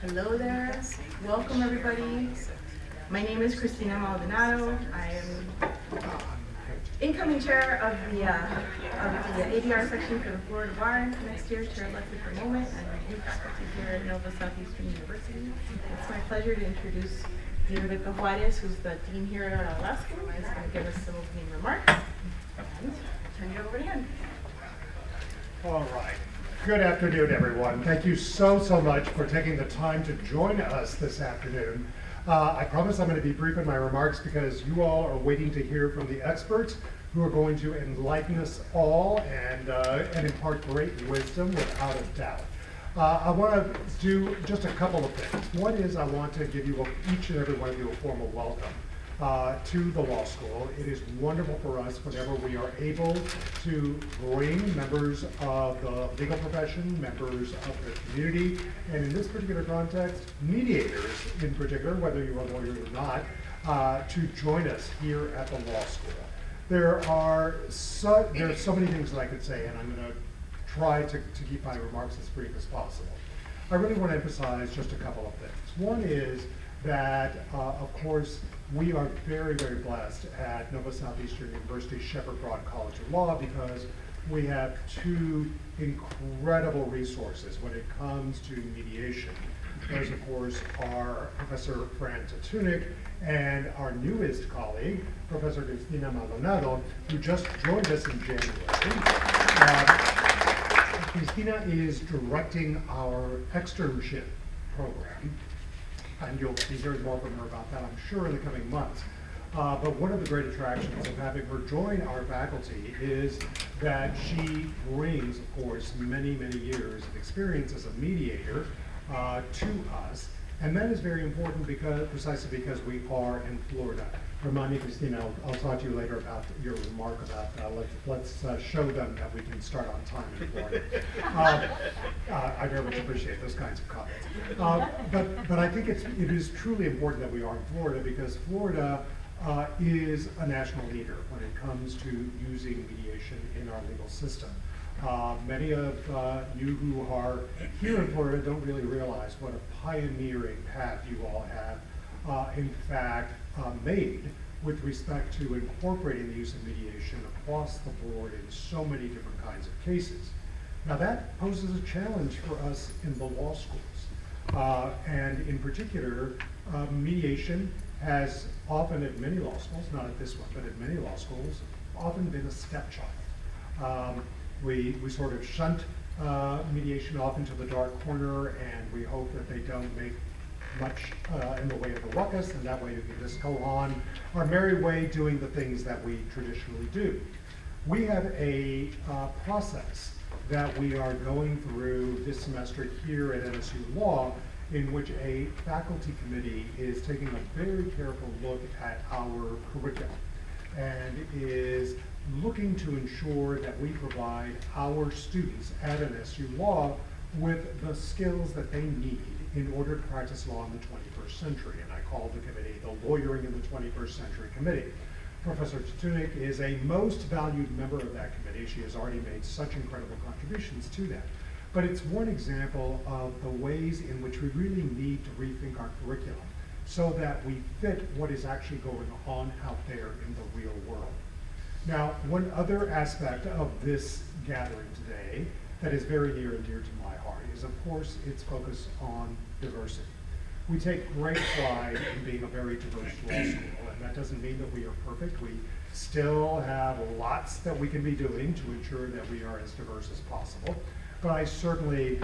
Hello there. Welcome, everybody. My name is Cristina Maldonado. I am incoming chair of the ADR section for the Florida Bar next year, chair elected for the moment, and I'm youth faculty here at Nova Southeastern University. It's my pleasure to introduce David Juarez, who's the dean here at our law school. He's going to give us some opening remarks. And I'll turn it over to him. All right. Good afternoon, everyone. Thank you so much for taking the time to join us this afternoon. I promise I'm going to be brief in my remarks because you all are waiting to hear from the experts who are going to enlighten us all and impart great wisdom without a doubt. I want to do just a couple of things. One is I want to give you each and every one of you a formal welcome to the law school. It is wonderful for us whenever we are able to bring members of the legal profession, members of the community, and in this particular context, mediators in particular, whether you're a lawyer or not, to join us here at the law school. There are so many things that I could say, and I'm going to try to keep my remarks as brief as possible. I really want to emphasize just a couple of things. One is that, of course, we are very blessed at Nova Southeastern University Shepherd Broad College of Law because we have two incredible resources when it comes to mediation. There's, of course, our Professor Fran Tatunik and our newest colleague, Professor Cristina Maldonado, who just joined us in January. Cristina is directing our externship program, and you'll be hearing more from her about that, I'm sure, in the coming months. But one of the great attractions of having her join our faculty is that she brings, of course, many years of experience as a mediator to us, and that is very important precisely because we are in Florida. Remind me, Cristina, I'll talk to you later about your remark about let's show them that we can start on time in Florida. I very much appreciate those kinds of comments. But I think it is truly important that we are in Florida because Florida is a national leader when it comes to using mediation in our legal system. Many of you who are here in Florida don't really realize what a pioneering path you all have, in fact, made with respect to incorporating the use of mediation across the board in so many different kinds of cases. Now that poses a challenge for us in the law schools. And in particular, mediation has often at many law schools, not at this one, but at many law schools, often been a stepchild. We sort of shunt mediation off into the dark corner, and we hope that they don't make much in the way of a ruckus, and that way we can just go on our merry way doing the things that we traditionally do. We have a process that we are going through this semester here at NSU Law, in which a faculty committee is taking a very careful look at our curriculum and is looking to ensure that we provide our students at NSU Law with the skills that they need in order to practice law in the 21st century. And I call the committee the Lawyering in the 21st Century Committee. Professor Tatunik is a most valued member of that committee. She has already made such incredible contributions to that. But it's one example of the ways in which we really need to rethink our curriculum so that we fit what is actually going on out there in the real world. Now, one other aspect of this gathering today that is very near and dear to my heart is, of course, its focus on diversity. We take great pride in being a very diverse law school, and that doesn't mean that we are perfect. We still have lots that we can be doing to ensure that we are as diverse as possible. But I certainly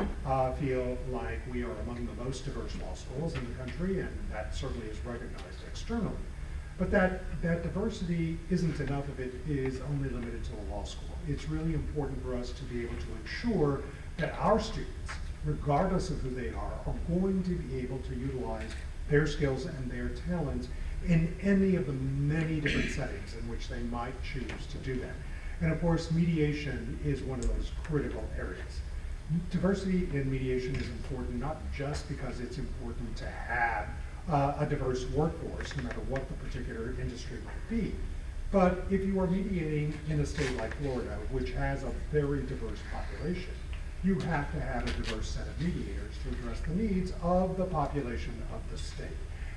feel like we are among the most diverse law schools in the country, and that certainly is recognized externally. But that diversity isn't enough if it is only limited to a law school. It's really important for us to be able to ensure that our students, regardless of who they are going to be able to utilize their skills and their talents in any of the many different settings in which they might choose to do that. And of course, mediation is one of those critical areas. Diversity in mediation is important not just because it's important to have a diverse workforce, no matter what the particular industry might be, but if you are mediating in a state like Florida, which has a very diverse population, you have to have a diverse set of mediators to address the needs of the population of the state.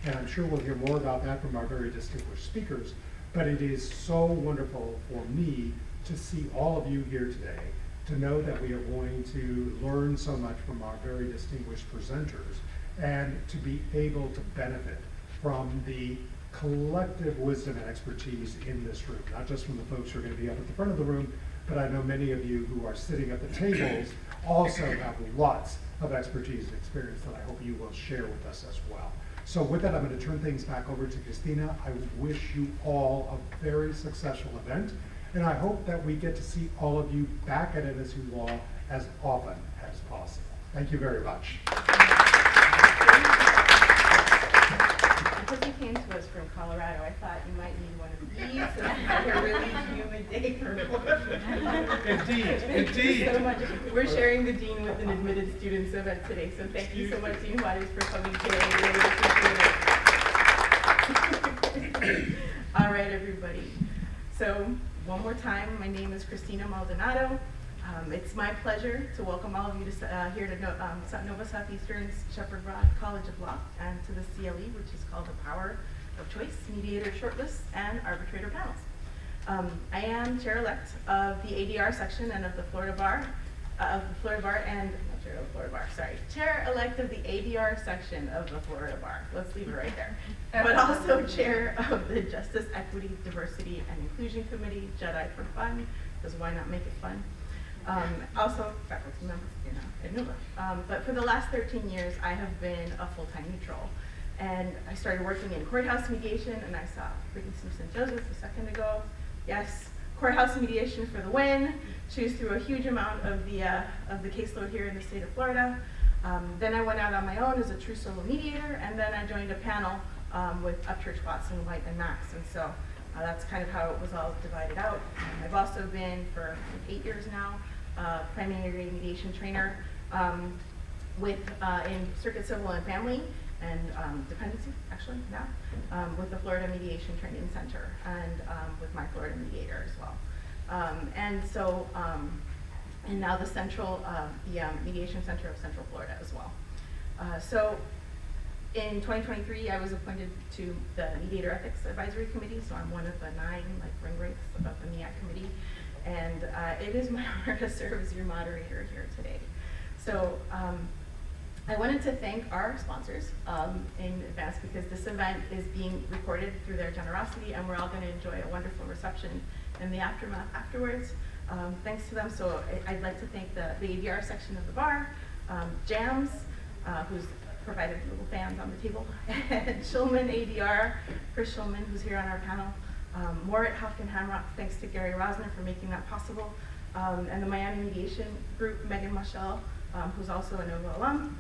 And I'm sure we'll hear more about that from our very distinguished speakers, but it is so wonderful for me to see all of you here today, to know that we are going to learn so much from our very distinguished presenters, and to be able to benefit from the collective wisdom and expertise in this room, not just from the folks who are going to be up at the front of the room, but I know many of you who are sitting at the tables also have lots of expertise and experience that I hope you will share with us as well. So with that, I'm going to turn things back over to Cristina. I wish you all a very successful event, and I hope that we get to see all of you back at NSU Law as often as possible. Thank you very much. Because you came to us from Colorado, I thought you might need one of these, so that's a really humid day for Indeed, Thank you indeed. so much. We're sharing the Dean with an admitted students event today, so thank you so much, Dean Juarez, for coming today. We really appreciate it. All right, everybody. So one more time, my name is Cristina Maldonado. It's my pleasure to welcome all of you to, here to Nova Southeastern's Shepherd Broad College of Law and to the CLE, which is called the Power of Choice, Mediator, Shortlists, and Arbitrator panels. I am chair-elect of the ADR section and of the Florida Bar, chair-elect of the ADR section of the Florida Bar. Let's leave it right there. But also chair of the Justice, Equity, Diversity, and Inclusion Committee, Jedi for fun, because why not make it fun? Also faculty member, at NUVA. But for the last 13 years, I have been a full-time neutral. And I started working in courthouse mediation, and I saw Brittany Simpson-Joseph a second ago. Yes, courthouse mediation for the win. She was through a huge amount of the caseload here in the state of Florida. Then I went out on my own as a true solo mediator, and then I joined a panel with Upchurch, Watson, White, and Max. And so that's kind of how it was all divided out. I've also been for 8 years now, primary mediation trainer in circuit civil and family and dependency, actually, now, with the Florida Mediation Training Center and with my Florida mediator as well. And now the central, Mediation Center of Central Florida as well. So in 2023, I was appointed to the Mediator Ethics Advisory Committee, so I'm one of the 9 ring rates of the MEAC committee. And it is my honor to serve as your moderator here today. So I wanted to thank our sponsors in advance because this event is being recorded through their generosity, and we're all going to enjoy a wonderful reception in the aftermath afterwards. Thanks to them. So I'd like to thank the ADR section of the bar, Jams, who's provided little fans on the table, and Shulman ADR, Chris Shulman, who's here on our panel. Morit Hofkin Hamrock, thanks to Gary Rosner for making that possible, and the Miami Mediation Group, Megan Michelle, who's also a NOVA alum.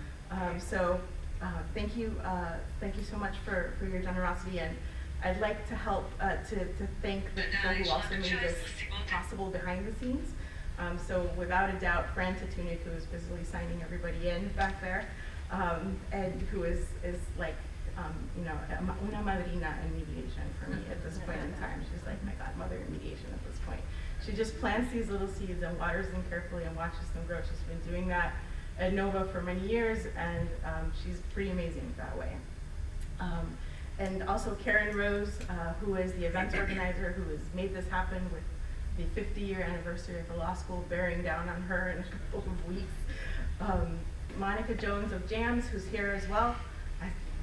Thank you so much for your generosity, and I'd like to help to thank the people who also made this possible behind the scenes. So without a doubt, Fran Tatunik, who is busily signing everybody in back there, and who is like, una madrina in mediation for me at this point in time. She's like my godmother in mediation at this point. She just plants these little seeds and waters them carefully and watches them grow. She's been doing that at NOVA for many years, and she's pretty amazing that way. And also Karen Rose, who is the events organizer, who has made this happen with the 50-year anniversary of the law school bearing down on her in a couple of weeks. Monica Jones of JAMS, who's here as well.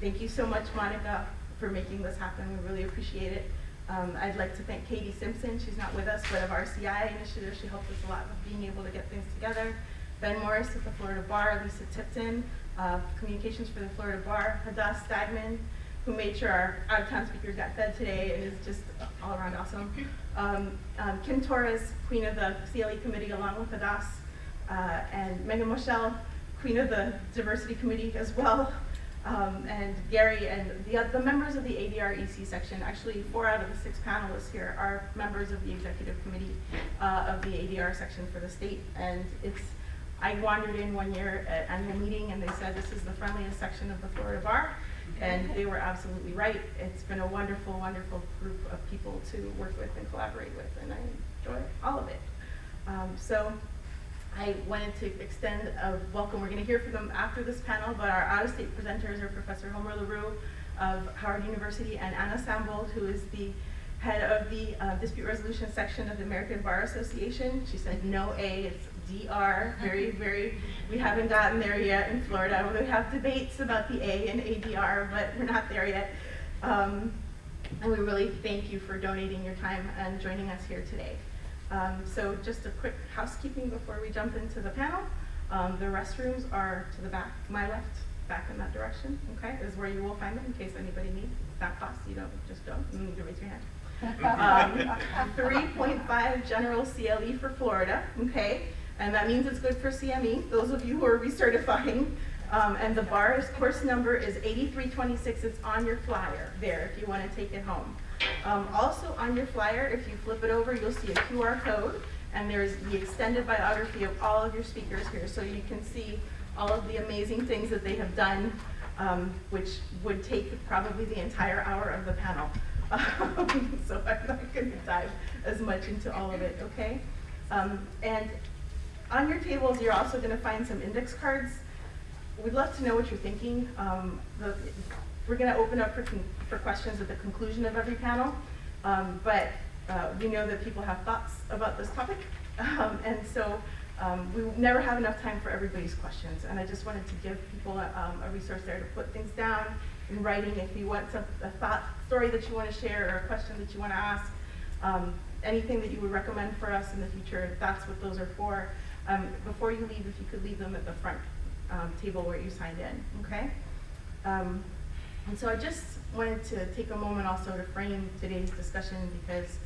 Thank you so much, Monica, for making this happen. We really appreciate it. I'd like to thank Katie Simpson. She's not with us, but of our CI initiative, she helped us a lot with being able to get things together. Ben Morris at the Florida Bar, Lisa Tipton, communications for the Florida Bar, Hadass Stagman, who made sure our out-of-town speakers got fed today and is just all around awesome. Kim Torres, queen of the CLE committee, along with Hadass, and Megan Michelle, queen of the diversity committee as well. And Gary and the members of the ADR EC section, actually 4 out of the 6 panelists here are members of the executive committee of the ADR section for the state. And I wandered in one year at annual meeting and they said this is the friendliest section of the Florida Bar. And they were absolutely right. It's been a wonderful, wonderful group of people to work with and collaborate with, and I enjoy all of it. I wanted to extend a welcome. We're going to hear from them after this panel, but our out-of-state presenters are Professor Homer LaRue of Howard University and Anna Sambold, who is the head of the dispute resolution section of the American Bar Association. She said no A, it's DR. We haven't gotten there yet in Florida. We have debates about the A and ADR, but we're not there yet. And we really thank you for donating your time and joining us here today. So just a quick housekeeping before we jump into the panel. The restrooms are to the back, my left, back in that direction, okay, is where you will find them in case anybody needs. It's not cost, you don't, just don't, you need to raise your hand. 3.5 General CLE for Florida, okay, and that means it's good for CME, those of you who are recertifying. And the bar's course number is 8326. It's on your flyer there if you want to take it home. Also on your flyer, if you flip it over, you'll see a QR code, and there's the extended biography of all of your speakers here, so you can see all of the amazing things that they have done, which would take probably the entire hour of the panel. So I'm not going to dive as much into all of it, okay? And on your tables, you're also going to find some index cards. We'd love to know what you're thinking. We're going to open up for questions at the conclusion of every panel, but we know that people have thoughts about this topic, and so we never have enough time for everybody's questions, and I just wanted to give people a resource there to put things down in writing if you want a thought story that you want to share or a question that you want to ask, anything that you would recommend for us in the future. That's what those are for. Before you leave, if you could leave them at the front table where you signed in, okay? And so I just wanted to take a moment also to frame today's discussion because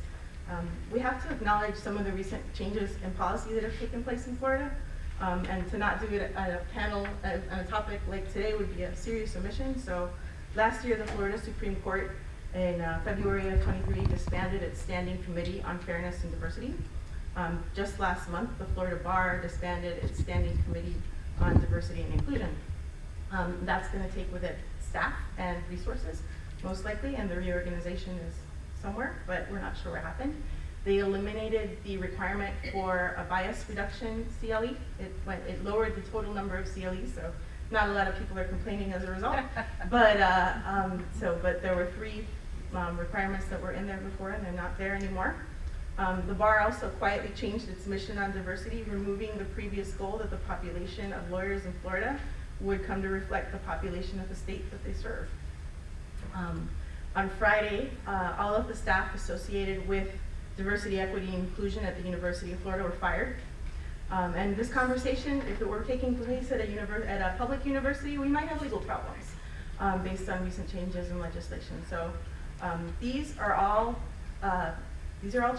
we have to acknowledge some of the recent changes in policy that have taken place in Florida, and to not do it at a panel on a topic like today would be a serious omission. So last year, the Florida Supreme Court in February of 23 disbanded its Standing Committee on Fairness and Diversity. Just last month, the Florida Bar disbanded its Standing Committee on Diversity and Inclusion. That's going to take with it staff and resources, most likely, and the reorganization is somewhere, but we're not sure what happened. They eliminated the requirement for a bias reduction CLE. It lowered the total number of CLEs, so not a lot of people are complaining as a result. But but there were 3 requirements that were in there before, and they're not there anymore. The bar also quietly changed its mission on diversity, removing the previous goal that the population of lawyers in Florida would come to reflect the population of the state that they serve. On Friday, all of the staff associated with diversity, equity, and inclusion at the University of Florida were fired. And this conversation, if it were taking place at a public university, we might have legal problems based on recent changes in legislation. So these are all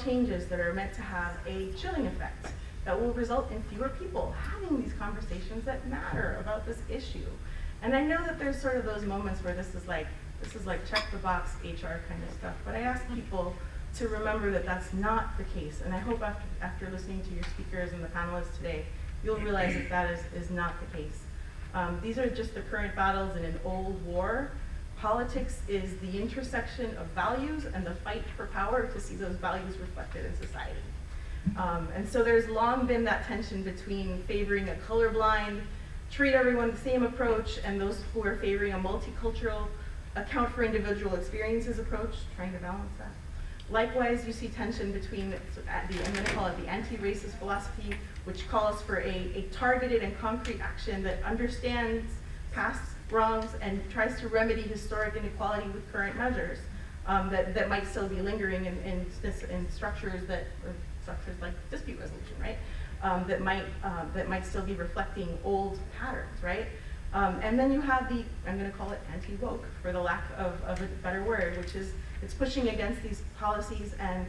changes that are meant to have a chilling effect that will result in fewer people having these conversations that matter about this issue. And I know that there's sort of those moments where this is like check the box HR kind of stuff, but I ask people to remember that that's not the case. And I hope after listening to your speakers and the panelists today, you'll realize that that is not the case. These are just the current battles in an old war. Politics is the intersection of values and the fight for power to see those values reflected in society. And so there's long been that tension between favoring a colorblind, treat everyone the same approach, and those who are favoring a multicultural, account for individual experiences approach, trying to balance that. Likewise, you see tension between I'm going to call it the anti-racist philosophy, which calls for a targeted and concrete action that understands past wrongs and tries to remedy historic inequality with current measures that might still be lingering in structures like dispute resolution, right? That might still be reflecting old patterns, right? And then you have I'm going to call it anti-woke for the lack of a better word, which is it's pushing against these policies and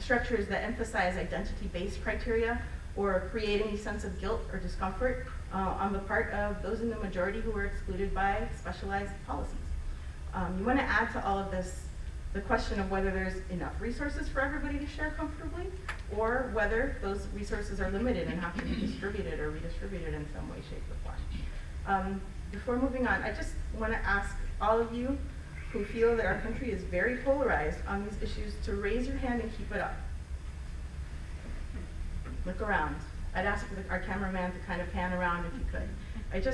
structures that emphasize identity-based criteria or create any sense of guilt or discomfort on the part of those in the majority who are excluded by specialized policies. You want to add to all of this the question of whether there's enough resources for everybody to share comfortably, or whether those resources are limited and have to be distributed or redistributed in some way, shape, or form. Before moving on, I just want to ask all of you who feel that our country is very polarized on these issues to raise your hand and keep it up. Look around. I'd ask for our cameraman to kind of pan around if you could. This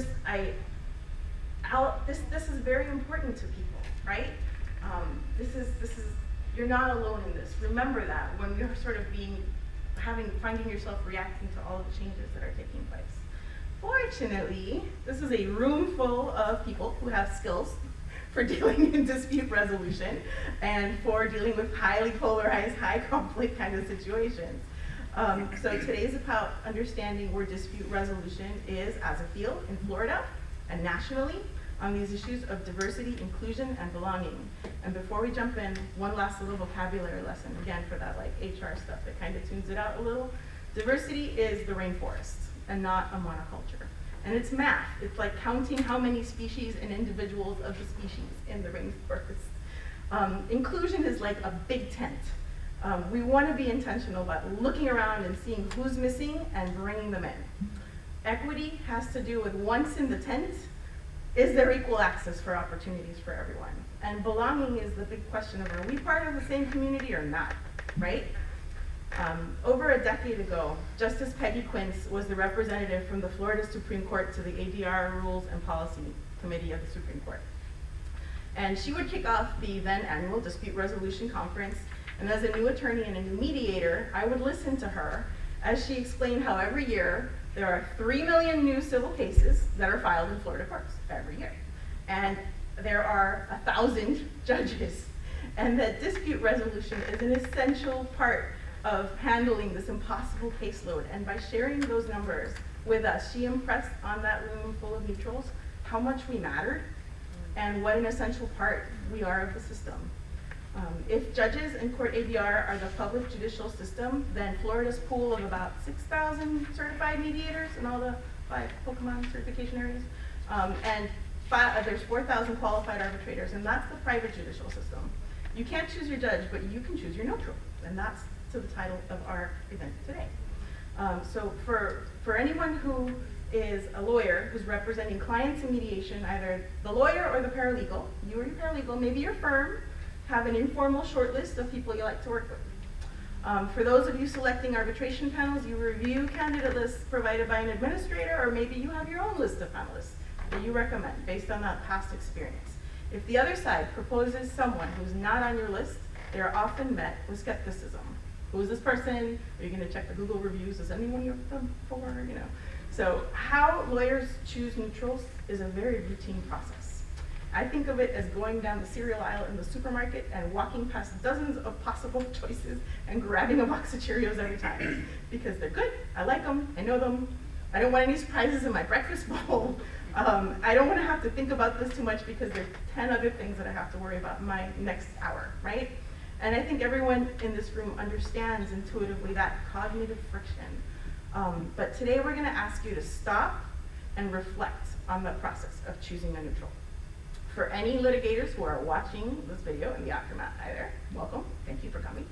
is very important to people, right? You're not alone in this. Remember that when you're sort of finding yourself reacting to all of the changes that are taking place. Fortunately, this is a room full of people who have skills for dealing in dispute resolution and for dealing with highly polarized, high conflict kind of situations. So today's about understanding where dispute resolution is as a field in Florida and nationally on these issues of diversity, inclusion, and belonging. And before we jump in, one last little vocabulary lesson, again, for that like HR stuff that kind of tunes it out a little. Diversity is the rainforest and not a monoculture. And it's math. It's like counting how many species and individuals of the species in the rainforest. Inclusion is like a big tent. We want to be intentional about looking around and seeing who's missing and bringing them in. Equity has to do with once in the tent, is there equal access for opportunities for everyone? And belonging is the big question of, are we part of the same community or not, right? Over a decade ago, Justice Peggy Quince was the representative from the Florida Supreme Court to the ADR Rules and Policy Committee of the Supreme Court. And she would kick off the then annual dispute resolution conference, and as a new attorney and a new mediator, I would listen to her as she explained how every year there are 3 million new civil cases that are filed in Florida courts every year. And there are 1,000 judges. And that dispute resolution is an essential part of handling this impossible caseload. And by sharing those numbers with us, she impressed on that room full of neutrals how much we mattered and what an essential part we are of the system. If judges and court ADR are the public judicial system, then Florida's pool of about 6,000 certified mediators in all the 5 Pokemon certification areas, and there's 4,000 qualified arbitrators, and that's the private judicial system. You can't choose your judge, but you can choose your neutral, and that's to the title of our event today. So for anyone who is a lawyer who's representing clients in mediation, either the lawyer or the paralegal, you or your paralegal, maybe your firm, have an informal short list of people you like to work with. For those of you selecting arbitration panels, you review candidate lists provided by an administrator, or maybe you have your own list of panelists that you recommend based on that past experience. If the other side proposes someone who's not on your list, they are often met with skepticism. Who is this person? Are you going to check the Google reviews? Is anyone you've done before? So how lawyers choose neutrals is a very routine process. I think of it as going down the cereal aisle in the supermarket and walking past dozens of possible choices and grabbing a box of Cheerios every time. Because they're good, I like them, I know them, I don't want any surprises in my breakfast bowl. I don't want to have to think about this too much because there are 10 other things that I have to worry about in my next hour, right? And I think everyone in this room understands intuitively that cognitive friction. But today we're going to ask you to stop and reflect on the process of choosing a neutral. For any litigators who are watching this video in the aftermath either, welcome, thank you for coming.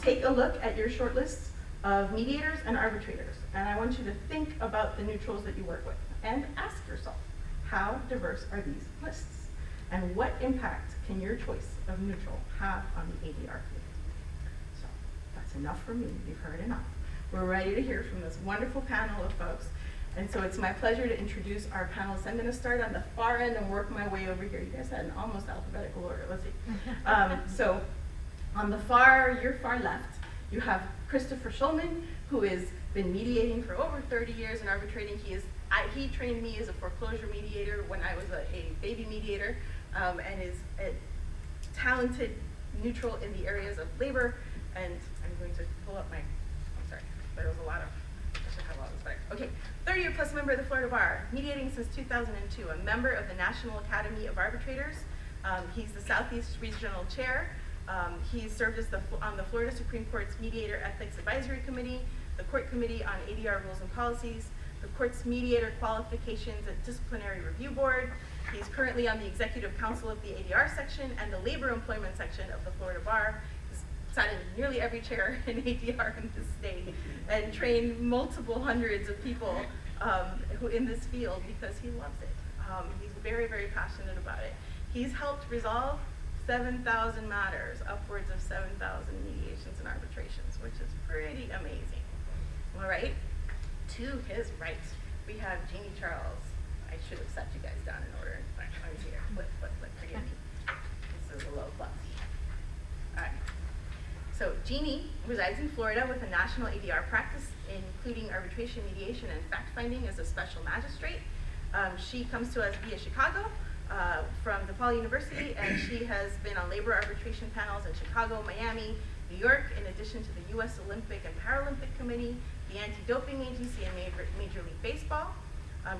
Take a look at your short lists of mediators and arbitrators, and I want you to think about the neutrals that you work with, and ask yourself, how diverse are these lists? And what impact can your choice of neutral have on the ADR field? So that's enough for me, you've heard enough. We're ready to hear from this wonderful panel of folks. And so it's my pleasure to introduce our panelists. I'm going to start on the far end and work my way over here. You guys had an almost alphabetical order. Let's see. So on your far left, you have Christopher Shulman, who has been mediating for over 30 years and arbitrating. He trained me as a foreclosure mediator when I was a baby mediator, and is a talented neutral in the areas of labor. And I'm going to pull up there was a lot of, I should have all this back. Okay, 30-year plus member of the Florida Bar, mediating since 2002, a member of the National Academy of Arbitrators. He's the Southeast Regional Chair. He served as on the Florida Supreme Court's Mediator Ethics Advisory Committee, the Court Committee on ADR Rules and Policies, the Court's Mediator Qualifications and Disciplinary Review Board. He's currently on the Executive Council of the ADR section and the Labor Employment section of the Florida Bar. Sat in nearly every chair in ADR in this state and trained multiple hundreds of people who in this field because he loves it. He's very, very passionate about it. He's helped resolve 7,000 matters, upwards of 7,000 mediations and arbitrations, which is pretty amazing. All right, To his right, we have Jeanne Charles. I should have set you guys down in order. All right, let me see here. Flip, forgive me. This is a little clumsy. All right. So Jeanne resides in Florida with a national ADR practice, including arbitration, mediation, and fact-finding as a special magistrate. She comes to us via Chicago from DePaul University, and she has been on labor arbitration panels in Chicago, Miami, New York, in addition to the U.S. Olympic and Paralympic Committee, the Anti-Doping Agency, and Major League Baseball.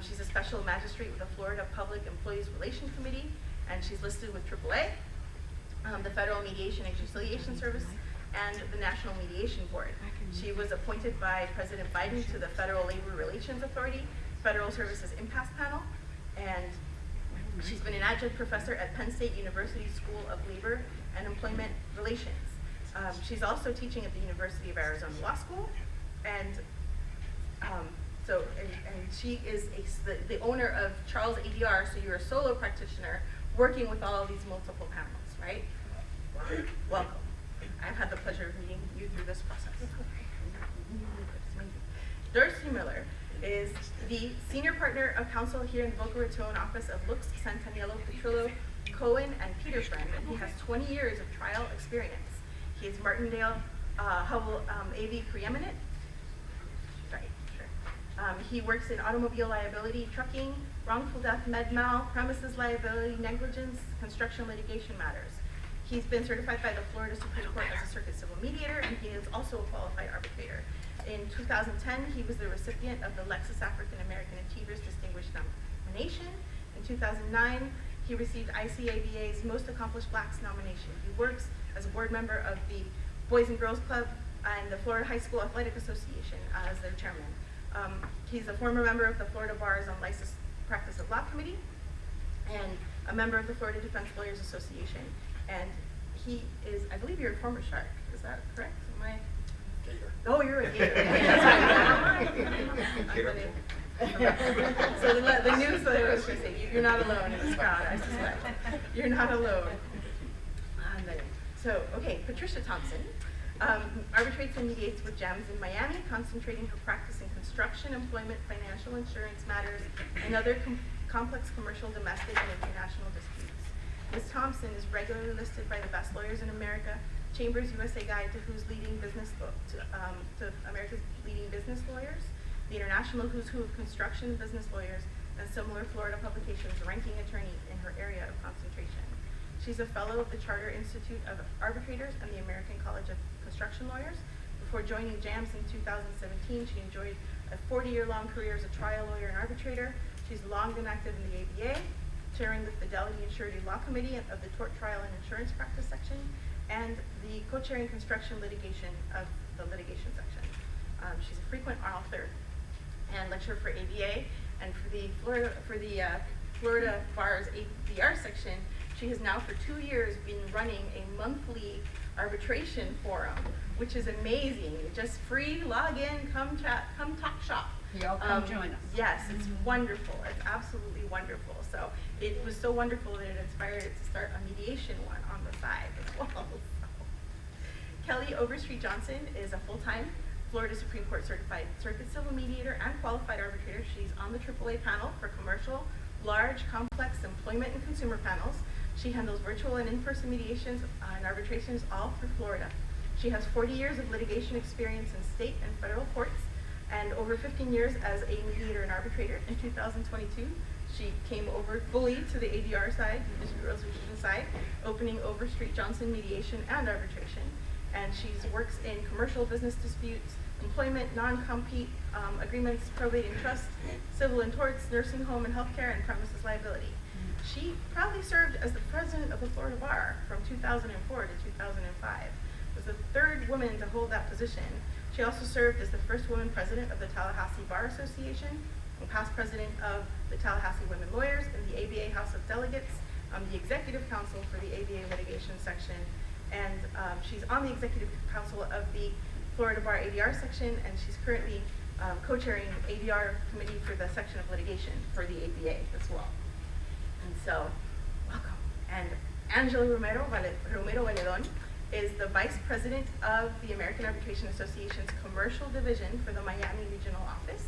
She's a special magistrate with the Florida Public Employees Relations Committee, and she's listed with AAA, the Federal Mediation and Conciliation Service, and the National Mediation Board. She was appointed by President Biden to the Federal Labor Relations Authority, Federal Services Impasse Panel, and she's been an adjunct professor at Penn State University School of Labor and Employment Relations. She's also teaching at the University of Arizona Law School, and she is the owner of Charles ADR, so you're a solo practitioner working with all of these multiple panels, right? Welcome. I've had the pleasure of meeting you through this process. Dorsey Miller is the senior partner of counsel here in the Boca Raton office of Lux, Santaniello, Petrillo, Cohen, and Peter Friend, and he has 20 years of trial experience. He is Martindale Hubble AV preeminent. Right, sure. He works in automobile liability, trucking, wrongful death, med mal, premises liability, negligence, construction litigation matters. He's been certified by the Florida Supreme Court as a circuit civil mediator, and he is also a qualified arbitrator. In 2010, he was the recipient of the Lexus African American Achievers Distinguished Nomination. In 2009, he received ICABA's Most Accomplished Blacks nomination. He works as a board member of the Boys and Girls Club and the Florida High School Athletic Association as their chairman. He's a former member of the Florida Bar's on Licensed Practice of Law Committee and a member of the Florida Defense Lawyers Association. And he is, I believe you're a former shark, is that correct? Am I? Gator. Oh, you're a gator. That's right. So the newsletter was going to say, you're not alone in this crowd, I suspect. You're not alone. So, okay, Patricia Thompson arbitrates and mediates with GEMS in Miami, concentrating her practice in construction, employment, financial insurance matters, and other complex commercial, domestic, and international disputes. Ms. Thompson is regularly listed by the Best Lawyers in America, Chambers USA Guide to America's leading business lawyers, the International Who's Who of construction business lawyers, and similar Florida publications ranking attorney in her area of concentration. She's a fellow of the Charter Institute of Arbitrators and the American College of Construction Lawyers. Before joining JAMS in 2017, she enjoyed a 40-year-long career as a trial lawyer and arbitrator. She's long been active in the ABA, chairing the Fidelity and Surety Law Committee of the Tort Trial and Insurance Practice Section, and the co-chairing construction litigation of the litigation section. She's a frequent author and lecturer for ABA, and for the Florida Bar's ADR section, she has now for 2 years been running a monthly arbitration forum, which is amazing. Just free, log in, come chat, come talk shop. Y'all come join us. Yes, it's wonderful. It's absolutely wonderful. So it was so wonderful that it inspired it to start a mediation one on the side as well. So. Kelly Overstreet Johnson is a full-time Florida Supreme Court certified circuit civil mediator and qualified arbitrator. She's on the AAA panel for commercial, large, complex employment and consumer panels. She handles virtual and in-person mediations and arbitrations all through Florida. She has 40 years of litigation experience in state and federal courts and over 15 years as a mediator and arbitrator. In 2022, she came over fully to the ADR side, the dispute resolution side, opening Overstreet Johnson mediation and arbitration. And she works in commercial business disputes, employment, non-compete agreements, probate and trust, civil and torts, nursing home and healthcare, and premises liability. She proudly served as the president of the Florida Bar from 2004 to 2005. Was the third woman to hold that position. She also served as the first woman president of the Tallahassee Bar Association and past president of the Tallahassee Women Lawyers and the ABA House of Delegates, the executive counsel for the ABA litigation section, and she's on the executive council of the Florida Bar ADR section, and she's currently co-chairing ADR committee for the section of litigation for the ABA as well. And so, welcome. And Angela Romero Valedon is the vice president of the American Arbitration Association's commercial division for the Miami regional office.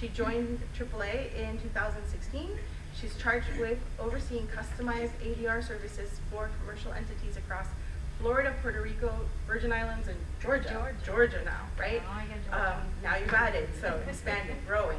She joined AAA in 2016. She's charged with overseeing customized ADR services for commercial entities across Florida, Puerto Rico, Virgin Islands, and Georgia. Georgia now, right? Oh, I get Georgia. Now you've added, so expanding, growing.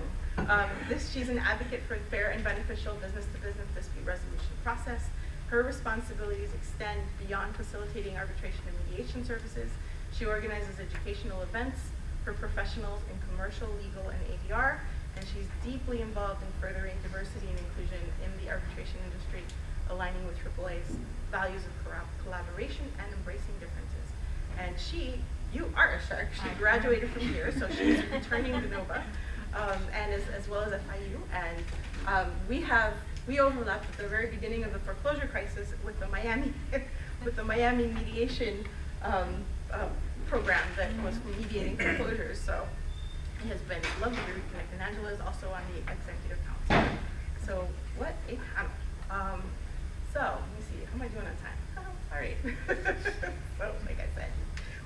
She's an advocate for fair and beneficial business-to-business dispute resolution process. Her responsibilities extend beyond facilitating arbitration and mediation services. She organizes educational events for professionals in commercial, legal, and ADR, and she's deeply involved in furthering diversity and inclusion in the arbitration industry, aligning with AAA's values of collaboration and embracing differences. And you are a shark. She graduated from here, so she's returning to NOVA, and as well as FIU. And we overlapped at the very beginning of the foreclosure crisis with the Miami mediation program that was mediating foreclosures. So it has been lovely to reconnect. And Angela is also on the executive council. So what a panel. So let me see, how am I doing on time? Oh, all right. So like I said,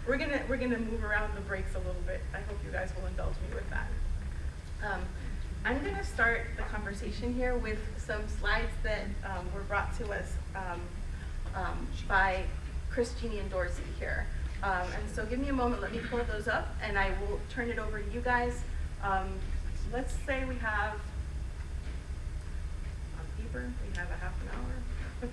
we're gonna move around the breaks a little bit. I hope you guys will indulge me with that. I'm gonna start the conversation here with some slides that were brought to us by Jeanne, and Dorsey here. And so give me a moment, let me pull those up, and I will turn it over to you guys. Let's say we have, on paper, we have a half an hour.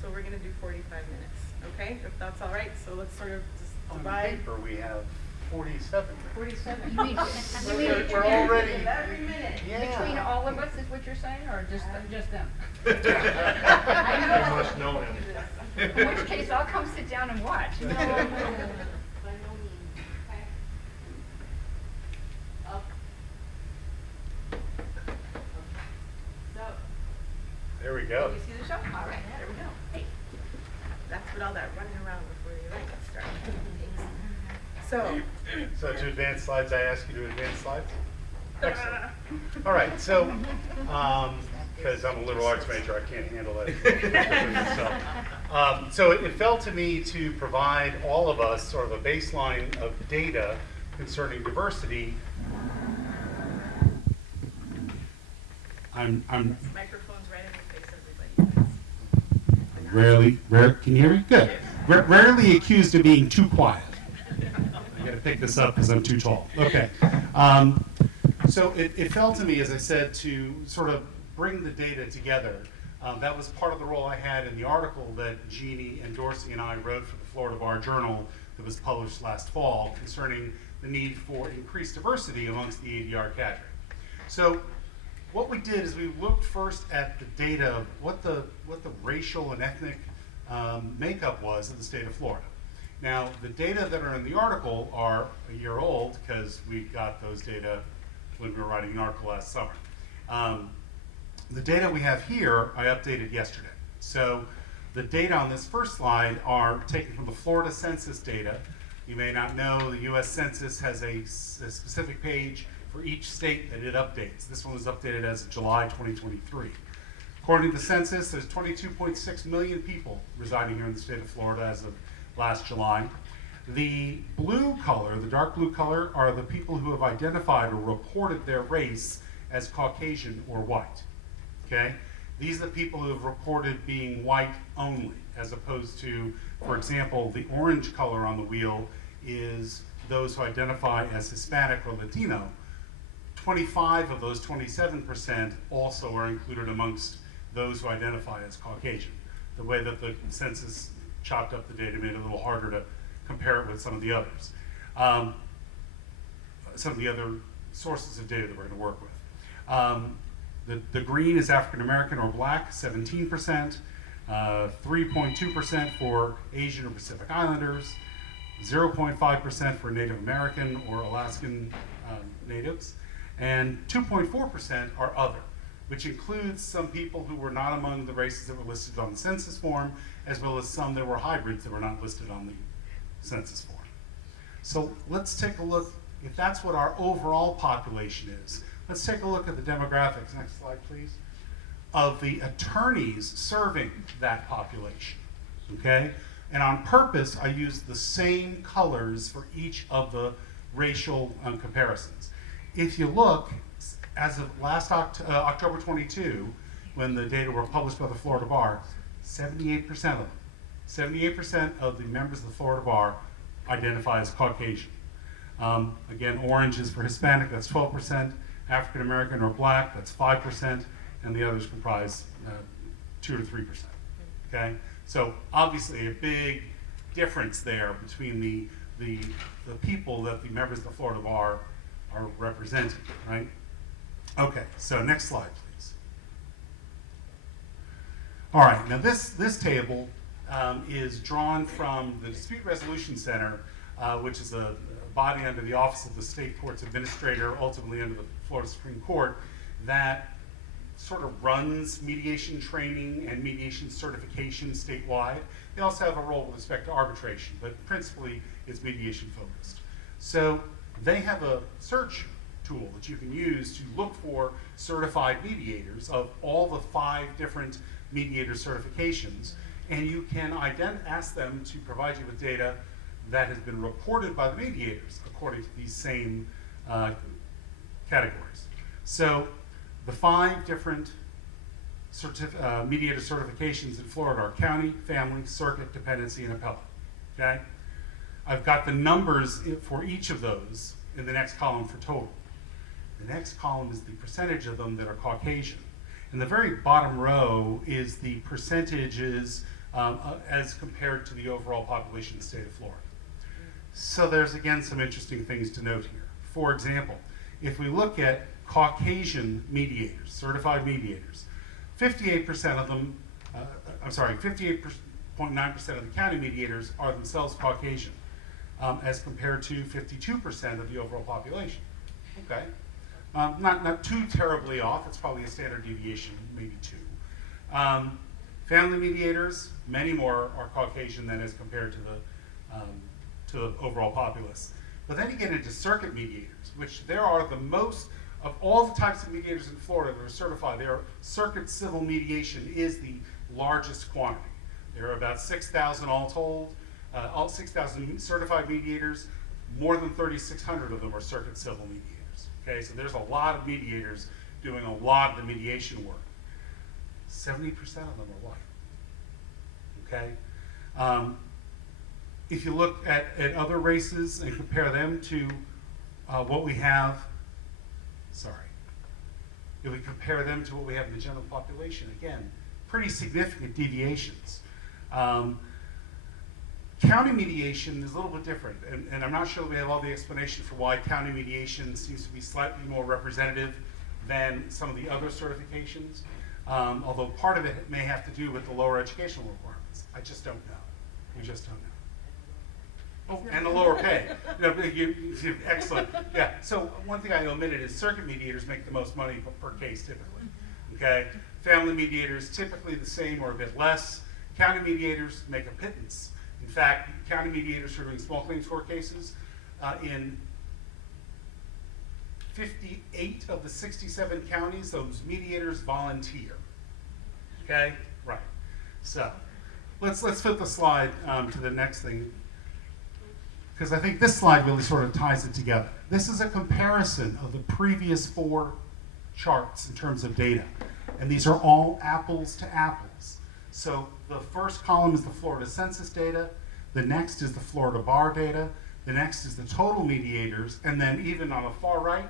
So we're gonna do 45 minutes, okay? If that's all right, so let's sort of just divide. On paper, we have 47 minutes. 47. You mean We're already. Every minute. Yeah. between all of us is what you're saying, or just them? You must know him. In which case, I'll come sit down and watch. No, by no means, okay? Up. So, There we go. you see the show? All right, there we go. Hey, that's what all that running around before the event gets started takes. So, So to advance slides, I ask you to advance slides? Excellent. All right, so, because I'm a liberal arts major, I can't handle it. So it fell to me to provide all of us sort of a baseline of data concerning diversity. I'm microphone's right in your face, everybody. can you hear me? Good. Rarely accused of being too quiet. I gotta pick this up because I'm too tall. Okay. So it fell to me, as I said, to sort of bring the data together. That was part of the role I had in the article that Jeanne and Dorsey and I wrote for the Florida Bar Journal that was published last fall concerning the need for increased diversity amongst the ADR cadre. So what we did is we looked first at the data of what the racial and ethnic makeup was of the state of Florida. Now, the data that are in the article are a year old because we got those data when we were writing the article last summer. The data we have here, I updated yesterday. So the data on this first slide are taken from the Florida Census data. You may not know the US Census has a specific page for each state that it updates. This one was updated as of July 2023. According to the census, there's 22.6 million people residing here in the state of Florida as of last July. The blue color, the dark blue color, are the people who have identified or reported their race as Caucasian or white. Okay? These are the people who have reported being white only, as opposed to, for example, the orange color on the wheel is those who identify as Hispanic or Latino. 25 of those 27% also are included amongst those who identify as Caucasian. The way that the census chopped up the data made it a little harder to compare it with some of the others. Some of the other sources of data that we're going to work with. The green is African American or Black, 17%, 3.2% for Asian or Pacific Islanders, 0.5% for Native American or Alaskan natives, and 2.4% are other, which includes some people who were not among the races that were listed on the census form, as well as some that were hybrids that were not listed on the census form. So let's take a look, if that's what our overall population is, let's take a look at the demographics, next slide please, of the attorneys serving that population, okay? And on purpose, I used the same colors for each of the racial comparisons. if you look, as of last October 22, when the data were published by the Florida Bar, 78% of them, 78% of the members of the Florida Bar identify as Caucasian. Again, orange is for Hispanic, that's 12%, African American or Black, that's 5%, and the others comprise 2 to 3%. Okay, so obviously a big difference there between the people that the members of the Florida Bar are representing, right? Okay, so next slide, please. All right, now this table is drawn from the Dispute Resolution Center, which is a body under the Office of the State Courts Administrator, ultimately under the Florida Supreme Court, that sort of runs mediation training and mediation certification statewide. They also have a role with respect to arbitration, but principally it's mediation focused. So they have a search tool that you can use to look for certified mediators of all the 5 different mediator certifications, and you can ask them to provide you with data that has been reported by the mediators according to these same categories. So the 5 different mediator certifications in Florida are county, family, circuit, dependency, and appellate. Okay? I've got the numbers for each of those in the next column for total. The next column is the percentage of them that are Caucasian. And the very bottom row is the percentages as compared to the overall population of the state of Florida. So there's, again, some interesting things to note here. For example, if we look at Caucasian mediators, certified mediators, 58% of them, 58.9% of the county mediators are themselves Caucasian, as compared to 52% of the overall population. Okay, not too terribly off. It's probably a standard deviation, maybe 2. Family mediators, many more are Caucasian than as compared to the overall populace. But then you get into circuit mediators, which there are the most of all the types of mediators in Florida that are certified. Circuit civil mediation is the largest quantity. There are about 6,000 all told, all 6,000 certified mediators. More than 3,600 of them are circuit civil mediators. Okay, so there's a lot of mediators doing a lot of the mediation work. 70% of them are white. Okay. If you look at other races and compare them to what we have, if we compare them to what we have in the general population, again, pretty significant deviations. County mediation is a little bit different, and I'm not sure we have all the explanation for why county mediation seems to be slightly more representative than some of the other certifications, although part of it may have to do with the lower educational requirements. I just don't know. We just don't know. Oh, and the lower pay. Excellent. Yeah. So one thing I omitted is circuit mediators make the most money per case typically. Okay. Family mediators typically the same or a bit less. County mediators make a pittance. In fact, county mediators who are doing small claims court cases in 58 of the 67 counties, those mediators volunteer. Okay. Right. So let's flip the slide to the next thing, because I think this slide really sort of ties it together. This is a comparison of the previous 4 charts in terms of data, and these are all apples to apples. So the first column is the Florida census data, the next is the Florida Bar data, the next is the total mediators, and then even on the far right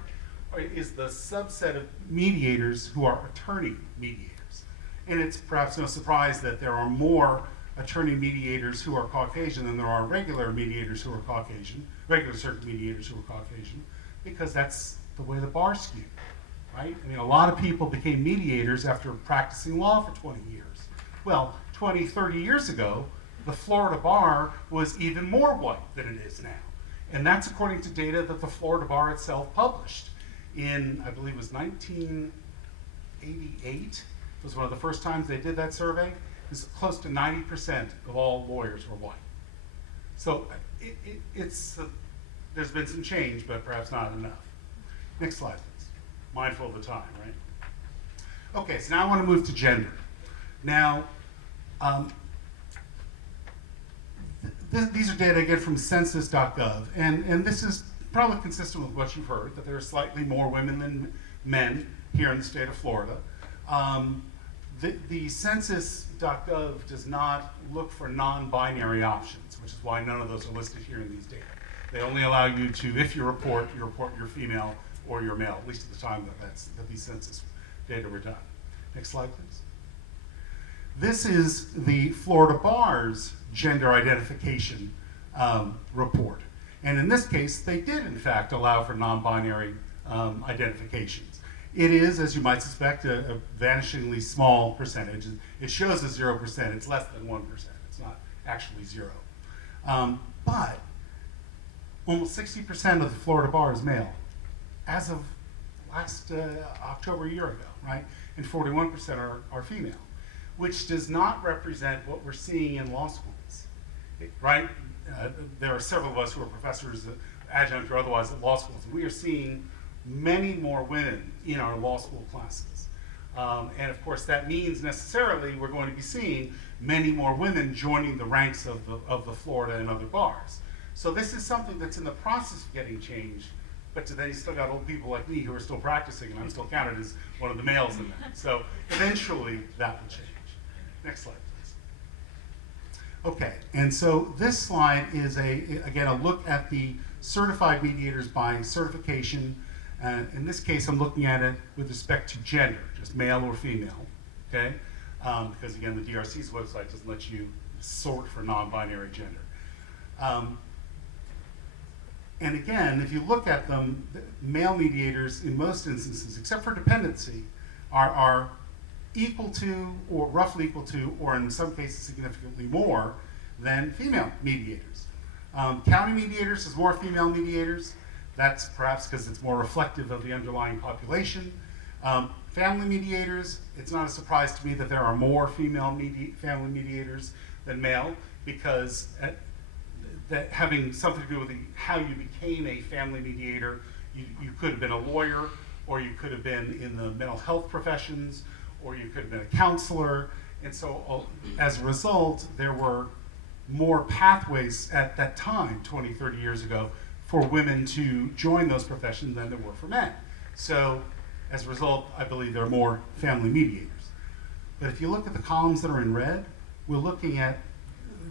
is the subset of mediators who are attorney mediators. And it's perhaps no surprise that there are more attorney mediators who are Caucasian than there are regular mediators who are Caucasian, regular circuit mediators who are Caucasian, because that's the way the bar skewed, right? I mean, a lot of people became mediators after practicing law for 20 years. Well, 20, 30 years ago, the Florida bar was even more white than it is now. And that's according to data that the Florida bar itself published in, I believe it was 1988, was one of the first times they did that survey. Is close to 90% of all lawyers were white. So there's been some change, but perhaps not enough. Next slide, please. Mindful of the time, right? Okay, so now I want to move to gender. Now, these are data again from census.gov, and this is probably consistent with what you've heard, that there are slightly more women than men here in the state of Florida. The census.gov does not look for non-binary options, which is why none of those are listed here in these data. They only allow you to, if you report you're female or you're male, at least at the time that these census data were done. Next slide, please. This is the Florida Bar's gender identification report. And in this case, they did in fact allow for non-binary identifications. It is, as you might suspect, a vanishingly small percentage. It shows a 0%, it's less than 1%. It's not actually zero. But almost 60% of the Florida Bar is male, as of last October a year ago, right? And 41% are female, which does not represent what we're seeing in law schools, right? There are several of us who are professors, adjunct or otherwise, at law schools, and we are seeing many more women in our law school classes. And of course, that means necessarily we're going to be seeing many more women joining the ranks of the Florida and other bars. So this is something that's in the process of getting changed, but then you still got old people like me who are still practicing, and I'm still counted as one of the males in that. So eventually that will change. Next slide, please. Okay, and so this slide is again a look at the certified mediators by certification. In this case, I'm looking at it with respect to gender, just male or female, okay? Because again, the DRC's website doesn't let you sort for non-binary gender. And again, if you look at them, male mediators in most instances, except for dependency, are equal to or roughly equal to, or in some cases significantly more than female mediators. County mediators is more female mediators. That's perhaps because it's more reflective of the underlying population. Family mediators, it's not a surprise to me that there are more female family mediators than male, because that having something to do with how you became a family mediator, you could have been a lawyer, or you could have been in the mental health professions, or you could have been a counselor. And so as a result, there were more pathways at that time, 20, 30 years ago, for women to join those professions than there were for men. So as a result, I believe there are more family mediators. But if you look at the columns that are in red, we're looking at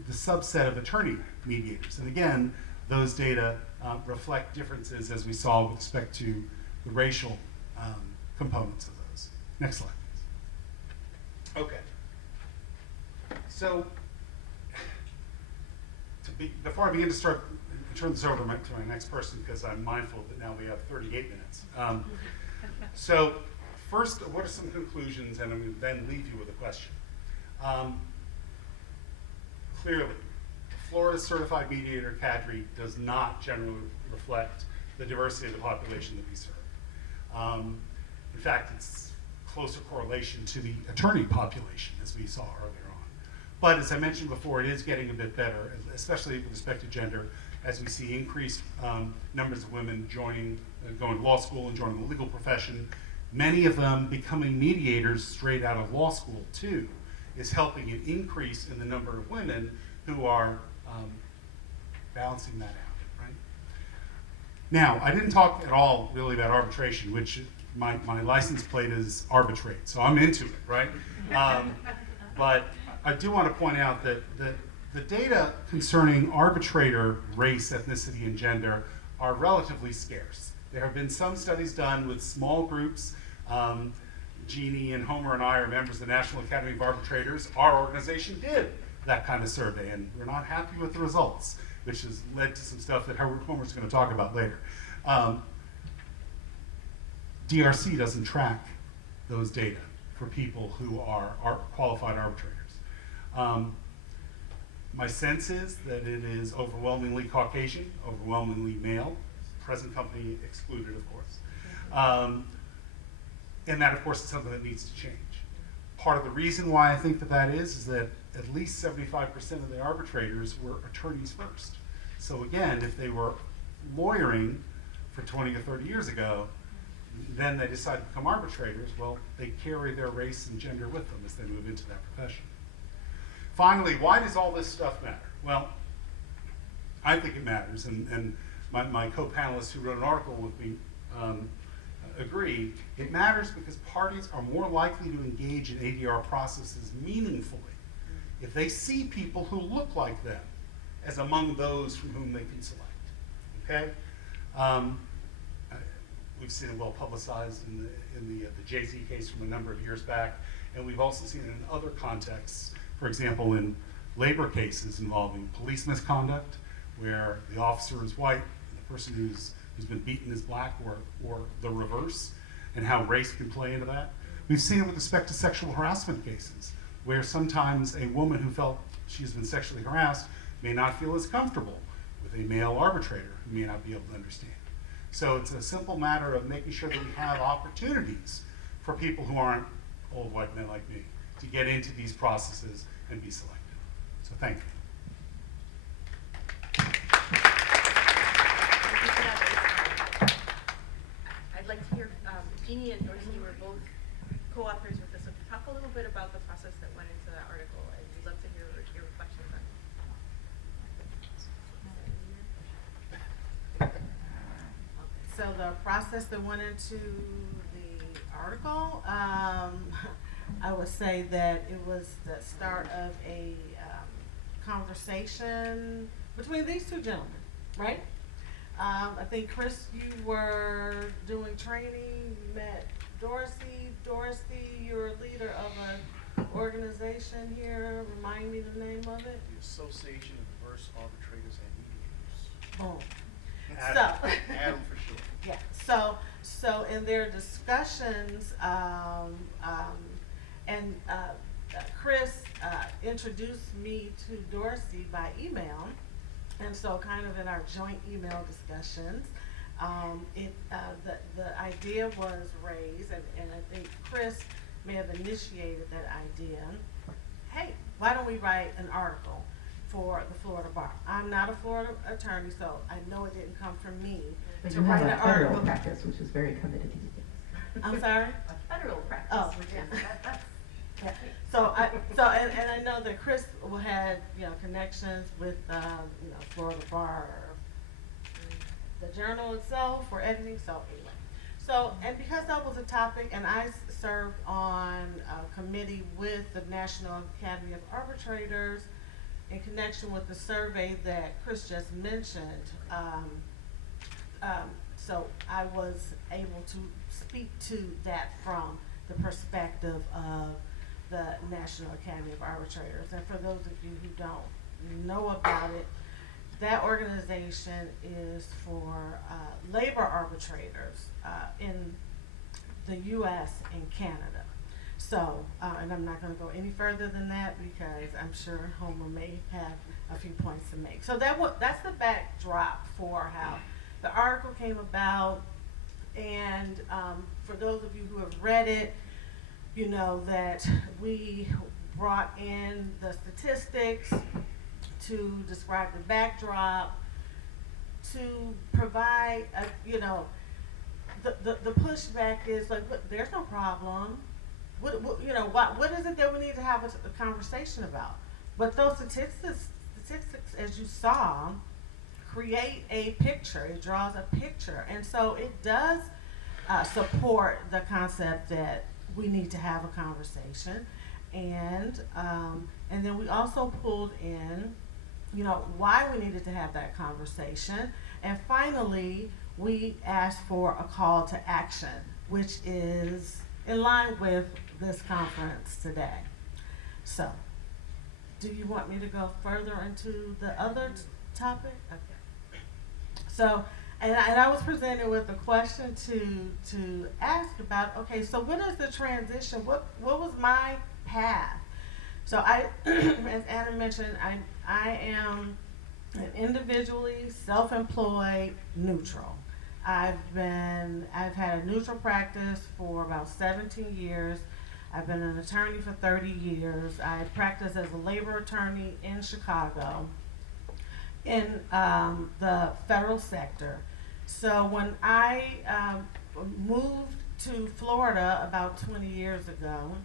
the subset of attorney mediators. And again, those data reflect differences, as we saw with respect to the racial components of those. Next slide, please. Okay. So before I begin to start, turn this over to my next person, because I'm mindful that now we have 38 minutes. So first, what are some conclusions, and I'm going to then leave you with a question. Clearly, the Florida Certified Mediator cadre does not generally reflect the diversity of the population that we serve. In fact, it's closer correlation to the attorney population, as we saw earlier on. But as I mentioned before, it is getting a bit better, especially with respect to gender, as we see increased numbers of women going to law school and joining the legal profession. Many of them becoming mediators straight out of law school too, is helping an increase in the number of women who are balancing that out, right? Now, I didn't talk at all really about arbitration, which my license plate is arbitrate, so I'm into it, right? But I do want to point out that the data concerning arbitrator race, ethnicity, and gender are relatively scarce. There have been some studies done with small groups. Jeanne and Homer and I are members of the National Academy of Arbitrators. Our organization did that kind of survey, and we're not happy with the results, which has led to some stuff that Homer's going to talk about later. DRC doesn't track those data for people who are qualified arbitrators. My sense is that it is overwhelmingly Caucasian, overwhelmingly male, present company excluded, of course. And that, of course, is something that needs to change. Part of the reason why I think that is that at least 75% of the arbitrators were attorneys first. So again, if they were lawyering for 20 or 30 years ago, then they decide to become arbitrators, well, they carry their race and gender with them as they move into that profession. Finally, why does all this stuff matter? Well, I think it matters, and my co-panelists who wrote an article with me agree, it matters because parties are more likely to engage in ADR processes meaningfully if they see people who look like them as among those from whom they can select. Okay? We've seen it well publicized in the Jay-Z case from a number of years back, and we've also seen it in other contexts. For example, in labor cases involving police misconduct, where the officer is white, and the person who's been beaten is black, or the reverse, and how race can play into that. We've seen it with respect to sexual harassment cases, where sometimes a woman who felt she's been sexually harassed may not feel as comfortable with a male arbitrator who may not be able to understand. So it's a simple matter of making sure that we have opportunities for people who aren't old white men like me to get into these processes and be selected. So thank you. I'd like to hear, Jeanne and Dorsey were both co-authors with this. So talk a little bit about the process that went into that article, and we'd love to hear your reflections on it. So the process that went into the article, I would say that it was the start of a conversation between these two gentlemen, right? I think, Chris, you were doing training, you met Dorsey. Dorsey, you're a leader of an organization here. Remind me the name of it. The Association of Diverse Arbitrators and Mediators. Boom. Adam, Adam for sure. Yeah, so in their discussions, Chris introduced me to Dorsey by email, and so kind of in our joint email discussions, the idea was raised, and I think Chris may have initiated that idea. Hey, why don't we write an article for the Florida Bar? I'm not a Florida attorney, so I know it didn't come from me But to you have write a an federal article. practice, which is very committed to these things. I'm sorry? A federal practice, Oh, which yeah. is, that's, Yeah. And I know that Chris had, connections with, Florida Bar, the journal itself for editing, so anyway. So, and because that was a topic, and I served on a committee with the National Academy of Arbitrators in connection with the survey that Chris just mentioned, so I was able to speak to that from the perspective of the National Academy of Arbitrators. And for those of you who don't know about it, that organization is for labor arbitrators in the U.S. and Canada. So, and I'm not going to go any further than that because I'm sure Homer may have a few points to make. So that's the backdrop for how the article came about. And for those of you who have read it, you know that we brought in the statistics to describe the backdrop, to provide, the pushback is like, look, there's no problem. What is it that we need to have a conversation about? But those statistics, as you saw, create a picture. It draws a picture. And so it does support the concept that we need to have a conversation. And then we also pulled in, why we needed to have that conversation. And finally, we asked for a call to action, which is in line with this conference today. So, do you want me to go further into the other topic? Okay. So, and I was presented with a question to ask about, okay, so what is the transition? What was my path? So as Anna mentioned, I am an individually self-employed neutral. I've had a neutral practice for about 17 years. I've been an attorney for 30 years. I practiced as a labor attorney in Chicago in the federal sector. So when I moved to Florida about 20 years ago,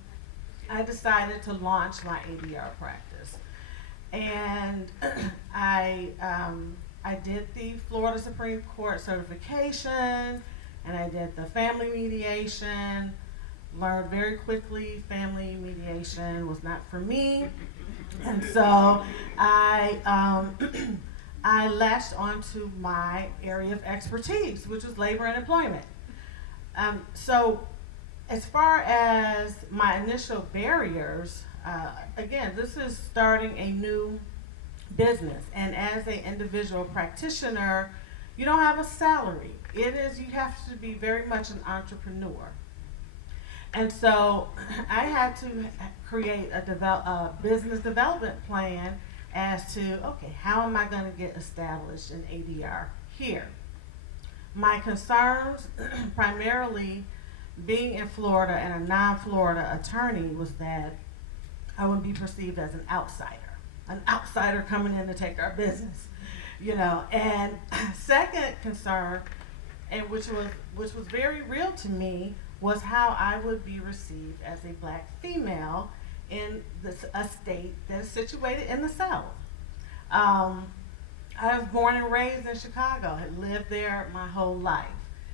I decided to launch my ADR practice. And I I did the Florida Supreme Court certification, and I did the family mediation. Learned very quickly family mediation was not for me, and so I I latched onto my area of expertise, which was labor and employment. So as far as my initial barriers, again, this is starting a new business, and as an individual practitioner, you don't have a salary. You have to be very much an entrepreneur. And so I had to create a business development plan as to, okay, how am I going to get established in ADR here? My concerns, primarily being in Florida and a non-Florida attorney, was that I would be perceived as an outsider coming in to take our business, you know. And second concern, and which was very real to me, was how I would be received as a black female in a state that is situated in the South. I was born and raised in Chicago, had lived there my whole life.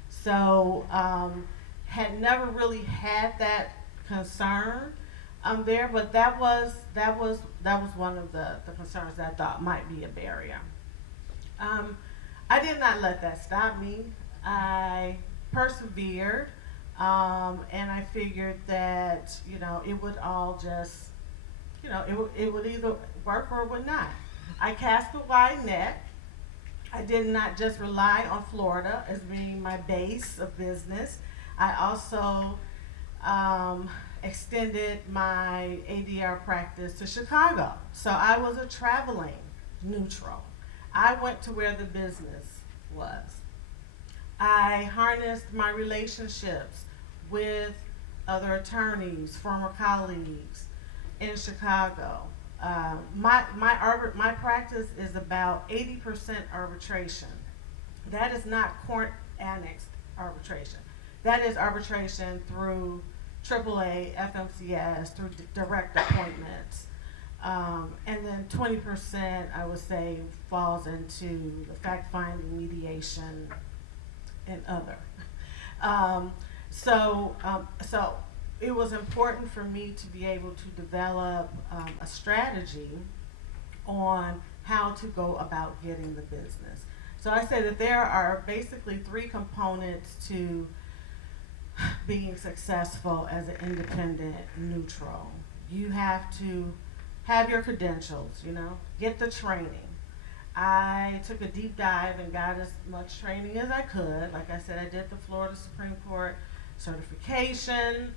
So had never really had that concern there, but that was one of the concerns that I thought might be a barrier. I did not let that stop me. I persevered. And I figured that, you know, it would all just, you know, it would either work or it would not. I cast a wide net. I did not just rely on Florida as being my base of business. I also extended my ADR practice to Chicago. So I was a traveling neutral. I went to where the business was. I harnessed my relationships with other attorneys, former colleagues in Chicago. My practice is about 80% arbitration. That is not court annexed arbitration. That is arbitration through AAA, FMCS, through direct appointments. And then 20%, I would say, falls into the fact-finding, mediation, and other. So it was important for me to be able to develop a strategy on how to go about getting the business. So I say that there are basically 3 components to being successful as an independent neutral. You have to have your credentials, you know, get the training. I took a deep dive and got as much training as I could. Like I said, I did the Florida Supreme Court certification.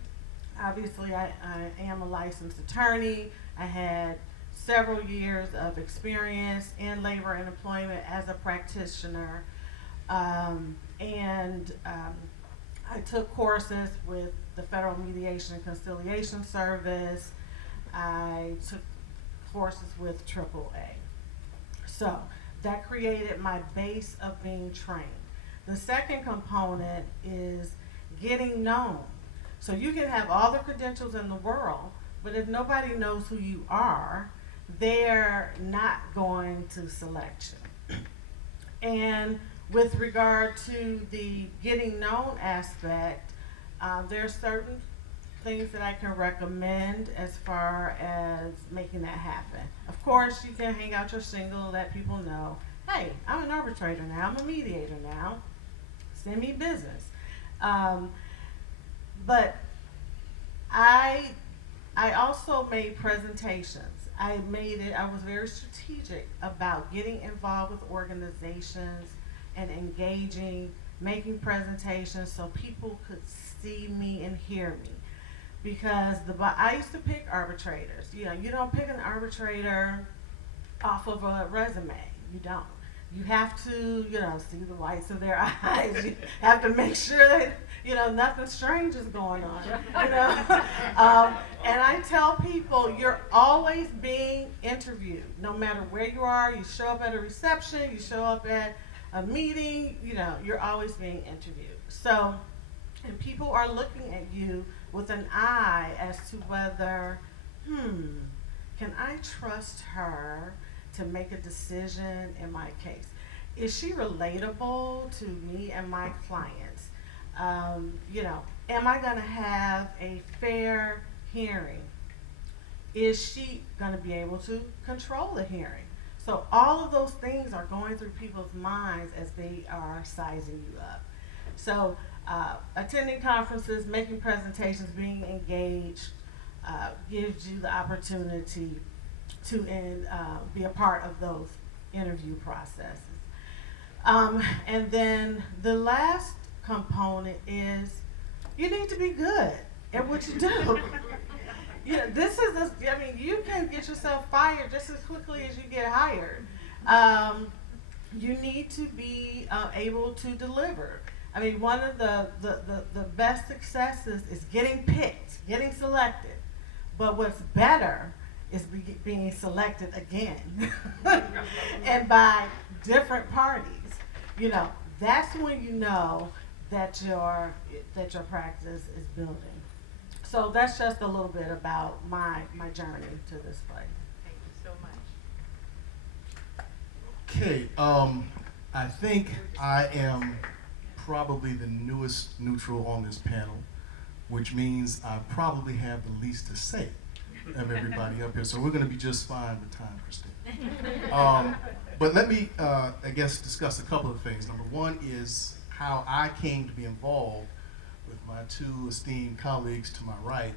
Obviously, I am a licensed attorney. I had several years of experience in labor and employment as a practitioner. I took courses with the Federal Mediation and Conciliation Service. I took courses with AAA. So that created my base of being trained. The second component is getting known. So you can have all the credentials in the world, but if nobody knows who you are, they're not going to select you. And with regard to the getting known aspect, there are certain things that I can recommend as far as making that happen. Of course, you can hang out your shingle, let people know, hey, I'm an arbitrator now, I'm a mediator now, send me business. But I also made presentations. I was very strategic about getting involved with organizations and engaging, making presentations so people could see me and hear me. Because I used to pick arbitrators. You know, you don't pick an arbitrator off of a resume. You don't. You have to, you know, see the whites of their eyes. You have to make sure that, you know, nothing strange is going on. You know, and I tell people, you're always being interviewed, no matter where you are. You show up at a reception, you show up at a meeting. You know, you're always being interviewed. So, and people are looking at you with an eye as to whether, can I trust her to make a decision in my case? is she relatable to me and my clients? You know, am I gonna have a fair hearing? Is she gonna be able to control the hearing? So all of those things are going through people's minds as they are sizing you up. So attending conferences, making presentations, being engaged gives you the opportunity to be a part of those interview processes. And then the last component is you need to be good at what you do. Yeah, I mean, you can get yourself fired just as quickly as you get hired. You need to be able to deliver. I mean, one of the best successes is getting picked, getting selected. But what's better is being selected again and by different parties. You know, that's when you know that your practice is building. So that's just a little bit about my journey to this place. Thank you so much. Okay, I think I am probably the newest neutral on this panel, which means I probably have the least to say of everybody up here. So we're going to be just fine with time, Cristina. But let me, I guess, discuss a couple of things. Number one is how I came to be involved with my two esteemed colleagues to my right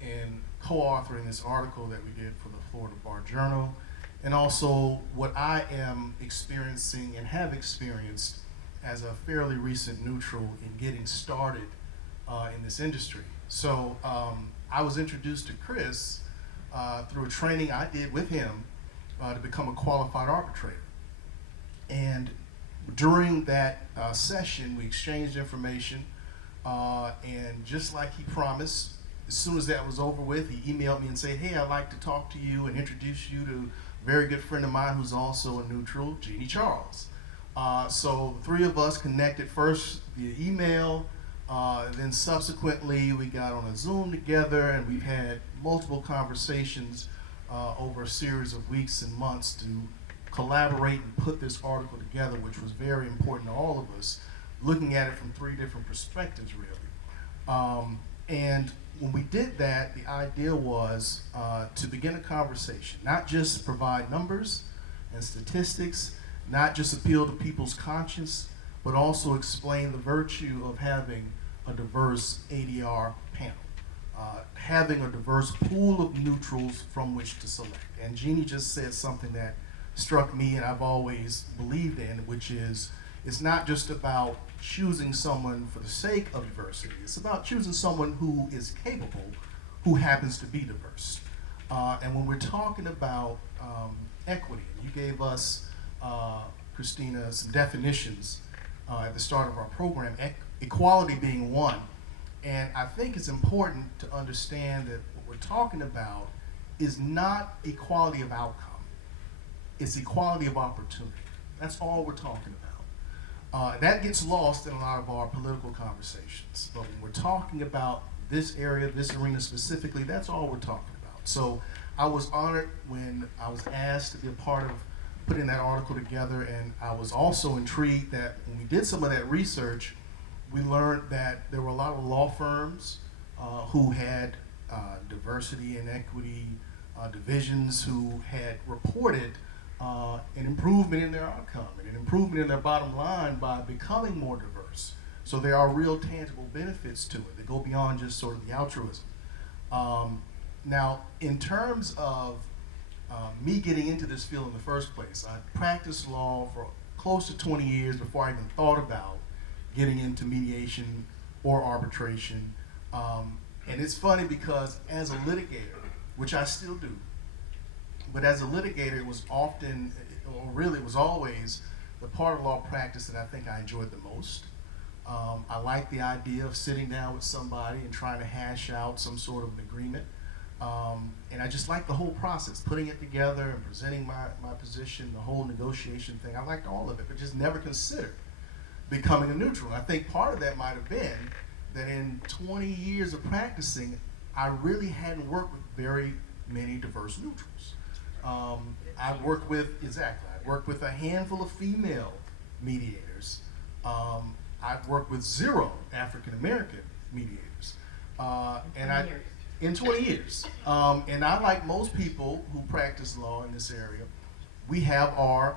in co-authoring this article that we did for the Florida Bar Journal, and also what I am experiencing and have experienced as a fairly recent neutral in getting started in this industry. So I was introduced to Chris through a training I did with him to become a qualified arbitrator. And during that session, we exchanged information, and just like he promised, as soon as that was over with, he emailed me and said, hey, I'd like to talk to you and introduce you to a very good friend of mine who's also a neutral, Jeanne Charles. So the three of us connected first via email, then subsequently we got on a Zoom together, and we've had multiple conversations over a series of weeks and months to collaborate and put this article together, which was very important to all of us, looking at it from three different perspectives, really. And when we did that, the idea was to begin a conversation, not just provide numbers and statistics, not just appeal to people's conscience, but also explain the virtue of having a diverse ADR panel, having a diverse pool of neutrals from which to select. And Jeanne just said something that struck me and I've always believed in, which is it's not just about choosing someone for the sake of diversity. It's about choosing someone who is capable, who happens to be diverse. And when we're talking about equity, you gave us, Cristina, some definitions at the start of our program, equality being one. And I think it's important to understand that what we're talking about is not equality of outcome. It's equality of opportunity. That's all we're talking about. That gets lost in a lot of our political conversations. But when we're talking about this area, this arena specifically, that's all we're talking about. So I was honored when I was asked to be a part of putting that article together, and I was also intrigued that when we did some of that research, we learned that there were a lot of law firms who had diversity and equity divisions who had reported an improvement in their outcome and an improvement in their bottom line by becoming more diverse. So there are real tangible benefits to it that go beyond just sort of the altruism. Now, in terms of me getting into this field in the first place, I practiced law for close to 20 years before I even thought about getting into mediation or arbitration. And it's funny because as a litigator, which I still do, but as a litigator, it was often, or really it was always, the part of law practice that I think I enjoyed the most. I like the idea of sitting down with somebody and trying to hash out some sort of an agreement. And I just like the whole process, putting it together and presenting my position, the whole negotiation thing. I liked all of it, but just never considered becoming a neutral. And I think part of that might have been that in 20 years of practicing, I really hadn't worked with very many diverse neutrals. I worked with a handful of female mediators. I've worked with 0 African American mediators. And I, years. in 20 years. And I, like most people who practice law in this area, we have our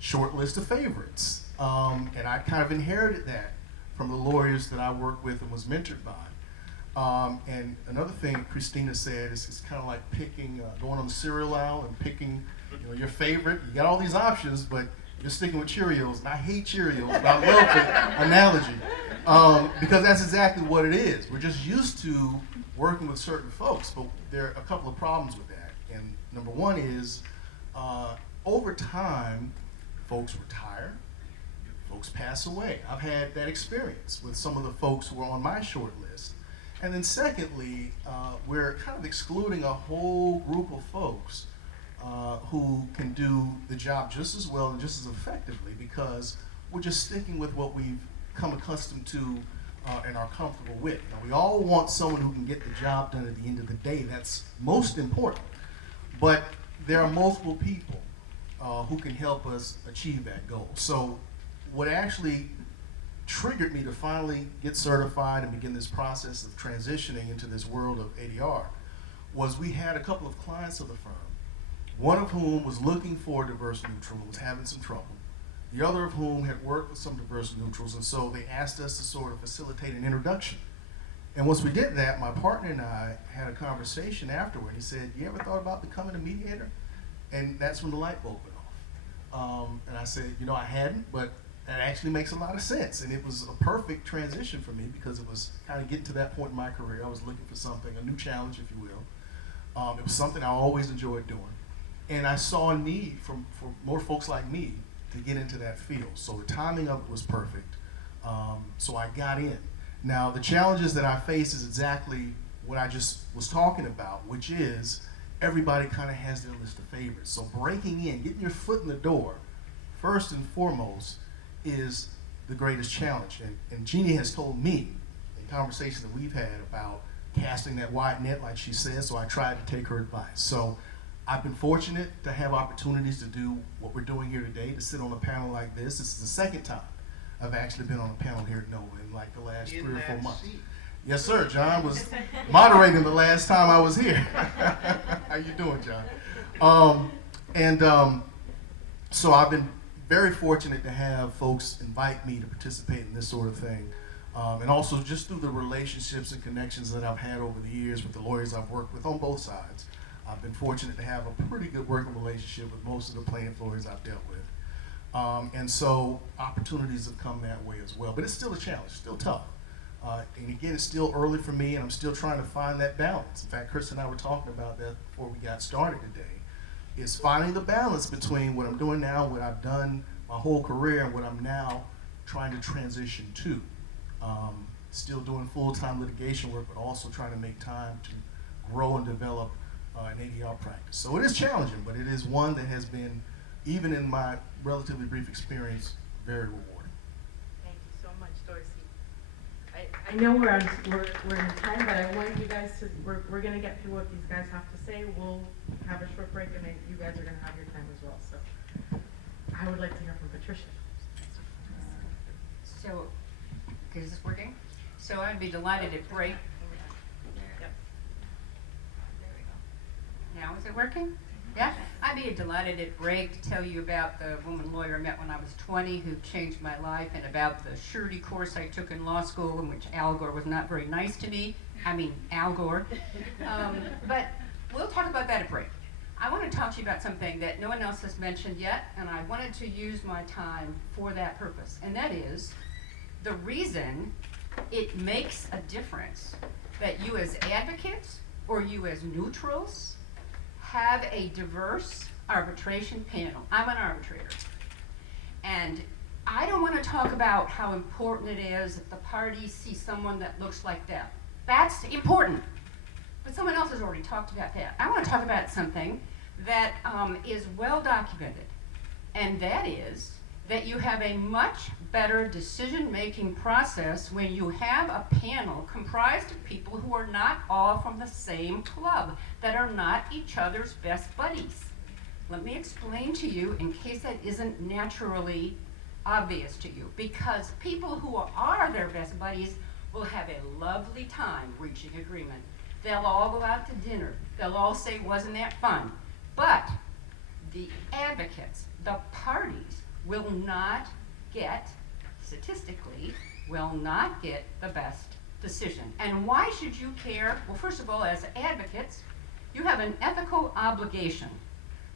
short list of favorites. And I kind of inherited that from the lawyers that I worked with and was mentored by. And another thing Cristina said is it's kind of like picking, going on the cereal aisle and picking, your favorite. You got all these options, but you're sticking with Cheerios. And I hate Cheerios, but I love the analogy because that's exactly what it is. We're just used to working with certain folks, but there are a couple of problems with that. And number one is, over time, folks retire, folks pass away. I've had that experience with some of the folks who are on my short list. And then secondly, we're kind of excluding a whole group of folks who can do the job just as well and just as effectively because we're just sticking with what we've come accustomed to and are comfortable with. Now, we all want someone who can get the job done at the end of the day. That's most important. But there are multiple people who can help us achieve that goal. So what actually triggered me to finally get certified and begin this process of transitioning into this world of ADR was we had a couple of clients of the firm, one of whom was looking for diverse neutral and was having some trouble. The other of whom had worked with some diverse neutrals, and so they asked us to sort of facilitate an introduction. And once we did that, my partner and I had a conversation afterward. He said, "You ever thought about becoming a mediator?" And that's when the light bulb went off. And I said, I hadn't, but that actually makes a lot of sense. And it was a perfect transition for me because it was kind of getting to that point in my career. I was looking for something, a new challenge, if you will. It was something I always enjoyed doing. And I saw a need for more folks like me to get into that field. So the timing of it was perfect. So I got in. Now, the challenges that I face is exactly what I just was talking about, which is everybody kind of has their list of favorites. So breaking in, getting your foot in the door, first and foremost, is the greatest challenge. And Jeanne has told me in conversations that we've had about casting that wide net, like she said, so I tried to take her advice. So I've been fortunate to have opportunities to do what we're doing here today, to sit on a panel like this. This is the second time I've actually been on a panel here at NOVA in like the last 3 or 4 months. Yes, sir. John was moderating the last time I was here. How you doing, John? So I've been very fortunate to have folks invite me to participate in this sort of thing. And also just through the relationships and connections that I've had over the years with the lawyers I've worked with on both sides. I've been fortunate to have a pretty good working relationship with most of the plaintiff lawyers I've dealt with. And so opportunities have come that way as well. But it's still a challenge, still tough. And again, it's still early for me, and I'm still trying to find that balance. In fact, Chris and I were talking about that before we got started today, is finding the balance between what I'm doing now, what I've done my whole career, and what I'm now trying to transition to. Still doing full-time litigation work, but also trying to make time to grow and develop an ADR practice. So it is challenging, but it is one that has been, even in my relatively brief experience, very rewarding. Thank you so much, Dorsey. I know we're in time, but I want you guys to, we're gonna get through what these guys have to say. We'll have a short break and then you guys are gonna have your time as well. So I would like to hear from Patricia. So, is this working? So I'd be delighted at break. Yep. Now, is it working? Yeah? I'd be delighted at break to tell you about the woman lawyer I met when I was 20 who changed my life, and about the surety course I took in law school in which Al Gore was not very nice to me. I mean, Al Gore. But we'll talk about that at break. I want to talk to you about something that no one else has mentioned yet, and I wanted to use my time for that purpose, and that is the reason it makes a difference that you as advocates or you as neutrals have a diverse arbitration panel. I'm an arbitrator. And I don't want to talk about how important it is that the parties see someone that looks like them. That's important. But someone else has already talked about that. I want to talk about something that is well documented. And that is that you have a much better decision-making process when you have a panel comprised of people who are not all from the same club, that are not each other's best buddies. Let me explain to you, in case that isn't naturally obvious to you, because people who are their best buddies will have a lovely time reaching agreement. They'll all go out to dinner. They'll all say, wasn't that fun? But the advocates, the parties, will not get, statistically, will not get the best decision. And why should you care? Well, first of all, as advocates, you have an ethical obligation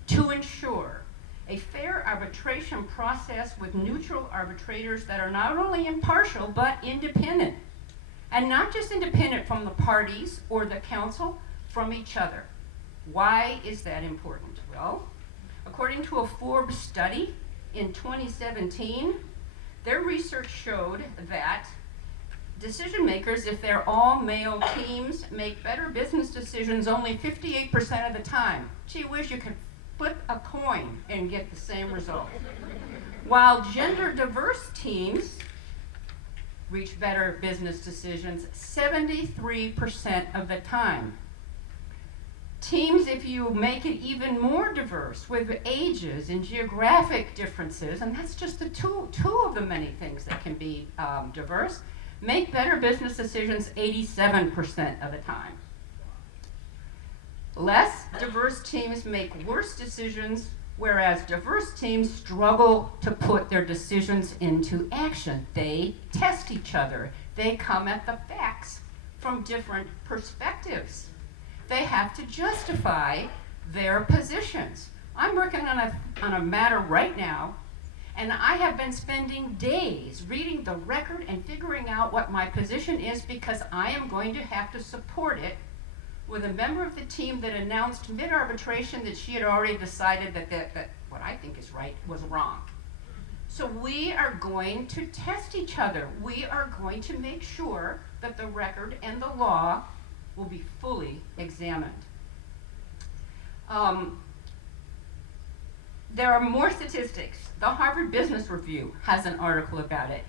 to ensure a fair arbitration process with neutral arbitrators that are not only impartial, but independent. And not just independent from the parties or the council, from each other. Why is that important? Well, according to a Forbes study in 2017, their research showed that decision makers, if they're all male teams, make better business decisions only 58% of the time. Gee whiz, you could flip a coin and get the same result. While gender diverse teams reach better business decisions 73% of the time. Teams, if you make it even more diverse with ages and geographic differences, and that's just the two of the many things that can be diverse, make better business decisions 87% of the time. Less diverse teams make worse decisions, whereas diverse teams struggle to put their decisions into action. They test each other. They come at the facts from different perspectives. They have to justify their positions. I'm working on a matter right now, and I have been spending days reading the record and figuring out what my position is, because I am going to have to support it with a member of the team that announced mid-arbitration that she had already decided that what I think is right was wrong. So we are going to test each other. We are going to make sure that the record and the law will be fully examined. There are more statistics. The Harvard Business Review has an article about it.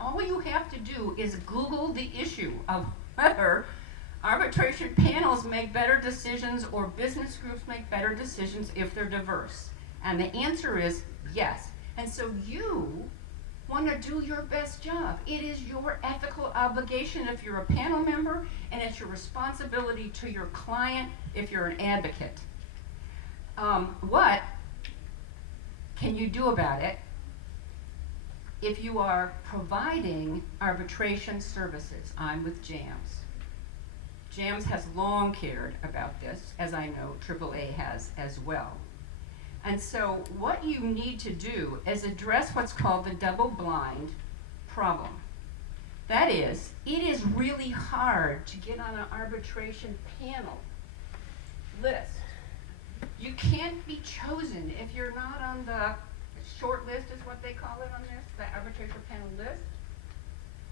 All you have to do is Google the issue of whether arbitration panels make better decisions or business groups make better decisions if they're diverse. And the answer is yes. And so you want to do your best job. It is your ethical obligation if you're a panel member, and it's your responsibility to your client if you're an advocate. What can you do about it if you are providing arbitration services? I'm with JAMS. JAMS has long cared about this, as I know AAA has as well. And so what you need to do is address what's called the double-blind problem. That is, it is really hard to get on an arbitration panel list. You can't be chosen if you're not on the shortlist, is what they call it on this, the arbitration panel list.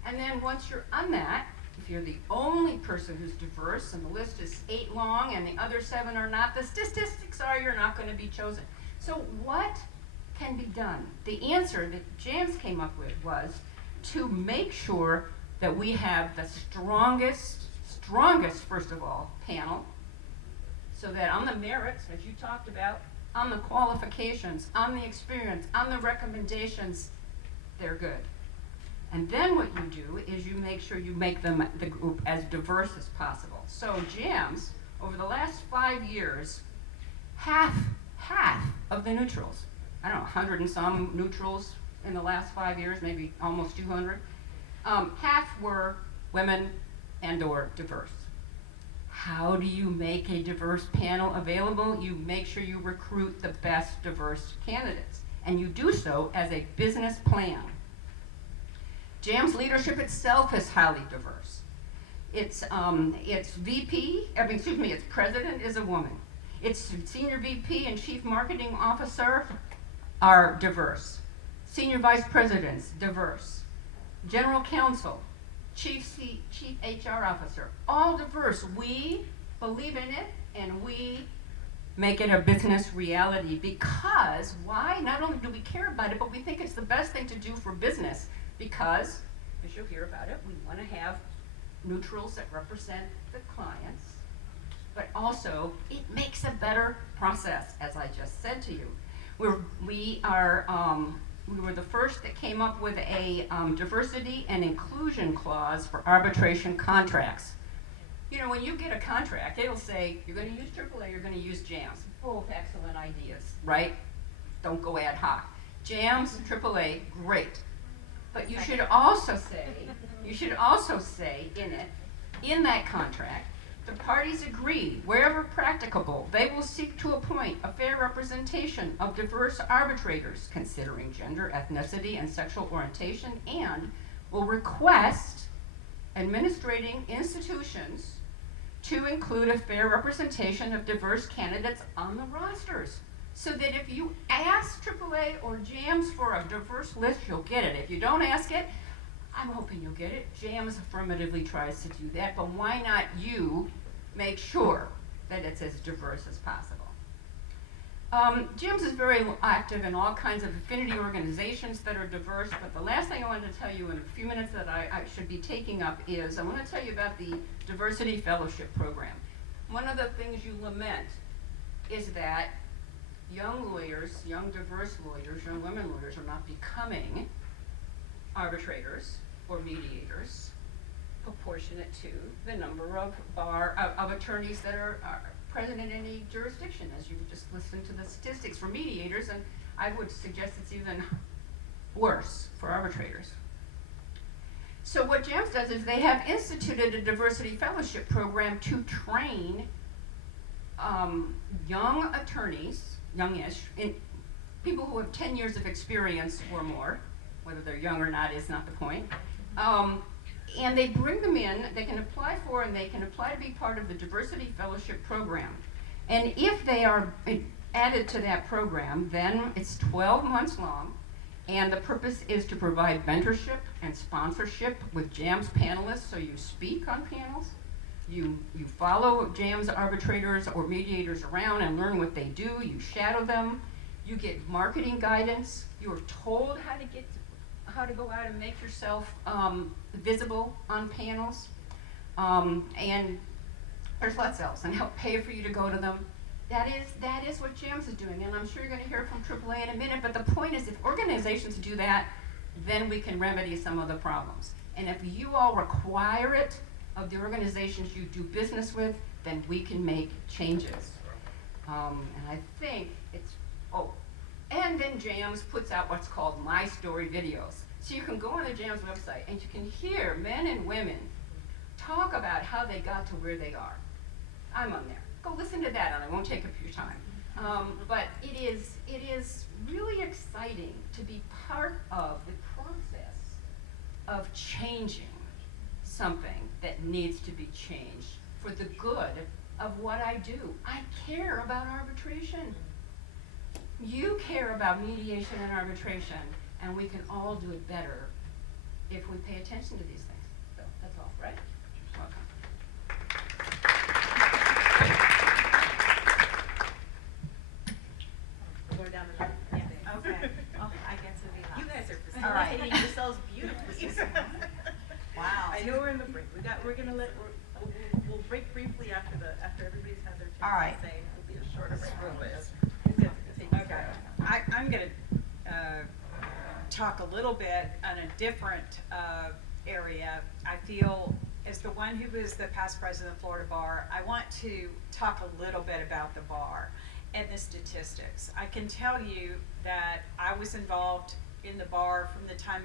And then once you're on that, if you're the only person who's diverse and the list is 8 long and the other 7 are not, the statistics are you're not going to be chosen. So what can be done? The answer that JAMS came up with was to make sure that we have the strongest, first of all, panel, so that on the merits, as you talked about, on the qualifications, on the experience, on the recommendations, they're good. And then what you do is you make sure you make them, the group, as diverse as possible. So JAMS, over the last 5 years, half of the neutrals, I don't know, 100 and some neutrals in the last 5 years, maybe almost 200, half were women and or diverse. How do you make a diverse panel available? You make sure you recruit the best diverse candidates, and you do so as a business plan. JAMS leadership itself is highly diverse. Its president is a woman. Its senior VP and chief marketing officer are diverse. Senior vice presidents, diverse. General counsel, chief HR officer, all diverse. We believe in it, and we make it a business reality, because why? Not only do we care about it, but we think it's the best thing to do for business, because, as you'll hear about it, we want to have neutrals that represent the clients, but also it makes a better process, as I just said to you. We are We were the first that came up with a diversity and inclusion clause for arbitration contracts. You know, when you get a contract, it'll say, you're gonna use AAA, you're gonna use JAMS. Both excellent ideas, right? Don't go ad hoc. JAMS, AAA, great. But you should also say in it, in that contract, the parties agree, wherever practicable, they will seek to appoint a fair representation of diverse arbitrators, considering gender, ethnicity, and sexual orientation, and will request administrating institutions to include a fair representation of diverse candidates on the rosters. So that if you ask AAA or JAMS for a diverse list, you'll get it. If you don't ask it, I'm hoping you'll get it. JAMS affirmatively tries to do that, but why not you make sure that it's as diverse as possible? JAMS is very active in all kinds of affinity organizations that are diverse, but the last thing I wanted to tell you in a few minutes that I should be taking up is I want to tell you about the Diversity Fellowship Program. One of the things you lament is that young lawyers, young diverse lawyers, young women lawyers are not becoming arbitrators or mediators proportionate to the number of attorneys that are present in any jurisdiction, as you just listened to the statistics for mediators, and I would suggest it's even worse for arbitrators. So what JAMS does is they have instituted a diversity fellowship program to train young attorneys, youngish, people who have 10 years of experience or more. Whether they're young or not is not the point. And they bring them in, they can apply for and they can apply to be part of the Diversity Fellowship Program. And if they are added to that program, then it's 12 months long, and the purpose is to provide mentorship and sponsorship with JAMS panelists, so you speak on panels, you follow JAMS arbitrators or mediators around and learn what they do, you shadow them, you get marketing guidance, you are told how to go out and make yourself visible on panels, and there's lots else, and help pay for you to go to them. That is what JAMS is doing, and I'm sure you're going to hear from AAA in a minute, but the point is if organizations do that, then we can remedy some of the problems. And if you all require it of the organizations you do business with, then we can make changes. And I think it's, and then JAMS puts out what's called My Story videos. So you can go on the JAMS website and you can hear men and women talk about how they got to where they are. I'm on there. Go listen to that, and I won't take up your time. But it is really exciting to be part of the process of changing something that needs to be changed for the good of what I do. I care about arbitration. You care about mediation and arbitration, and we can all do it better if we pay attention to these things. So that's all, right? Welcome. We're going down the road. Yeah. Okay. Oh, I get to be hot. You guys are All right. facilitating yourselves beautifully. Wow. I know we're in the break. We're gonna we'll break briefly after everybody's had their chance All right. to say. It'll be a shorter break. Okay. I'm going to talk a little bit on a different area. I feel, as the one who was the past president of the Florida Bar, I want to talk a little bit about the bar and the statistics. I can tell you that I was involved in the bar from the time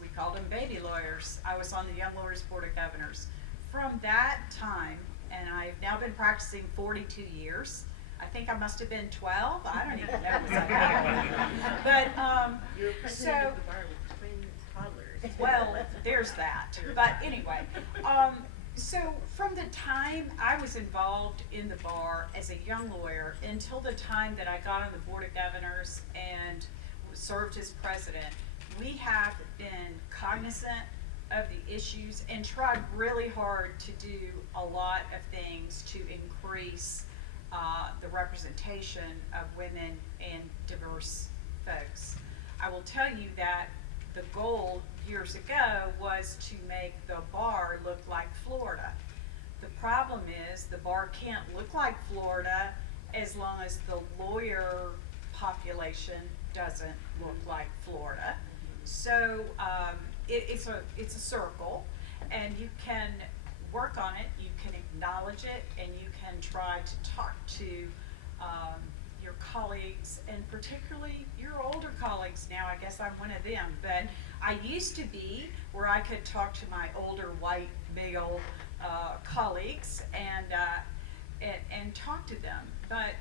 we called them baby lawyers. I was on the Young Lawyers Board of Governors. From that time, and I've now been practicing 42 years, I think I must have been 12. I don't even know. Was I But You're president so, of the bar with twin toddlers. well, there's that. But anyway, so from the time I was involved in the bar as a young lawyer until the time that I got on the Board of Governors and served as president, we have been cognizant of the issues and tried really hard to do a lot of things to increase the representation of women and diverse folks. I will tell you that the goal years ago was to make the bar look like Florida. The problem is the bar can't look like Florida as long as the lawyer population doesn't look like Florida. So it's a circle, and you can work on it, you can acknowledge it, and you can try to talk to your colleagues, and particularly your older colleagues. Now I guess I'm one of them, but I used to be where I could talk to my older white male colleagues and talk to them. But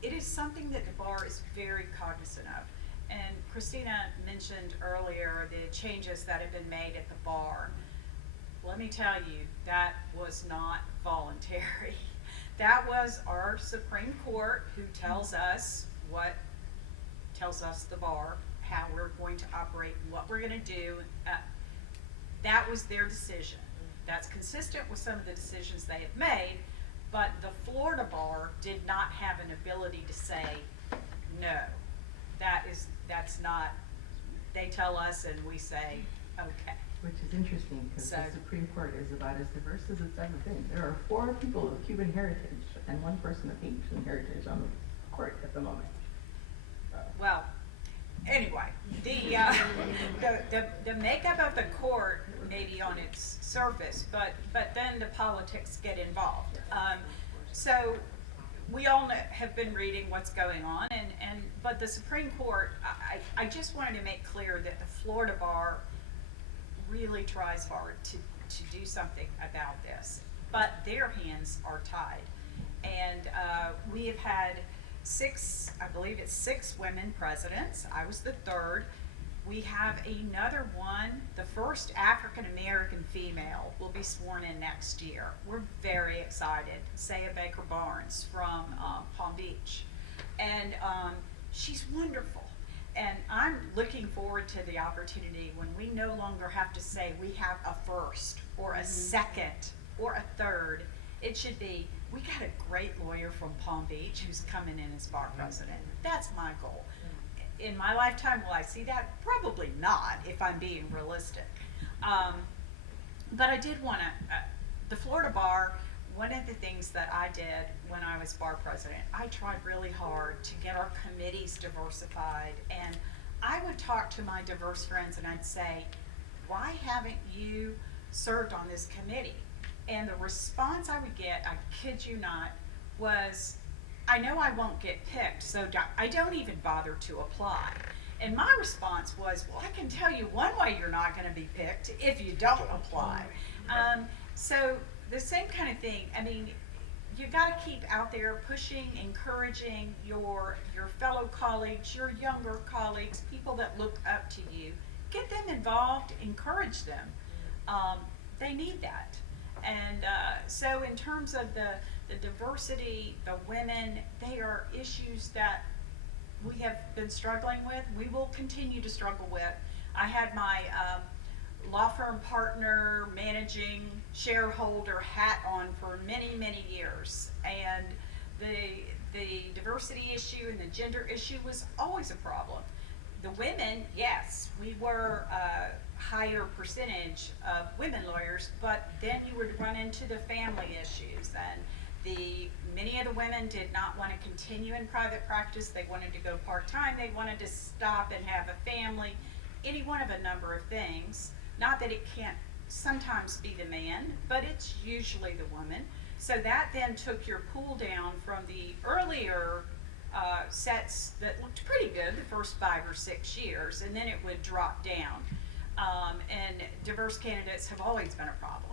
it is something that the bar is very cognizant of. And Cristina mentioned earlier the changes that have been made at the bar. Let me tell you, that was not voluntary. That was our Supreme Court who tells us the bar, how we're going to operate, what we're going to do. That was their decision. That's consistent with some of the decisions they have made, but the Florida bar did not have an ability to say, no, that's not, they tell us and we say, okay. Which is interesting, because So- the Supreme Court is about as diverse as it's ever been. There are 4 people of Cuban heritage and 1 person of Haitian heritage on the court at the moment. Well, anyway, the makeup of the court may be on its surface, but then the politics get involved. So we all have been reading what's going on, but the Supreme Court, I just wanted to make clear that the Florida bar really tries hard to do something about this, but their hands are tied. And we have had 6 women presidents. I was the 3rd. We have another one, the first African-American female will be sworn in next year. We're very excited. Saya Baker Barnes from Palm Beach. And she's wonderful. And I'm looking forward to the opportunity when we no longer have to say we have a first or a second or a third. It should be, we got a great lawyer from Palm Beach who's coming in as bar president. That's my goal. In my lifetime, will I see that? Probably not, if I'm being realistic. But I did want to, the Florida bar, one of the things that I did when I was bar president, I tried really hard to get our committees diversified. And I would talk to my diverse friends and I'd say, why haven't you served on this committee? And the response I would get, I kid you not, was, I know I won't get picked, so I don't even bother to apply. And my response was, well, I can tell you one way you're not going to be picked if you don't apply. So the same kind of thing. I mean, you've got to keep out there pushing, encouraging your fellow colleagues, your younger colleagues, people that look up to you. Get them involved, encourage them. They need that. And so in terms of the diversity, the women, they are issues that we have been struggling with. We will continue to struggle with. I had my law firm partner, managing shareholder hat on for many, many years. And the diversity issue and the gender issue was always a problem. The women, yes, we were a higher percentage of women lawyers, but then you would run into the family issues, and many of the women did not want to continue in private practice. They wanted to go part-time. They wanted to stop and have a family, any one of a number of things. Not that it can't sometimes be the man, but it's usually the woman. So that then took your pool down from the earlier sets that looked pretty good the first 5 or 6 years, and then it would drop down. And diverse candidates have always been a problem.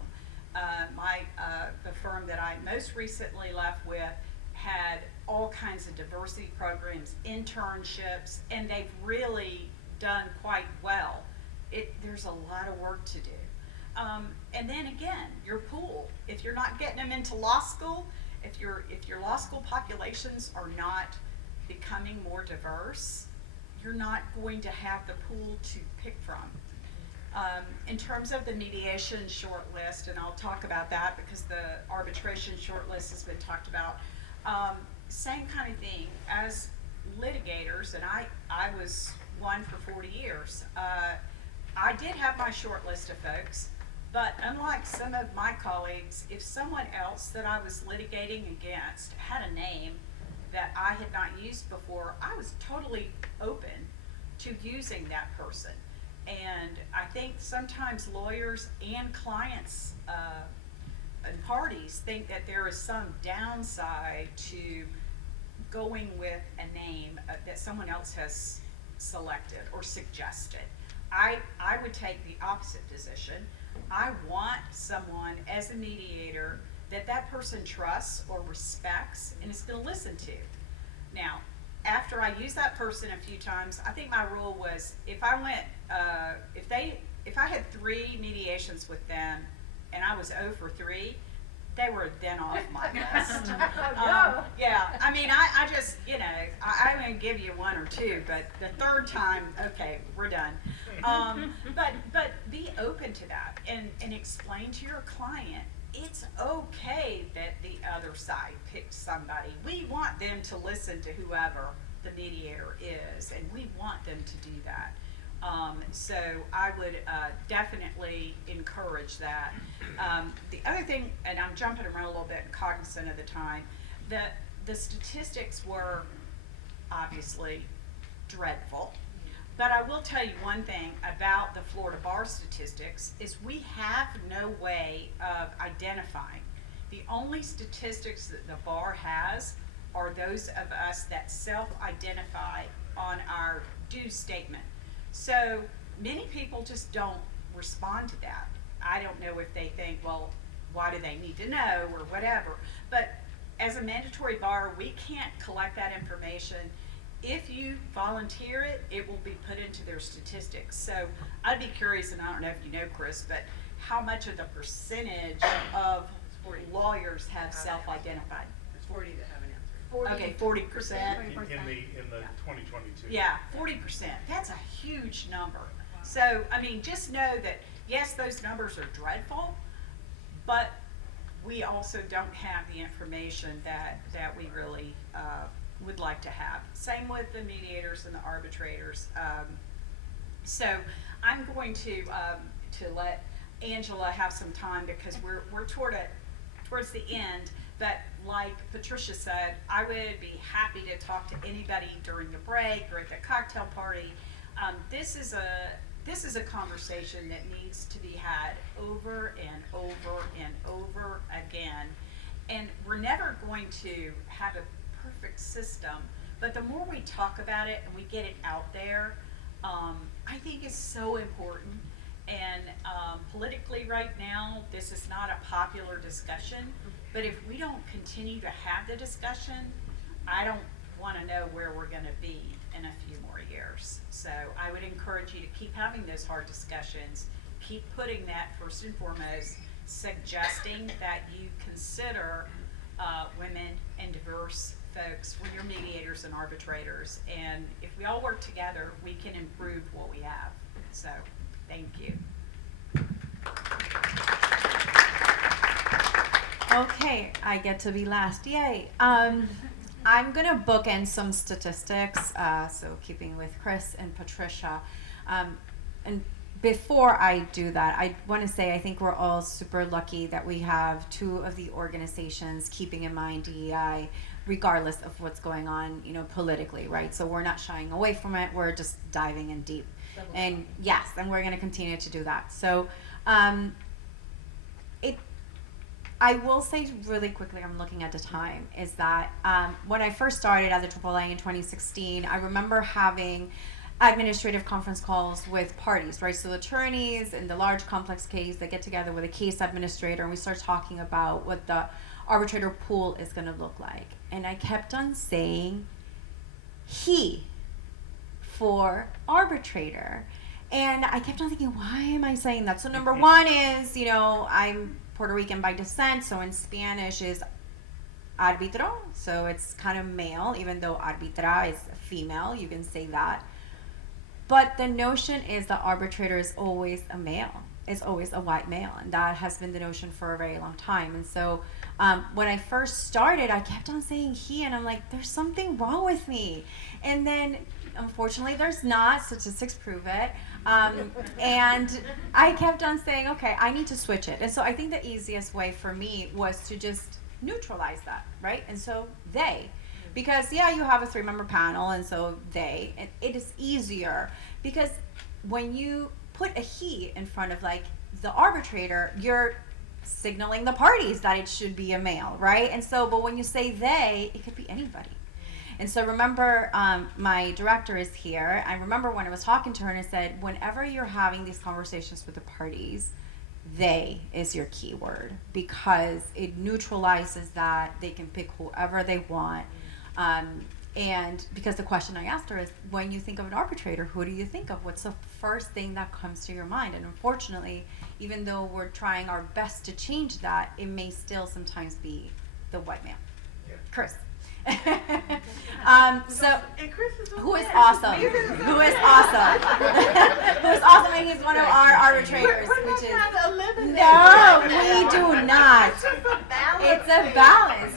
The firm that I most recently left with had all kinds of diversity programs, internships, and they've really done quite well. There's a lot of work to do. And then again, your pool. If you're not getting them into law school, if your law school populations are not becoming more diverse, you're not going to have the pool to pick from. In terms of the mediation shortlist, and I'll talk about that because the arbitration shortlist has been talked about, same kind of thing. As litigators, and I was one for 40 years, I did have my shortlist of folks, but unlike some of my colleagues, if someone else that I was litigating against had a name that I had not used before, I was totally open to using that person. And I think sometimes lawyers and clients and parties think that there is some downside to going with a name that someone else has selected or suggested. I would take the opposite position. I want someone as a mediator that person trusts or respects and is going to listen to. Now, after I use that person a few times, I think my rule was if I went, if I had 3 mediations with them and I was 0 for 3, they were then off my list. Yeah, I mean, I just, you know, I'm going to give you 1 or 2, but the 3rd time, okay, we're done. But be open to that and explain to your client, it's okay that the other side picked somebody. We want them to listen to whoever the mediator is, and we want them to do that. So I would definitely encourage that. The other thing, and I'm jumping around a little bit, cognizant of the time, the statistics were obviously dreadful. But I will tell you one thing about the Florida bar statistics is we have no way of identifying. The only statistics that the bar has are those of us that self-identify on our due statement. So many people just don't respond to that. I don't know if they think, well, why do they need to know or whatever. But as a mandatory bar, we can't collect that information. If you volunteer it, it will be put into their statistics. So I'd be curious, and I don't know if you know, Chris, but how much of the percentage of lawyers have self-identified? 40 that have an answer. Okay, 40%. In the 2022. Yeah, 40%. That's a huge number. So, I mean, just know that, yes, those numbers are dreadful, but we also don't have the information that we really would like to have. Same with the mediators and the arbitrators. So I'm going to let Angela have some time because we're towards the end. But like Patricia said, I would be happy to talk to anybody during the break or at the cocktail party. This is a conversation that needs to be had over and over and over again. And we're never going to have a perfect system, but the more we talk about it and we get it out there, I think is so important. And politically right now, this is not a popular discussion, but if we don't continue to have the discussion, I don't want to know where we're going to be in a few more years. So I would encourage you to keep having those hard discussions, keep putting that first and foremost, suggesting that you consider women and diverse folks when you're mediators and arbitrators. And if we all work together, we can improve what we have. So thank you. Okay, I get to be last. Yay. I'm going to bookend some statistics, so keeping with Chris and Patricia. And before I do that, I want to say I think we're all super lucky that we have 2 of the organizations keeping in mind DEI, regardless of what's going on, politically, right? So we're not shying away from it. We're just diving in deep. And yes, and we're going to continue to do that. So I will say really quickly, I'm looking at the time, is that when I first started at the AAA in 2016, I remember having administrative conference calls with parties, right? So attorneys in the large complex case, they get together with a case administrator and we start talking about what the arbitrator pool is going to look like. And I kept on saying he for arbitrator. And I kept on thinking, why am I saying that? So number 1 is, I'm Puerto Rican by descent, so in Spanish is arbitro, so it's kind of male, even though arbitra is female, you can say that. But the notion is that arbitrator is always a male, is always a white male, and that has been the notion for a very long time. And so when I first started, I kept on saying he, and I'm like, there's something wrong with me. And then, unfortunately, there's not. Statistics prove it. And I kept on saying, okay, I need to switch it. And so I think the easiest way for me was to just neutralize that, right? And so they. Because yeah, you have a 3-member panel, and so it is easier because when you put a he in front of like the arbitrator, you're signaling the parties that it should be a male, right? And so, but when you say they, it could be anybody. And so remember, my director is here. I remember when I was talking to her and I said, whenever you're having these conversations with the parties, they is your keyword, because it neutralizes that they can pick whoever they want. And because the question I asked her is, when you think of an arbitrator, who do you think of? What's the first thing that comes to your mind? And unfortunately, even though we're trying our best to change that, it may still sometimes be the white male. Chris. So And Chris is who is okay. awesome? He's in his Who is own awesome? Who is awesome? And he's one of our arbitrators, We're not which is trying to eliminate no, it. we do not. It's just a balance. It's a balance.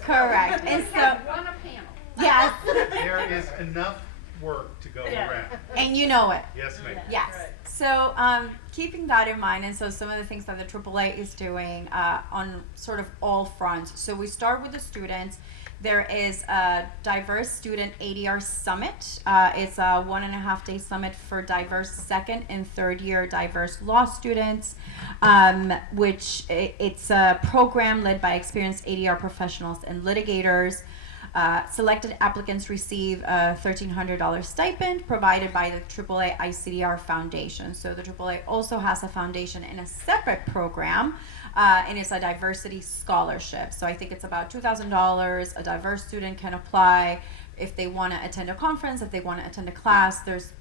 Correct. And so Run a panel. yes, There is enough work to go around. and you know it. Yes, ma'am. Yes. So keeping that in mind, and so some of the things that the AAA is doing on sort of all fronts. So we start with the students. There is a diverse student ADR summit. It's a 1.5-day summit for diverse second and third year diverse law students, which it's a program led by experienced ADR professionals and litigators. Selected applicants receive a $1,300 stipend provided by the AAA ICDR Foundation. So the AAA also has a foundation and a separate program, and it's a diversity scholarship. So I think it's about $2,000. A diverse student can apply if they want to attend a conference, if they want to attend a class. There's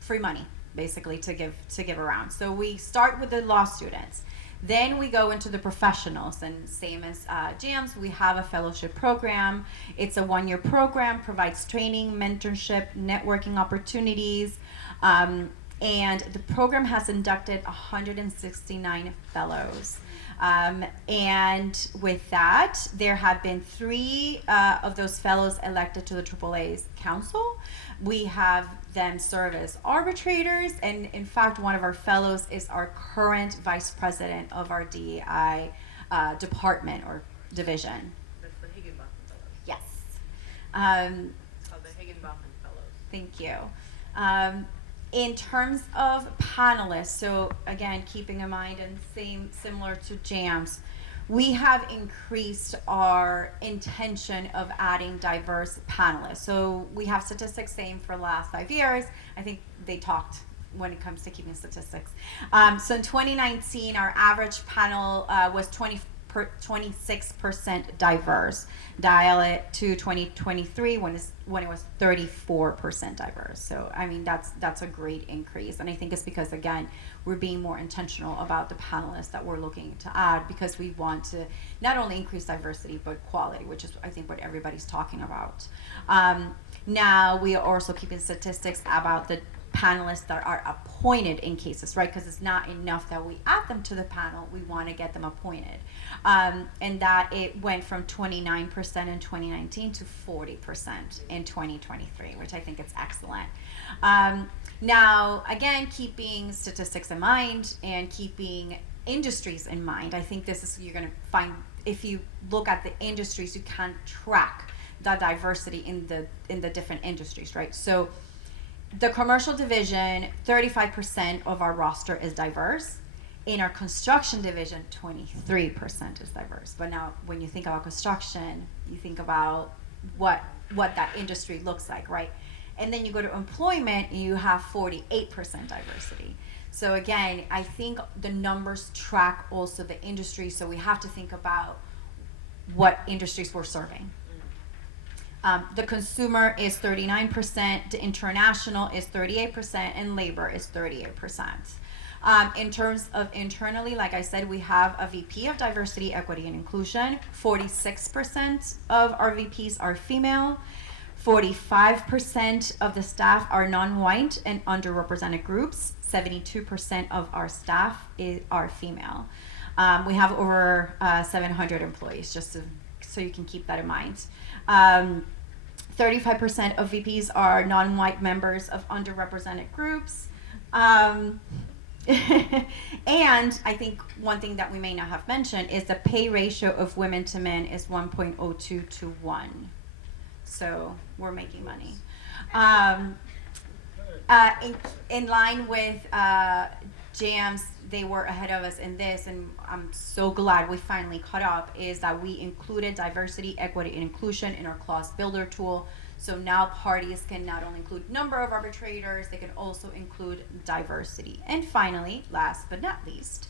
free money basically to give around. So we start with the law students. Then we go into the professionals, and same as JAMS, we have a fellowship program. It's a 1-year program, provides training, mentorship, networking opportunities, and the program has inducted 169 fellows. And with that, there have been 3 of those fellows elected to the AAA's council. We have them serve as arbitrators, and in fact, one of our fellows is our current vice president of our DEI department or division. That's the Higginbotham Fellows. Yes. It's called the Higginbotham Fellows. Thank you. In terms of panelists, so again, keeping in mind and similar to JAMS, we have increased our intention of adding diverse panelists. So we have statistics same for the last 5 years. I think they talked when it comes to keeping statistics. So in 2019, our average panel was 26% diverse. Dial it to 2023 when it was 34% diverse. So I mean that's a great increase, and I think it's because again we're being more intentional about the panelists that we're looking to add, because we want to not only increase diversity but quality, which is I think what everybody's talking about. Now we are also keeping statistics about the panelists that are appointed in cases, right? Because it's not enough that we add them to the panel, we want to get them appointed. And that it went from 29% in 2019 to 40% in 2023, which I think is excellent. Now, again, keeping statistics in mind and keeping industries in mind, I think this is, you're going to find, if you look at the industries, you can track the diversity in the different industries, right? So the commercial division, 35% of our roster is diverse. In our construction division, 23% is diverse. But now when you think about construction, you think about what that industry looks like, right? And then you go to employment and you have 48% diversity. So again, I think the numbers track also the industry, so we have to think about what industries we're serving. The consumer is 39%, the international is 38%, and labor is 38%. In terms of internally, like I said, we have a VP of Diversity, Equity, and Inclusion. 46% of our VPs are female. 45% of the staff are non-white and underrepresented groups. 72% of our staff are female. We have over 700 employees, just so you can keep that in mind. 35% of VPs are non-white members of underrepresented groups. And I think one thing that we may not have mentioned is the pay ratio of women to men is 1.02 to 1. so we're making money. In line with Jams, they were ahead of us in this, and I'm so glad we finally caught up, is that we included diversity, equity, and inclusion in our clause builder tool. So now parties can not only include number of arbitrators, they can also include diversity. And finally, last but not least,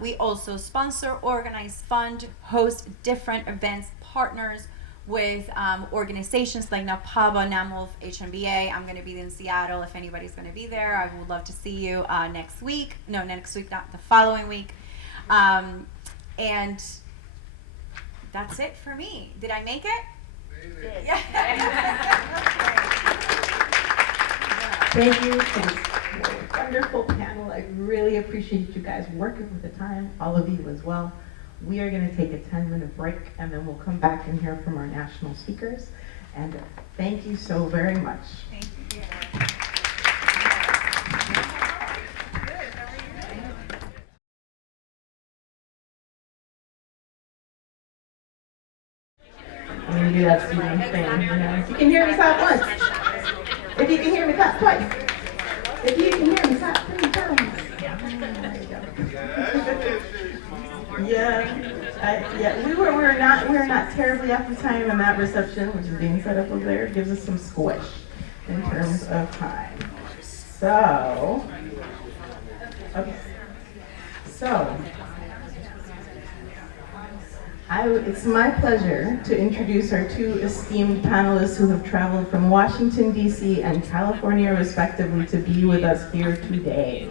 we also sponsor, organize, fund, host different events, partners with organizations like NAPABA, NAMOLF, HMBA. I'm going to be in Seattle if anybody's going to be there. I would love to see you next week. No, next week, not the following week. And that's it for me. Did I make it? Yeah. Thank you for this wonderful panel. I really appreciate you guys working with the time, all of you as well. We are going to take a 10-minute break, and then we'll come back and hear from our national speakers. And thank you so very much. Thank you. I'm going to do that student thing. You know, if you can hear me, clap once. If you can hear me, clap twice. If you can hear me, clap 3 times. There you go. Yeah, we were not terribly off the time, and that reception, which is being set up over there, gives us some squish in terms of time. So, okay. So, it's my pleasure to introduce our 2 esteemed panelists who have traveled from Washington, D.C. and California, respectively, to be with us here today.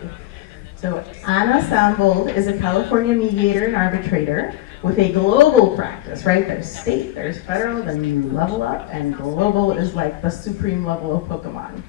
So Anna Sambold is a California mediator and arbitrator with a global practice, right? There's state, there's federal, then you level up, and global is like the supreme level of Pokemon.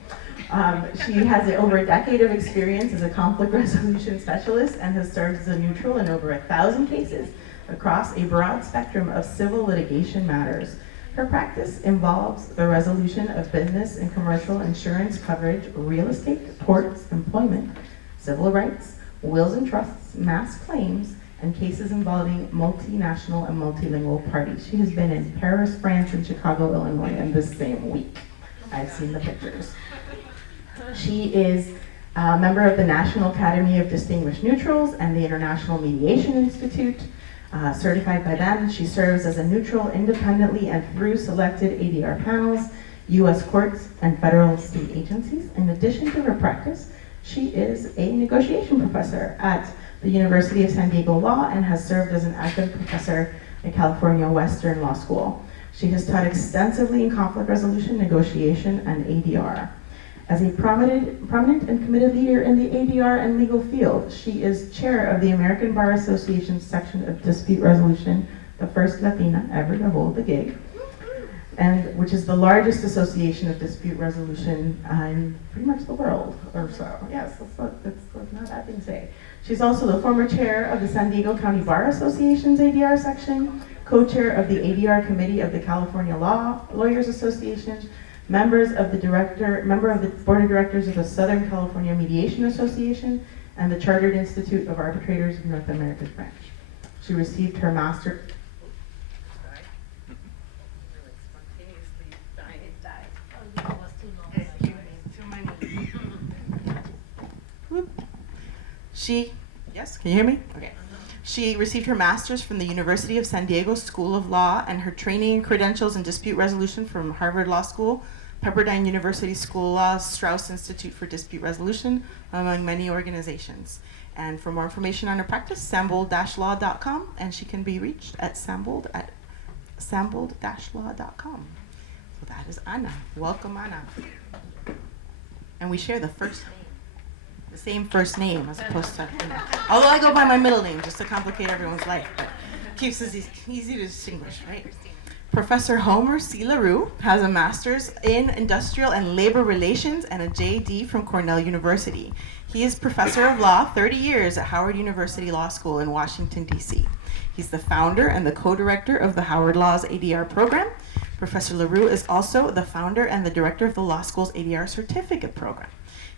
She has over a decade of experience as a conflict resolution specialist and has served as a neutral in over 1,000 cases across a broad spectrum of civil litigation matters. Her practice involves the resolution of business and commercial insurance coverage, real estate, torts, employment, civil rights, wills and trusts, mass claims, and cases involving multinational and multilingual parties. She has been in Paris, France, and Chicago, Illinois in this same week. I've seen the pictures. She is a member of the National Academy of Distinguished Neutrals and the International Mediation Institute. Certified by them, she serves as a neutral independently and through selected ADR panels, U.S. courts, and federal state agencies. In addition to her practice, she is a negotiation professor at the University of San Diego Law and has served as an adjunct professor at California Western Law School. She has taught extensively in conflict resolution, negotiation, and ADR. As a prominent and committed leader in the ADR and legal field, she is chair of the American Bar Association's section of dispute resolution, the first Latina ever to hold the gig, and which is the largest association of dispute resolution in pretty much the world, or so. Yes, that's not a bad thing to say. She's also the former chair of the San Diego County Bar Association's ADR section, co-chair of the ADR committee of the California Lawyers Association, member of the board of directors of the Southern California Mediation Association, and the Chartered Institute of Arbitrators of North America's branch. She received her master. Yes, can you hear me? Okay. She received her master's from the University of San Diego School of Law and her training and credentials in dispute resolution from Harvard Law School, Pepperdine University School of Law, Strauss Institute for Dispute Resolution, among many organizations. And for more information on her practice, sambold-law.com, and she can be reached at sambold-law.com. So that is Anna. Welcome, Anna. And we share the same first name as opposed to, although I go by my middle name just to complicate everyone's life, but keeps us easy to distinguish, right? Professor Homer C. LaRue has a master's in industrial and labor relations and a JD from Cornell University. He is professor of law 30 years at Howard University Law School in Washington, D.C. He's the founder and the co-director of the Howard Law's ADR program. Professor LaRue is also the founder and the director of the law school's ADR certificate program.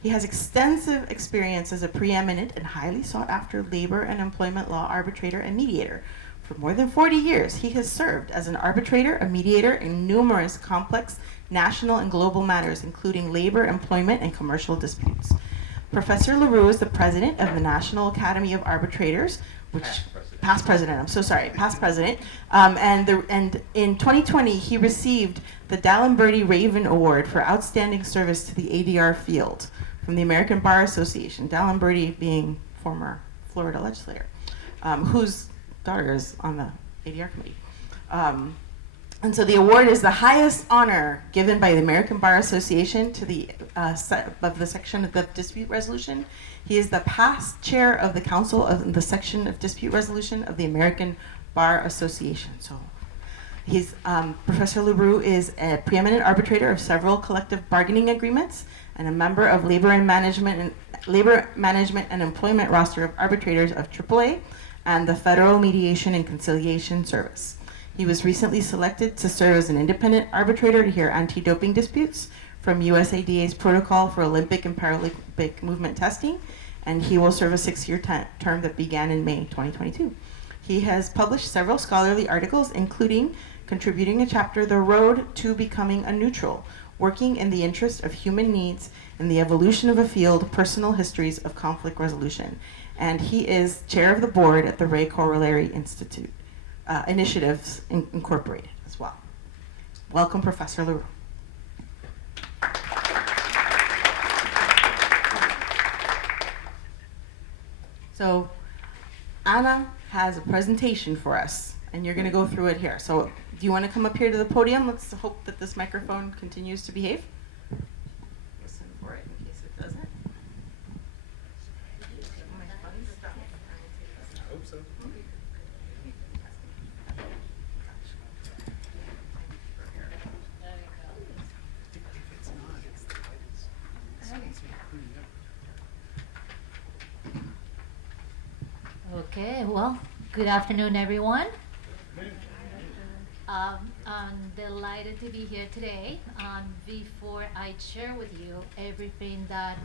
He has extensive experience as a preeminent and highly sought-after labor and employment law arbitrator and mediator, For more than 40 years, he has served as an arbitrator, a mediator in numerous complex national and global matters, including labor, employment, and commercial disputes. Professor LaRue is the president of the National Academy of Arbitrators, which past president. I'm so sorry, past president. And in 2020, he received the Dallenberty Raven Award for outstanding service to the ADR field from the American Bar Association. Dallenberty being former Florida legislator, whose daughter is on the ADR committee. And so the award is the highest honor given by the American Bar Association to the of the section of the dispute resolution. He is the past chair of the council of the section of dispute resolution of the American Bar Association. So he's Professor LaRue is a preeminent arbitrator of several collective bargaining agreements and a member of labor management and employment roster of arbitrators of AAA and the Federal Mediation and Conciliation Service. He was recently selected to serve as an independent arbitrator to hear anti-doping disputes from USADA's Protocol for Olympic and Paralympic Movement Testing, and he will serve a 6-year term that began in May 2022. He has published several scholarly articles, including contributing a chapter, The Road to Becoming a Neutral, Working in the Interest of Human Needs in the Evolution of a Field, Personal Histories of Conflict Resolution. And he is chair of the board at the Ray Corollary Initiatives Incorporated as well. Welcome, Professor LaRue. So Anna has a presentation for us, and you're going to go through it here. So do you want to come up here to the podium? Let's hope that this microphone continues to behave. Listen for it in case it doesn't. I hope so. Okay, well, good afternoon, everyone. I'm delighted to be here today. Before I share with you everything that